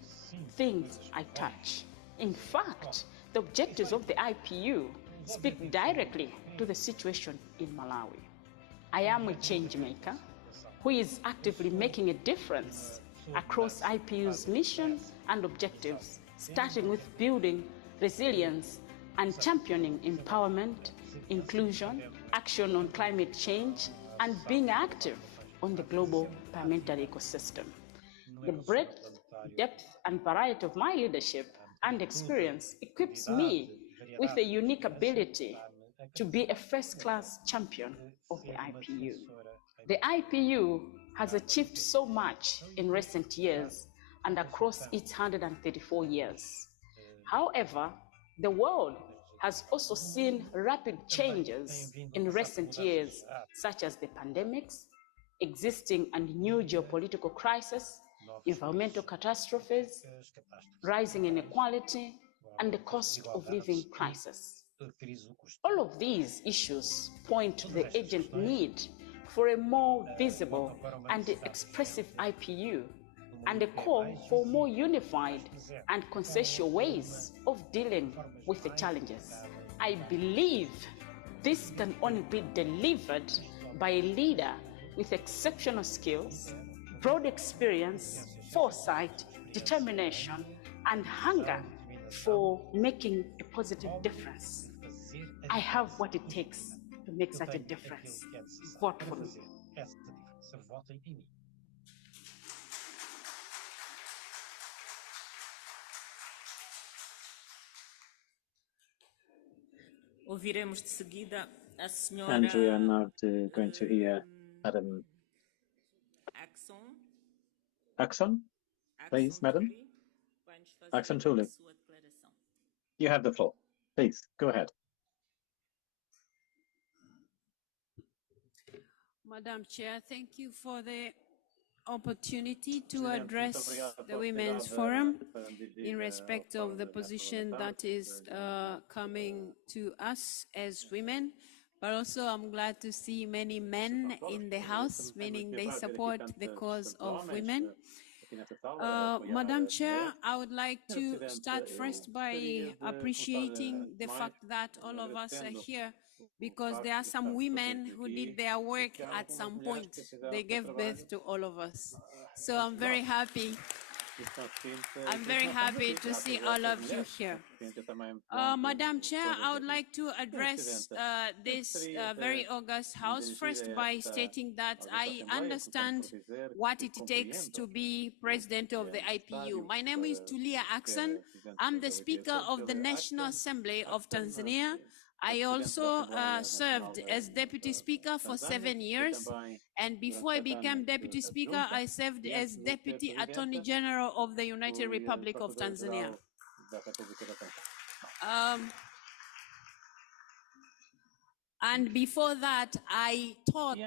things I touch. In fact, the objectives of the IPU speak directly to the situation in Malawi. I am a change maker who is actively making a difference across IPU's mission and objectives, starting with building resilience and championing empowerment, inclusion, action on climate change, and being active on the global parliamentary ecosystem. The breadth, depth, and variety of my leadership and experience equips me with the unique ability to be a first-class champion of the IPU. The IPU has achieved so much in recent years and across its 134 years. However, the world has also seen rapid changes in recent years, such as the pandemics, existing and new geopolitical crises, environmental catastrophes, rising inequality, and the cost of living crisis. All of these issues point to the urgent need for a more visible and expressive IPU and a call for more unified and consensual ways of dealing with the challenges. I believe this can only be delivered by a leader with exceptional skills, broad experience, foresight, determination, and hunger for making a positive difference. I have what it takes to make such a difference. Vote for me. Ouviremos de seguida a senhora. And we are now going to hear Madam Axon, please, Madam. Axon Tuli. You have the floor. Please, go ahead. Madam Chair, thank you for the opportunity to address the Women's Forum in respect of the position that is coming to us as women. But also I'm glad to see many men in the House, meaning they support the cause of women. Madam Chair, I would like to start first by appreciating the fact that all of us are here because there are some women who did their work at some point. They gave birth to all of us. So I'm very happy. I'm very happy to see all of you here. Madam Chair, I would like to address this very august House first by stating that I understand what it takes to be president of the IPU. My name is Tulia Ackson. I'm the Speaker of the National Assembly of Tanzania. I also served as Deputy Speaker for 7 years. And before I became Deputy Speaker, I served as Deputy Attorney General of the United Republic of Tanzania. And before that, I taught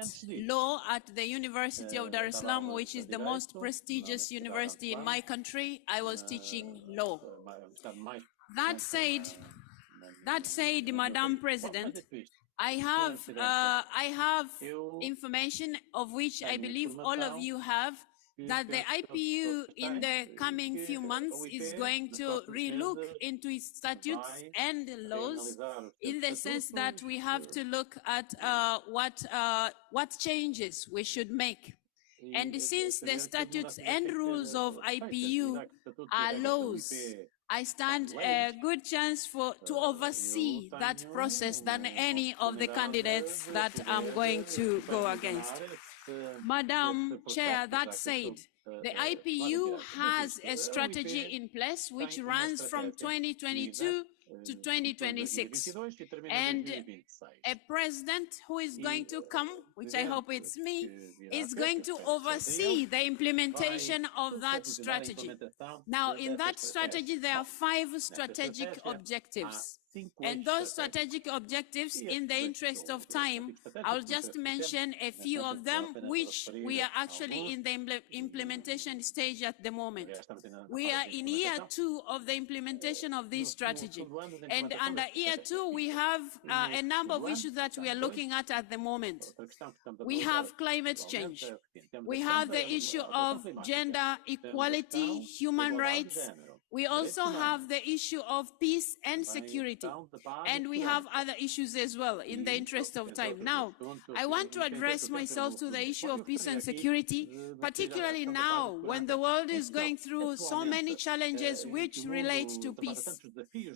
law at the University of Dar es Salaam, which is the most prestigious university in my country. I was teaching law. That said, Madam President, I have information of which I believe all of you have, that the IPU in the coming few months is going to relook into its statutes and laws, in the sense that we have to look at what changes we should make. And since the statutes and rules of IPU are laws, I stand a good chance to oversee that process than any of the candidates that I'm going to go against. Madam Chair, that said, the IPU has a strategy in place which runs from 2022 to 2026. And a president who is going to come, which I hope it's me, is going to oversee the implementation of that strategy. Now, in that strategy, there are 5 strategic objectives. And those strategic objectives, in the interest of time, I'll just mention a few of them, which we are actually in the implementation stage at the moment. We are in year 2 of the implementation of this strategy. And under year 2, we have a number of issues that we are looking at the moment. We have climate change. We have the issue of gender equality, human rights. We also have the issue of peace and security, and we have other issues as well, in the interest of time. Now, I want to address myself to the issue of peace and security, particularly now when the world is going through so many challenges which relate to peace.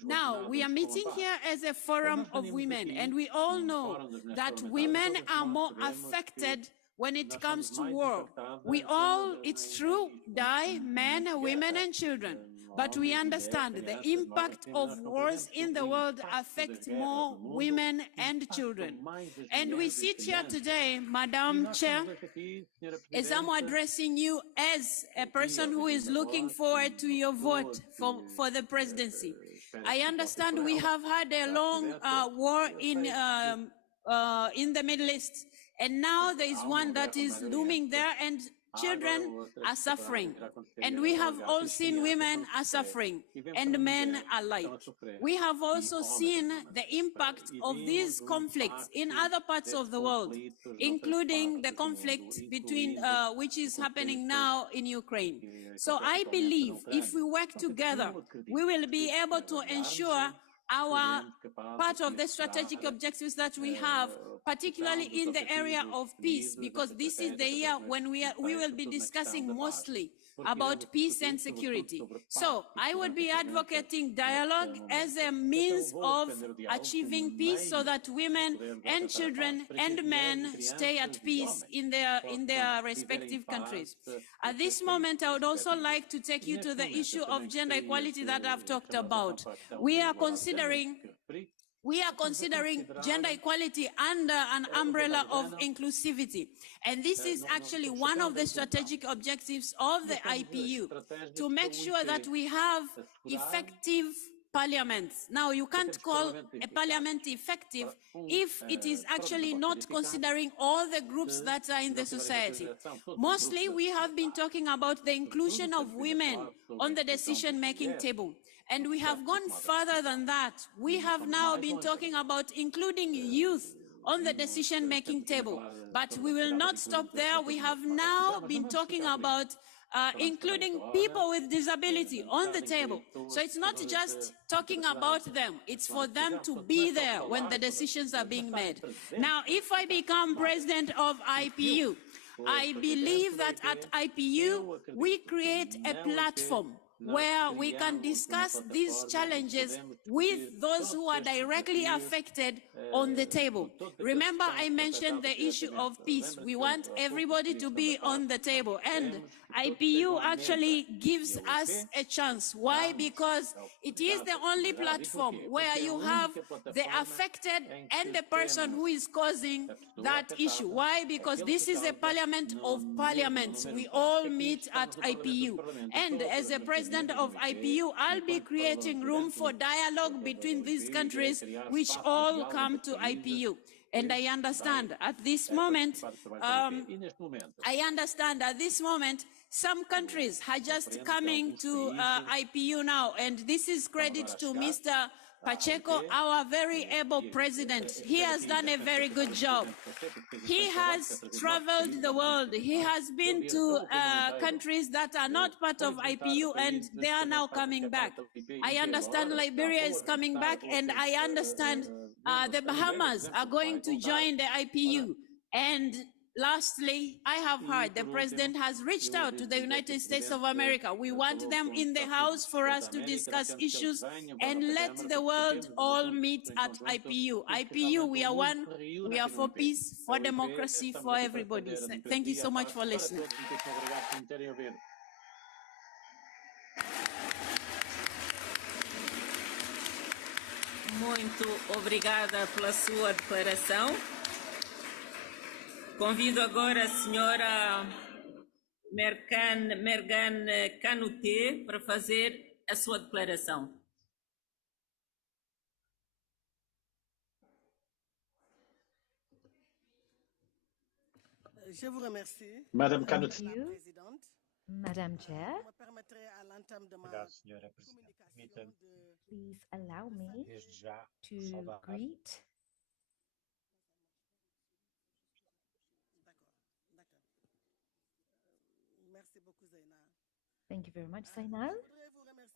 Now, we are meeting here as a forum of women, and we all know that women are more affected when it comes to war. We all, it's true, die, men, women, and children. But we understand the impact of wars in the world affect more women and children. And we sit here today, Madam Chair, as I'm addressing you as a person who is looking forward to your vote for the presidency. I understand we have had a long war in the Middle East, and now there is one that is looming there, and children are suffering, and we have all seen women are suffering, and men alike. We have also seen the impact of these conflicts in other parts of the world, including the conflict between which is happening now in Ukraine. So I believe if we work together, we will be able to ensure our part of the strategic objectives that we have, particularly in the area of peace, because this is the year when we will be discussing mostly about peace and security. So I would be advocating dialogue as a means of achieving peace, so that women and children and men stay at peace in their respective countries. At this moment, I would also like to take you to the issue of gender equality that I've talked about. We are considering gender equality under an umbrella of inclusivity. And this is actually one of the strategic objectives of the IPU, to make sure that we have effective parliaments. Now, you can't call a parliament effective if it is actually not considering all the groups that are in the society. Mostly, we have been talking about the inclusion of women on the decision-making table. And we have gone further than that. We have now been talking about including youth on the decision-making table. But we will not stop there. We have now been talking about including people with disability on the table. So it's not just talking about them, it's for them to be there when the decisions are being made. Now, if I become president of IPU, I believe that at IPU, we create a platform where we can discuss these challenges with those who are directly affected on the table. Remember, I mentioned the issue of peace. We want everybody to be on the table, and IPU actually gives us a chance. Why? Because it is the only platform where you have the affected and the person who is causing that issue. Why? Because this is a parliament of parliaments. We all meet at IPU. And as a president of IPU, I'll be creating room for dialogue between these countries, which all come to IPU. And I understand at this moment, some countries are just coming to IPU now, and this is credit to Mr. Pacheco, our very able president. He has done a very good job. He has traveled the world. He has been to countries that are not part of IPU, and they are now coming back. I understand Liberia is coming back, and I understand the Bahamas are going to join the IPU. And lastly, I have heard the president has reached out to the United States of America. We want them in the House for us to discuss issues and let the world all meet at IPU. IPU, we are one, we are for peace, for democracy, for everybody. Thank you so much for listening. Muito obrigada pela sua declaração. Convido agora a senhora Mergan Kanouté para fazer a sua declaração. Madam Thank you, Madam Chair. Please allow me to greet Thank you very much, Zainal.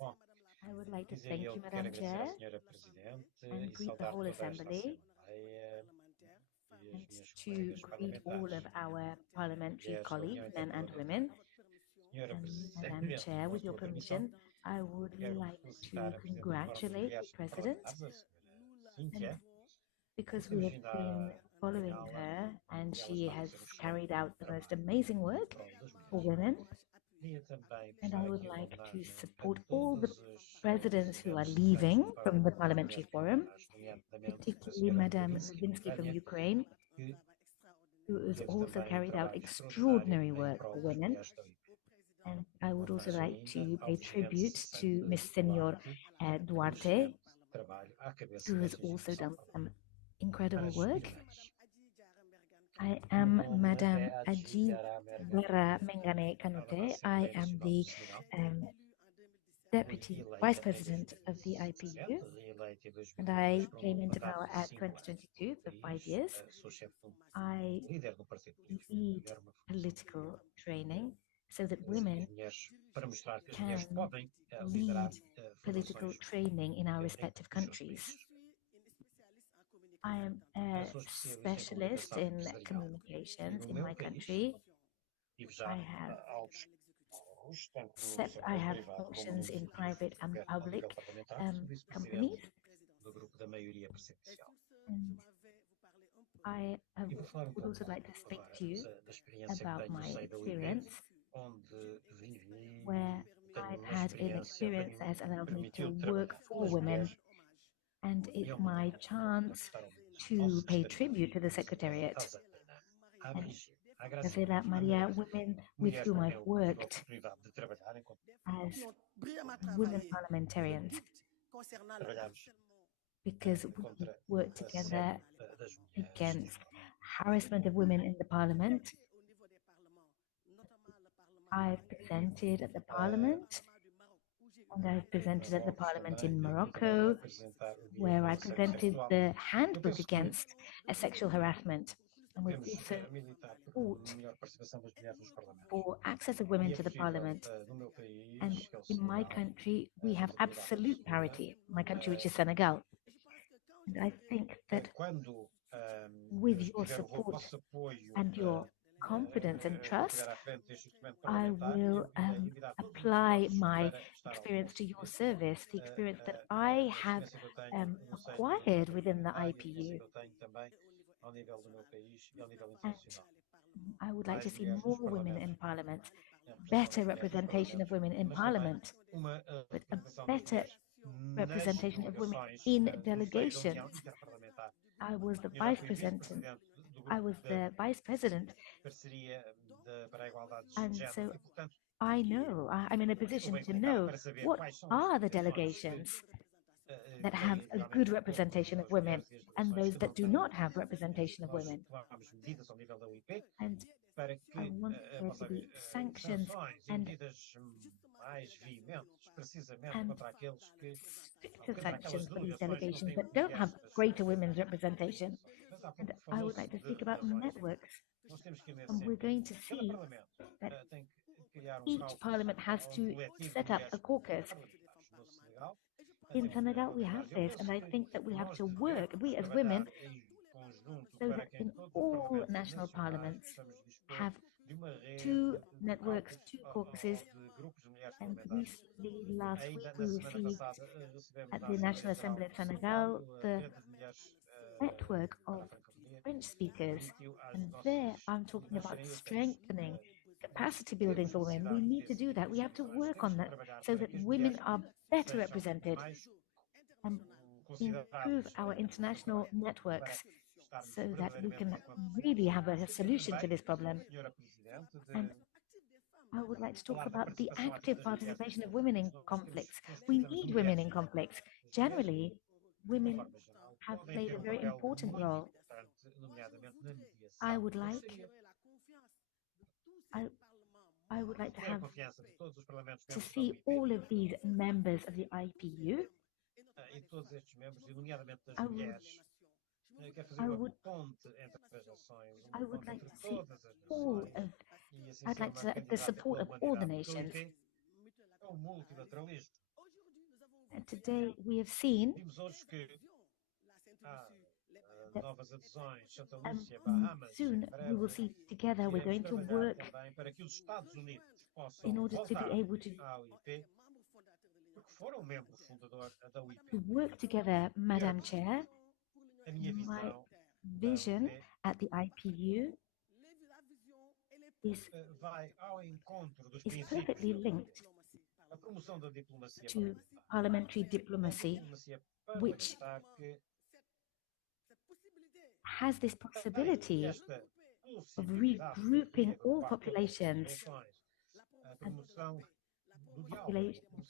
I would like to thank you, Madam Chair, and greet the whole Assembly, and to greet all of our parliamentary colleagues, men and women. Madam Chair, with your permission, I would like to congratulate the President, because we have been following her, and she has carried out the most amazing work for women. And I would like to support all the presidents who are leaving from the Parliamentary Forum, particularly Madame Levinsky from Ukraine, who has also carried out extraordinary work for women. And I would also like to pay tribute to Ms. Senor Duarte, who has also done some incredible work. I am Madame Aji Vera Mengane Kanouté. I am the Deputy Vice President of the IPU, and I came into power at 2022 for 5 years. I lead political training so that women can lead political training in our respective countries. I am a specialist in communications in my country. I have functions in private and public companies. And I would also like to speak to you about my experience, where I've had an experience that has allowed me to work for women, and it's my chance to pay tribute to the Secretariat and Gazela Maria, women with whom I've worked as women parliamentarians, because we work together against harassment of women in the Parliament. I've presented at the Parliament, and I've presented at the Parliament in Morocco, where I presented the handbook against sexual harassment. And we've also fought for access of women to the Parliament. And in my country, we have absolute parity, my country, which is Senegal. And I think that with your support and your confidence and trust, I will apply my experience to your service, the experience that I have acquired within the IPU. And I would like to see more women in Parliament, better representation of women in Parliament, but a better representation of women in delegations. I was the vice president. And so I know, I'm in a position to know what are the delegations. that have a good representation of women and those that do not have representation of women. And I want there to be sanctions and stricter sanctions for these delegations that don't have greater women's representation. And I would like to speak about networks. And we're going to see that each parliament has to set up a caucus. In Senegal, we have this, and I think that we have to work, we as women, so that in all national parliaments have 2 networks, 2 caucuses. And recently, last week, we received at the National Assembly of Senegal the network of French speakers. And there I'm talking about strengthening capacity building for women. We need to do that. We have to work on that so that women are better represented and improve our international networks so that we can really have a solution to this problem. And I would like to talk about the active participation of women in conflicts. We need women in conflicts. Generally, women have played a very important role. I would like to see all of these members of the IPU. I would like to see I'd like the support of all the nations. And today we have seen that soon we will see together, we're going to work in order to be able to work together, Madam Chair. My vision at the IPU is perfectly linked to parliamentary diplomacy, which has this possibility of regrouping all populations and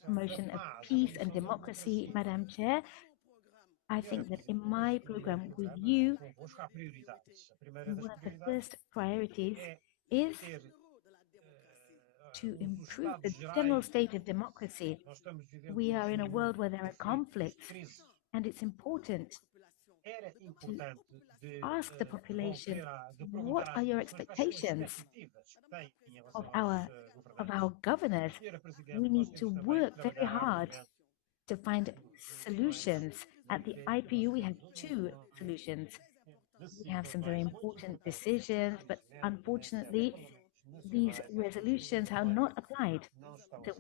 promotion of peace and democracy. Madam Chair, I think that in my program with you, one of the first priorities is to improve the general state of democracy. We are in a world where there are conflicts, and it's important to ask the population, what are your expectations of our governors? We need to work very hard to find solutions. At the IPU, we have 2 solutions. We have some very important decisions, but unfortunately, these resolutions are not applied. So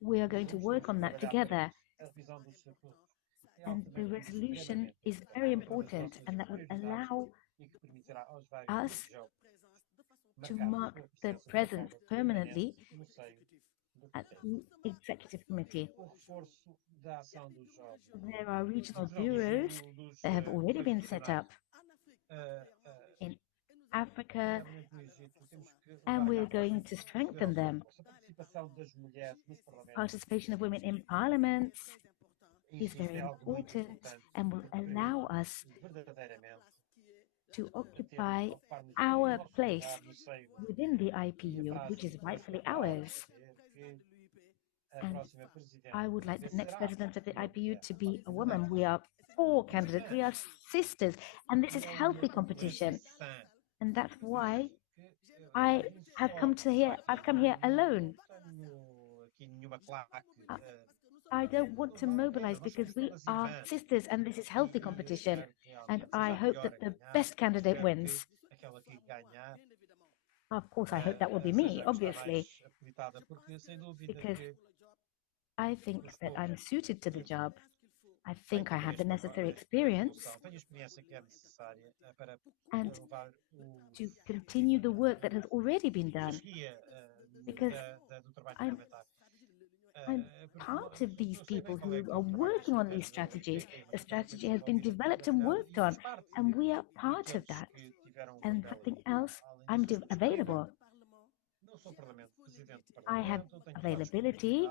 we are going to work on that together. And the resolution is very important, and that would allow us to mark the presence permanently at the Executive Committee. There are regional bureaus that have already been set up in Africa, and we're going to strengthen them. Participation of women in parliaments is very important and will allow us to occupy our place within the IPU, which is rightfully ours. And I would like the next president of the IPU to be a woman. We are 4 candidates, we are sisters, and this is healthy competition. And that's why I have come here alone. I don't want to mobilize because we are sisters and this is healthy competition. And I hope that the best candidate wins. Of course, I hope that will be me, obviously, because I think that I'm suited to the job. I think I have the necessary experience and to continue the work that has already been done, because I'm part of these people who are working on these strategies. The strategy has been developed and worked on, and we are part of that. And something else, I'm available. I have availability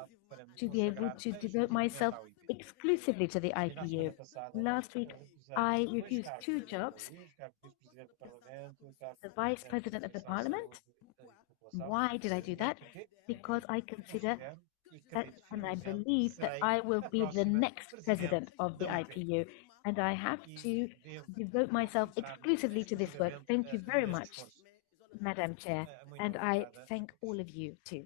to be able to devote myself exclusively to the IPU. Last week, I refused 2 jobs, the Vice President of the Parliament. Why did I do that? Because I consider that, and I believe that I will be the next president of the IPU, and I have to devote myself exclusively to this work. Thank you very much, Madam Chair, and I thank all of you too.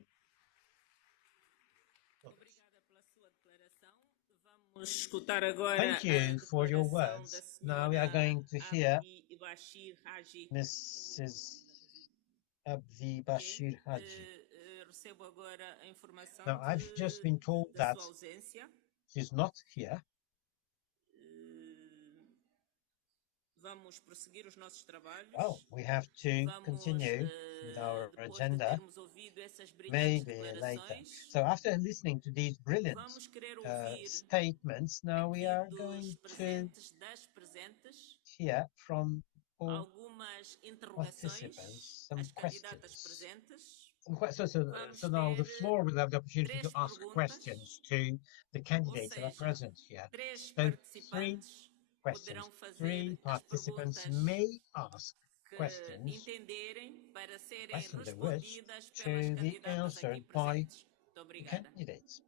Thank you for your words. Now we are going to hear Mrs. Abdi Bashir Haji. Now, I've just been told that she's not here. Well, we have to continue with our agenda maybe later. So after listening to these brilliant statements, now we are going to hear from all participants some questions. So now the floor will have the opportunity to ask questions to the candidates that are present here. So 3 questions. 3 participants may ask questions they wish to be answered by the candidates.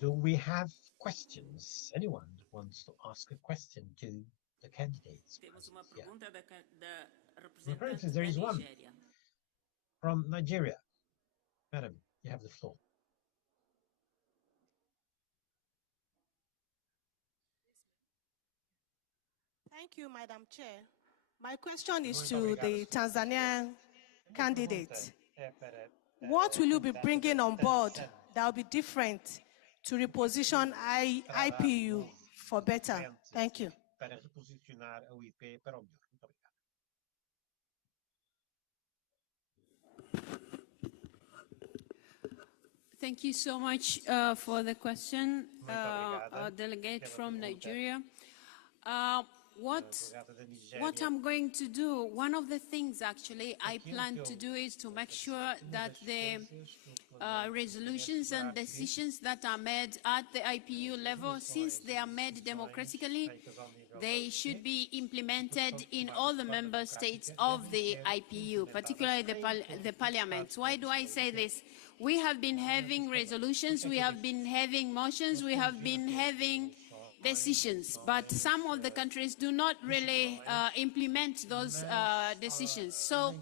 Do we have questions? Anyone wants to ask a question to the candidates? Apparently there is one from Nigeria. Madam, you have the floor. Thank you, Madam Chair. My question is to the Tanzanian candidate. What will you be bringing on board that will be different to reposition IPU for better? Thank you. Thank you so much for the question, delegate from Nigeria. What I'm going to do, one of the things actually I plan to do is to make sure that the resolutions and decisions that are made at the IPU level, since they are made democratically, they should be implemented in all the member states of the IPU, particularly the parliament. Why do I say this? We have been having resolutions, we have been having motions, we have been having decisions, but some of the countries do not really implement those decisions. So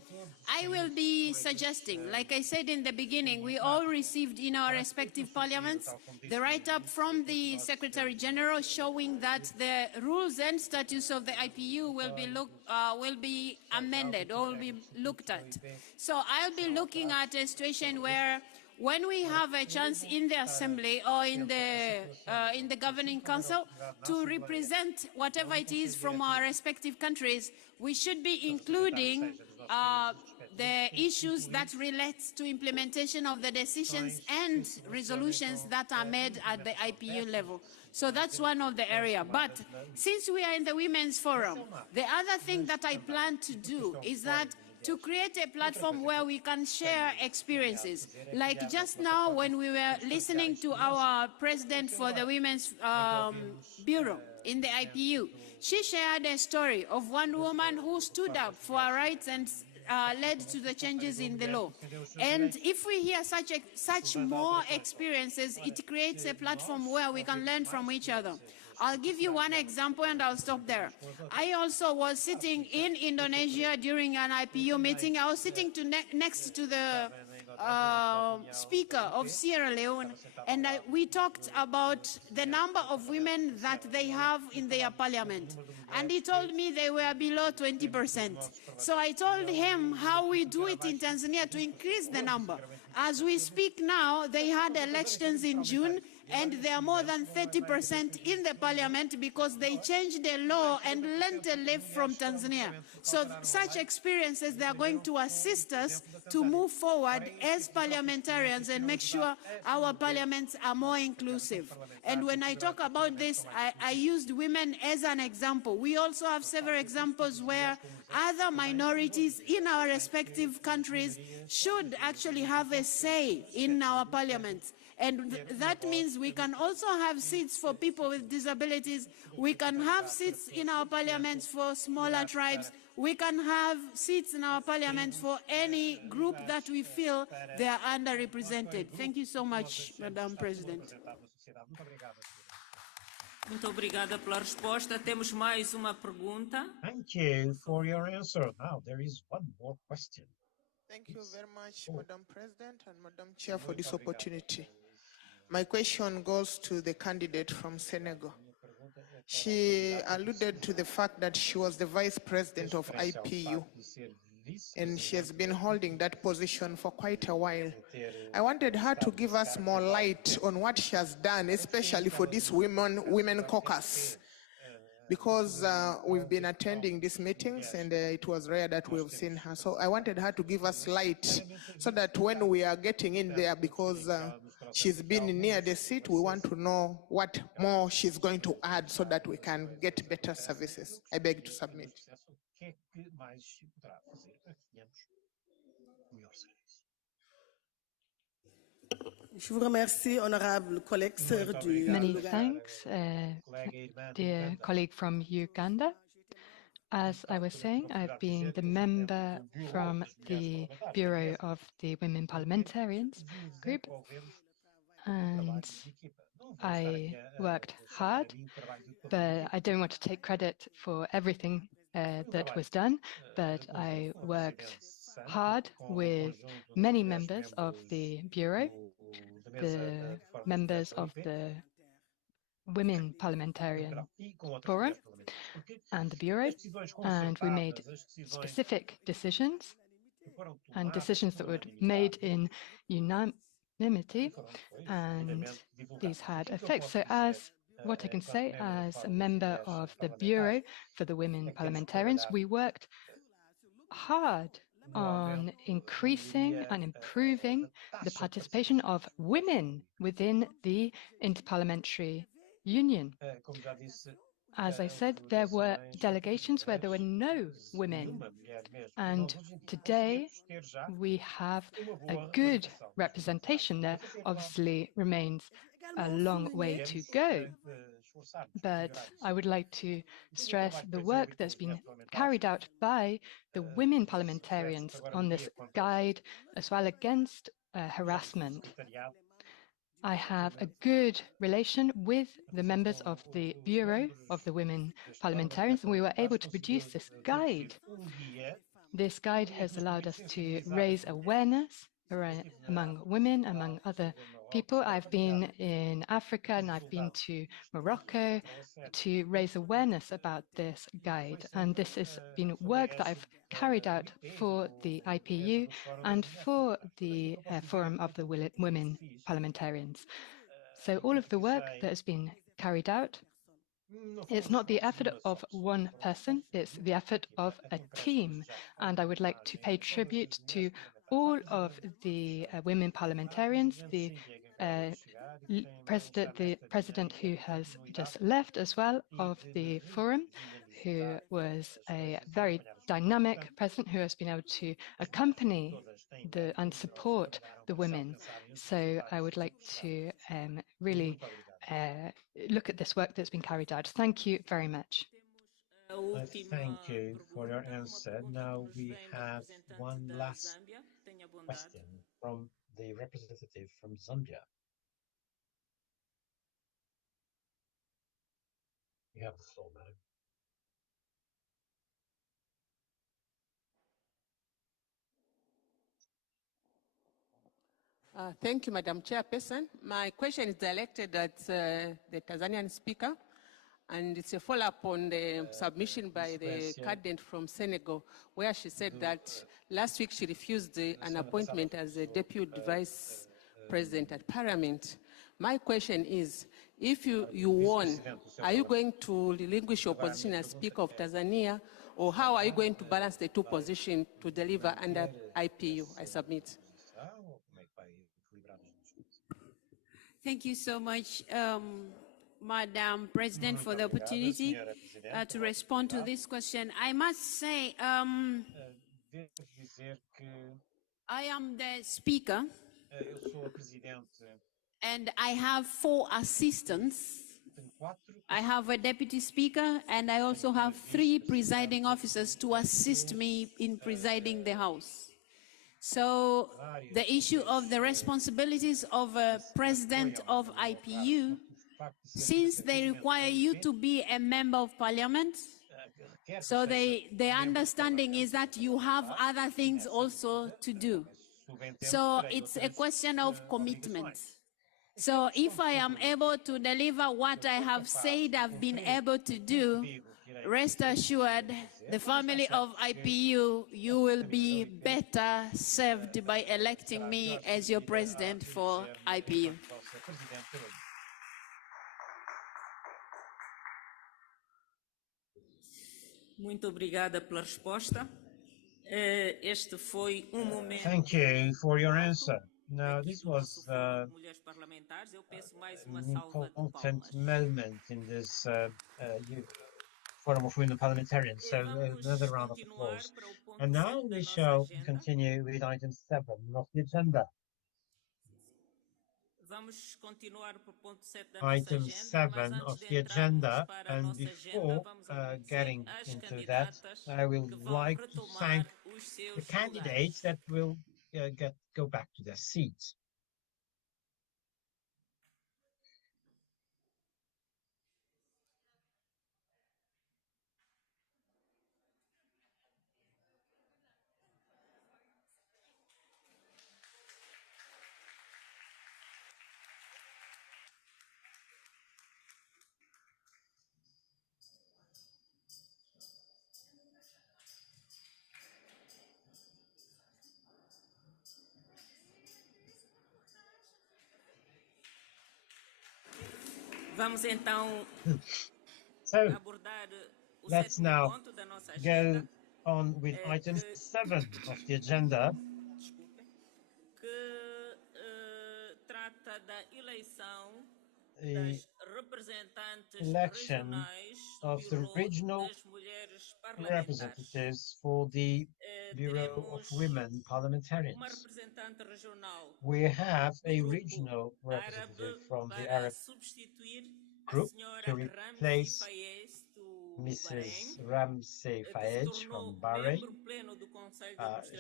I will be suggesting, like I said in the beginning, we all received in our respective parliaments the write-up from the Secretary General showing that the rules and statutes of the IPU will be amended or will be looked at. So I'll be looking at a situation where when we have a chance in the Assembly or in the Governing Council to represent whatever it is from our respective countries, we should be including the issues that relate to implementation of the decisions and resolutions that are made at the IPU level. So that's one of the areas. But since we are in the Women's Forum, the other thing that I plan to do is that to create a platform where we can share experiences. Like just now when we were listening to our president for the Women's Bureau in the IPU, she shared a story of one woman who stood up for her rights and led to the changes in the law. And if we hear such more experiences, it creates a platform where we can learn from each other. I'll give you one example and I'll stop there. I also was sitting in Indonesia during an IPU meeting. I was sitting next to the speaker of Sierra Leone, and we talked about the number of women that they have in their parliament. And he told me they were below 20%. So I told him how we do it in Tanzania to increase the number. As we speak now, they had elections in June, and they are more than 30% in the parliament because they changed the law and lent a leave from Tanzania. So such experiences, they are going to assist us to move forward as parliamentarians and make sure our parliaments are more inclusive. And when I talk about this, I used women as an example. We also have several examples where other minorities in our respective countries should actually have a say in our parliaments. And that means we can also have seats for people with disabilities. We can have seats in our parliaments for smaller tribes. We can have seats in our parliament for any group that we feel they are underrepresented. Thank you so much, Madam President. Muito obrigada pela resposta. Temos mais uma pergunta. Thank you for your answer. Now there is one more question. Thank you very much, Madam President and Madam Chair, for this opportunity. My question goes to the candidate from Senegal. She alluded to the fact that she was the Vice President of IPU, and she has been holding that position for quite a while. I wanted her to give us more light on what she has done, especially for this women caucus, because we've been attending these meetings and it was rare that we've seen her. So I wanted her to give us light so that when we are getting in there, because she's been near the seat, we want to know what more she's going to add so that we can get better services. I beg to submit. Many thanks, dear colleague from Uganda. As I was saying, I've been the member from the Bureau of the Women Parliamentarians group, and I worked hard, but I don't want to take credit for everything that was done, but I worked hard with many members of the Bureau, the members of the Women Parliamentarian Forum and the Bureau, and we made specific decisions and decisions that were made in unanimity, and these had effects. So as what I can say as a member of the Bureau for the Women Parliamentarians, we worked hard on increasing and improving the participation of women within the Inter-Parliamentary Union. As I said, there were delegations where there were no women, and today we have a good representation. There obviously remains a long way to go, but I would like to stress the work that's been carried out by the women parliamentarians on this guide as well against harassment. I have a good relation with the members of the Bureau of the Women Parliamentarians, and we were able to produce this guide. This guide has allowed us to raise awareness among women, among other people. I've been in Africa and I've been to Morocco to raise awareness about this guide. And this has been work that I've carried out for the IPU and for the Forum of the Women Parliamentarians. So all of the work that has been carried out, it's not the effort of one person, it's the effort of a team. And I would like to pay tribute to all of the women parliamentarians, the president who has just left as well of the forum, who was a very dynamic president who has been able to accompany and support the women. So I would like to really look at this work that's been carried out. Thank you very much. Thank you for your answer. Now we have one last question from the representative from Zambia. You have the floor, madam. Thank you, Madam Chairperson. My question is directed at the Tanzanian speaker, and it's a follow-up on the submission by the candidate from Senegal, where she said that last week she refused an appointment as a deputy vice president at Parliament. My question is, if you won, are you going to relinquish your position as Speaker of Tanzania, or how are you going to balance the two positions to deliver under IPU? I submit. Thank you so much, Madam President, for the opportunity to respond to this question. I must say, I am the Speaker, and I have 4 assistants. I have a Deputy Speaker, and I also have 3 presiding officers to assist me in presiding the House. So the issue of the responsibilities of a President of IPU, since they require you to be a member of Parliament, so the understanding is that you have other things also to do. So it's a question of commitment. So if I am able to deliver what I have said I've been able to do, rest assured, the family of IPU, you will be better served by electing me as your president for IPU. Muito obrigada pela resposta. Este foi momento. Thank you for your answer. Now, this was an important moment in this Forum of Women Parliamentarians, so another round of applause. And now we shall continue with item 7 of the agenda. Item 7 of the agenda, and before getting into that, I would like to thank the candidates that will go back to their seats. Vamos então abordar let's now go on with item 7 of the agenda. Que trata da eleição das representantes regionais of the regional representatives for the Bureau of Women Parliamentarians. We have a regional representative from the Arab group to replace Mrs. Ramsey Faej from Bahrain.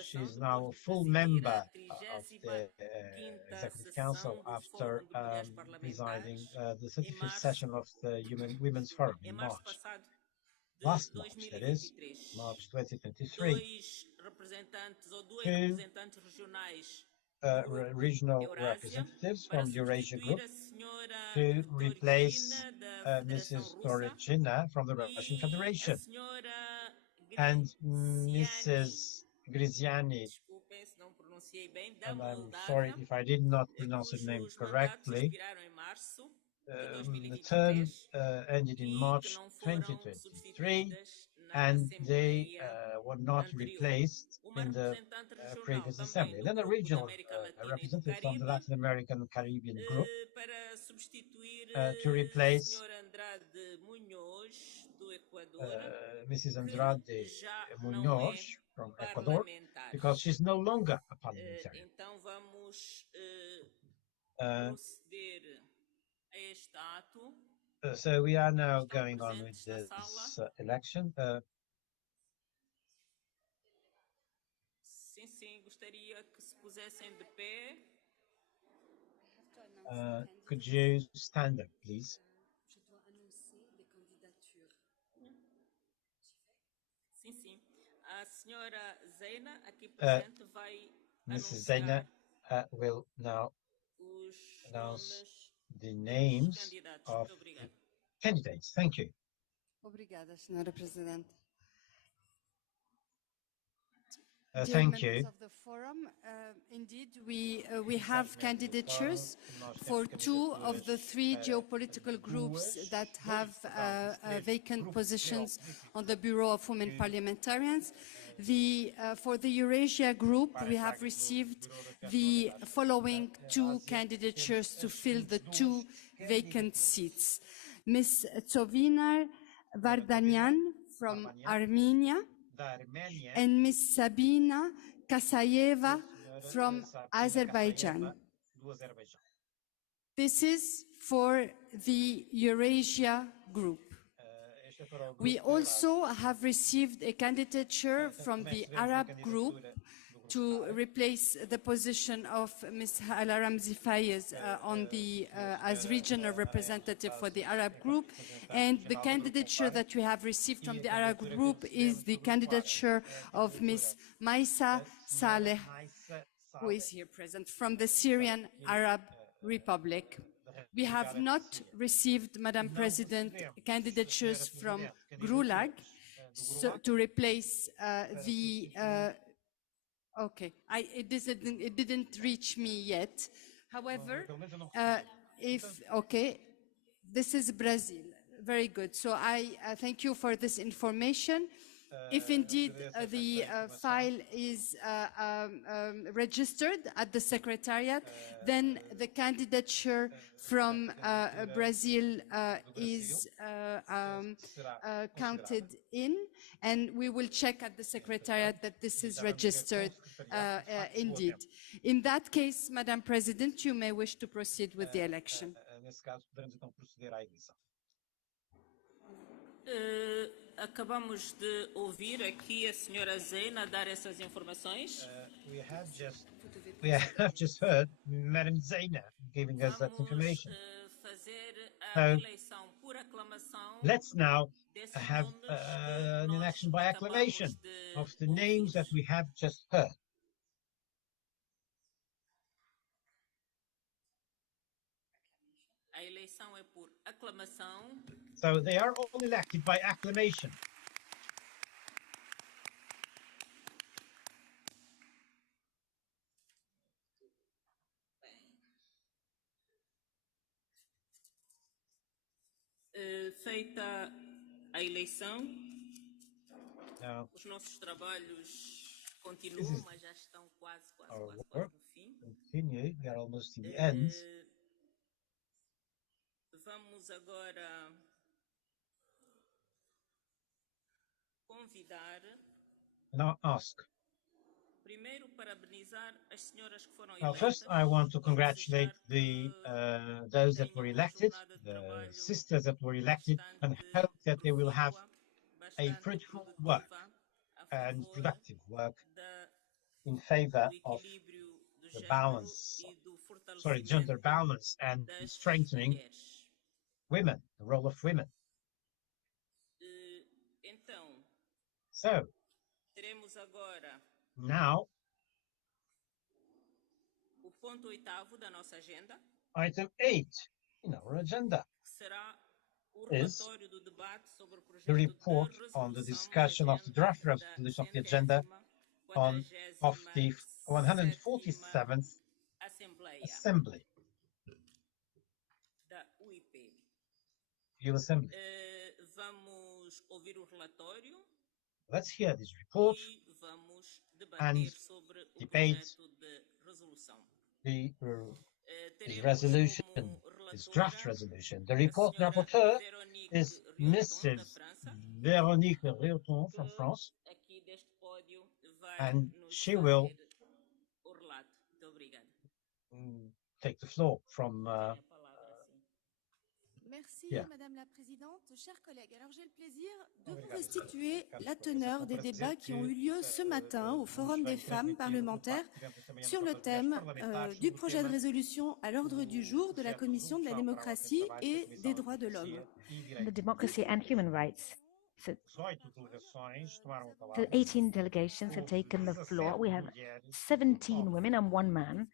She is now a full member of the Executive Council after presiding the 35th session of the Women's Forum in March. Last March, that is, March 2023. Two regional representatives from Eurasia Group to replace Mrs. Dorogina from the Russian Federation and Mrs. Griziani, and I'm sorry if I did not pronounce her name correctly. The term ended in March 2023, and they were not replaced in the previous assembly. Then a regional representative from the Latin American Caribbean group to replace Mrs. Andrade Munoz from Ecuador, because she's no longer a parliamentarian. So we are now going on with this election. Could you stand up, please? Mrs. Zeina will now announce the names of the candidates. Thank you. Obrigada, Senhora Presidente. Dear members you. of the forum, indeed, we have candidatures for 2 of the 3 geopolitical groups that have vacant positions on the Bureau of Women Parliamentarians. For the Eurasia group, we have received the following 2 candidatures to fill the 2 vacant seats. Ms. Tsovinar Vardanyan from Armenia, and Ms. Sabina Kasayeva from Azerbaijan. This is for the Eurasia group. We also have received a candidature from the Arab group to replace the position of Ms. Hala Ramzi Fayez as regional representative for the Arab group. And the candidature that we have received from the Arab group is the candidature of Ms. Maisa Saleh, who is here present, from the Syrian Arab Republic. We have not received, Madam President, candidatures from GRULAG to replace it didn't reach me yet. However, this is Brazil. Very good. So I thank you for this information. If indeed the file is registered at the Secretariat, then the candidature from Brazil is counted in, and we will check at the Secretariat that this is registered indeed. In that case, Madam President, you may wish to proceed with the election. Acabamos de ouvir aqui a senhora Zeina dar essas informações. We have just heard Madam Zeina giving us that information. Let's now have an election by acclamation of the names that we have just heard. A eleição é por aclamação. So they are all elected by acclamation. Feita a eleição, os nossos trabalhos continuam, mas já estão quase no fim. Continue, we are almost to the end. Vamos agora convidar. Now ask. Primeiro, parabenizar as senhoras que foram Now, eleitas. first, I want to congratulate those that were elected, the sisters that were elected, and hope that they will have a fruitful work and productive work in favor of the balance, gender balance and strengthening women, the role of women. So, now, o ponto 8º da nossa agenda, item 8 in our agenda is the report on the discussion of the draft resolution of the agenda of the 147th Assembly. Da UIP. EU Assembly. Vamos ouvir o relatório. Let's hear this report and debate this resolution, this draft resolution. The rapporteur is Mrs. Véronique Réauton from France, and she will take the floor from Merci, Madame la Présidente. Chers collègues, alors j'ai le plaisir de vous restituer la teneur des débats qui ont eu lieu ce matin au Forum des femmes parlementaires sur le thème du projet de résolution à l'ordre du jour de la Commission de la démocratie et des droits de l'homme. The democracy and human rights. So 18 delegations have taken the floor. We have 17 women and 1 man.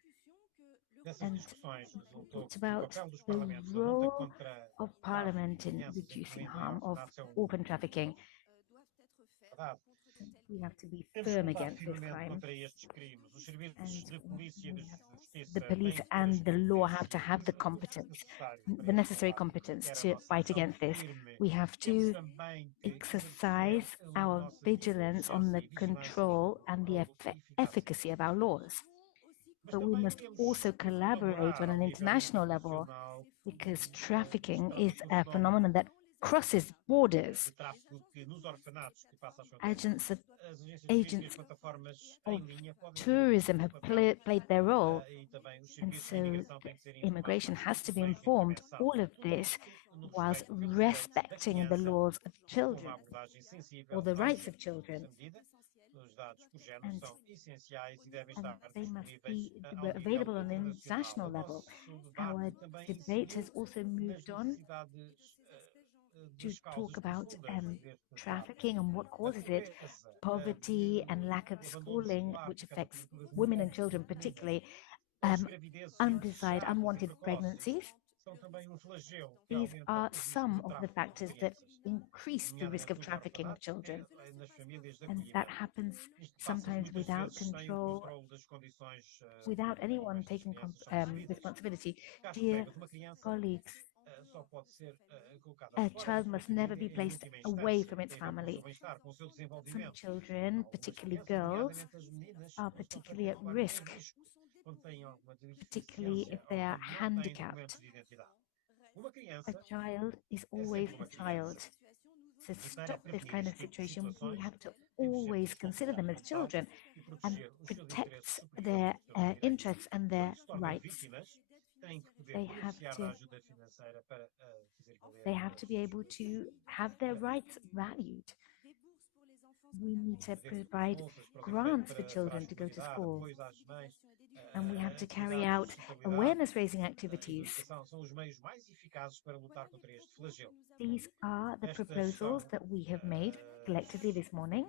And it's about the role of Parliament in reducing harm of orphan trafficking. We have to be firm against this crime. The police and the law have to have the competence, the necessary competence to fight against this. We have to exercise our vigilance on the control and the efficacy of our laws. But we must also collaborate on an international level, because trafficking is a phenomenon that crosses borders. Agents of tourism have played their role, and so immigration has to be informed. All of this whilst respecting the laws of children or the rights of children. And they must be available on an international level. Our debate has also moved on to talk about trafficking and what causes it, poverty and lack of schooling, which affects women and children particularly, undesired, unwanted pregnancies. These are some of the factors that increase the risk of trafficking of children. And that happens sometimes without control, without anyone taking responsibility. Dear colleagues, a child must never be placed away from its family. Some children, particularly girls, are particularly at risk, particularly if they are handicapped. A child is always a child. To stop this kind of situation, we have to always consider them as children and protect their interests and their rights. They have to be able to have their rights valued. We need to provide grants for children to go to school. And we have to carry out awareness-raising activities. These are the proposals that we have made collectively this morning,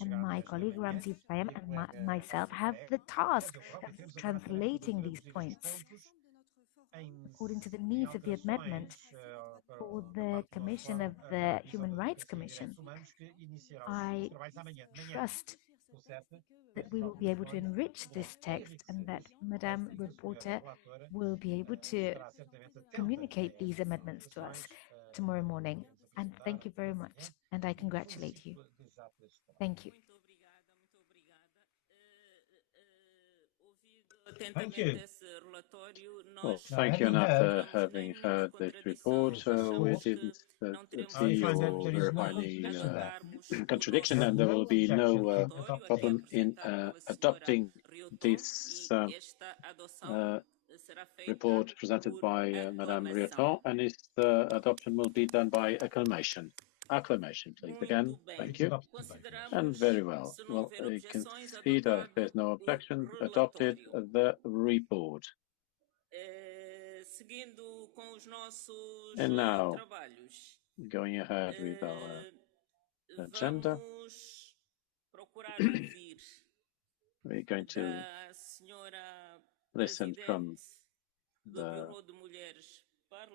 and my colleague Ramzi Payam and myself have the task of translating these points according to the needs of the amendment for the Commission of the Human Rights Commission. I trust that we will be able to enrich this text and that Madame Reporter will be able to communicate these amendments to us tomorrow morning. And thank you very much. And I congratulate you. Thank you. Thank you. Well, thank you, and after having heard this report, we didn't see or verify any contradiction, and there will be no problem in adopting this report presented by Madame Rioton, and its adoption will be done by acclamation. Acclamation, please, again. Thank you. And very well. Well, you can see that if there's no objection, adopted the report. And now, going ahead with our agenda, we're going to listen from the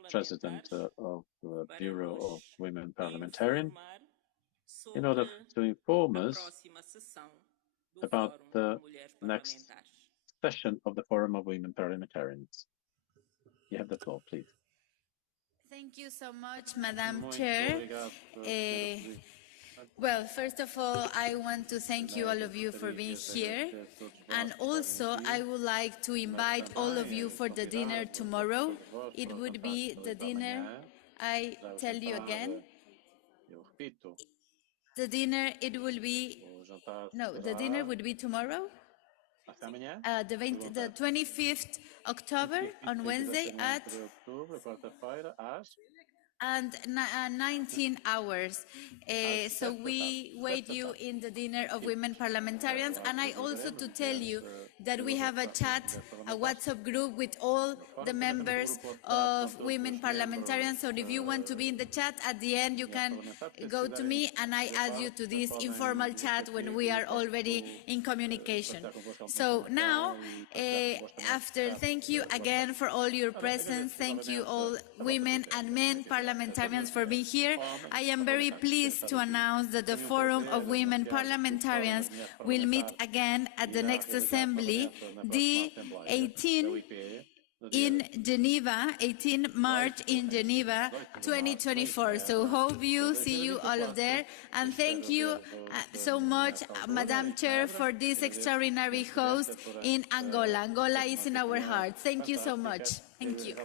President of the Bureau of Women Parliamentarians in order to inform us about the next session of the Forum of Women Parliamentarians. You have the floor, please. Thank you so much, Madam Chair. Well, first of all, I want to thank you, all of you, for being here. And also, I would like to invite all of you for the dinner tomorrow. It would be the dinner, I tell you again, the dinner, it will be, no, the dinner would be tomorrow, the 25th October, on Wednesday at and 19 hours. So we wait you in the dinner of women parliamentarians. And I also to tell you that we have a chat, a WhatsApp group with all the members of women parliamentarians. So if you want to be in the chat, at the end you can go to me and I add you to this informal chat when we are already in communication. So now, after thank you again for all your presence, thank you all women and men parliamentarians for being here. I am very pleased to announce that the Forum of Women Parliamentarians will meet again at the next assembly, the 18 in Geneva, 18 March in Geneva, 2024. So hope you see you all of there. And thank you so much, Madam Chair, for this extraordinary host in Angola. Angola is in our hearts. Thank you so much. Thank you.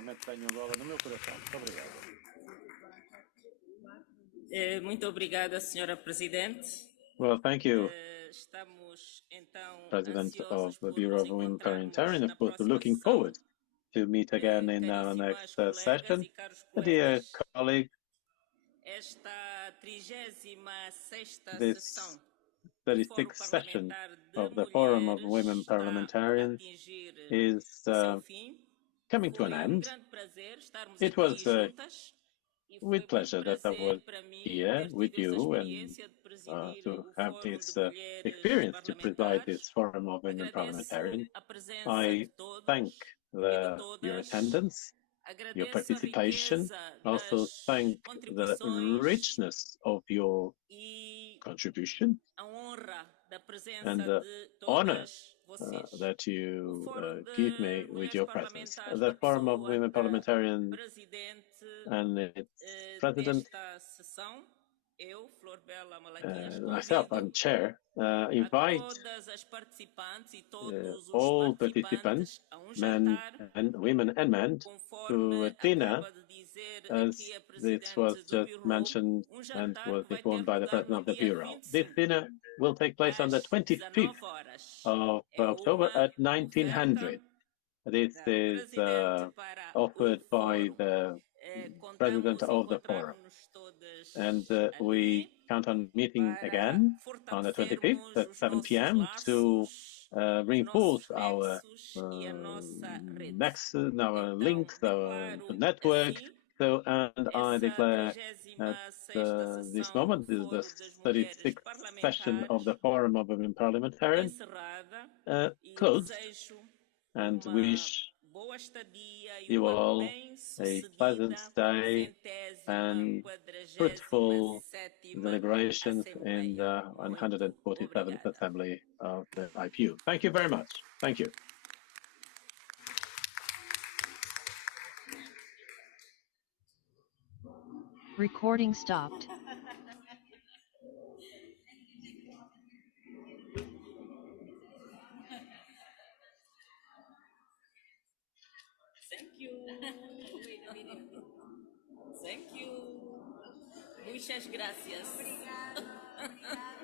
Muito obrigada, Senhora Presidente. Well, thank you, President of the Bureau of Women Parliamentarians. Of course, we're looking forward to meet again in our next session. Dear colleague, this 36th session of the Forum of Women Parliamentarians is coming to an end. It was with pleasure that I was here with you and to have this experience to preside this Forum of Women Parliamentarians. I thank your attendance, your participation, also thank the richness of your contribution and the honor that you give me with your presence. The Forum of Women Parliamentarians and its president, myself, I'm chair, invite all participants, men and women and men, to a dinner, as this was just mentioned and was informed by the president of the Bureau. This dinner will take place on the 25th of October at 1900. This is offered by the president of the forum. And we count on meeting again on the 25th at 7 p.m. to reinforce our nexus, our links, our network. So, and I declare at this moment, this is the 36th session of the Forum of Women Parliamentarians, closed, and wish you all a pleasant stay and fruitful deliberations in the 147th Assembly of the IPU. Thank you very much. Thank you. Recording stopped. Thank you. Thank you. Muchas gracias. Obrigada.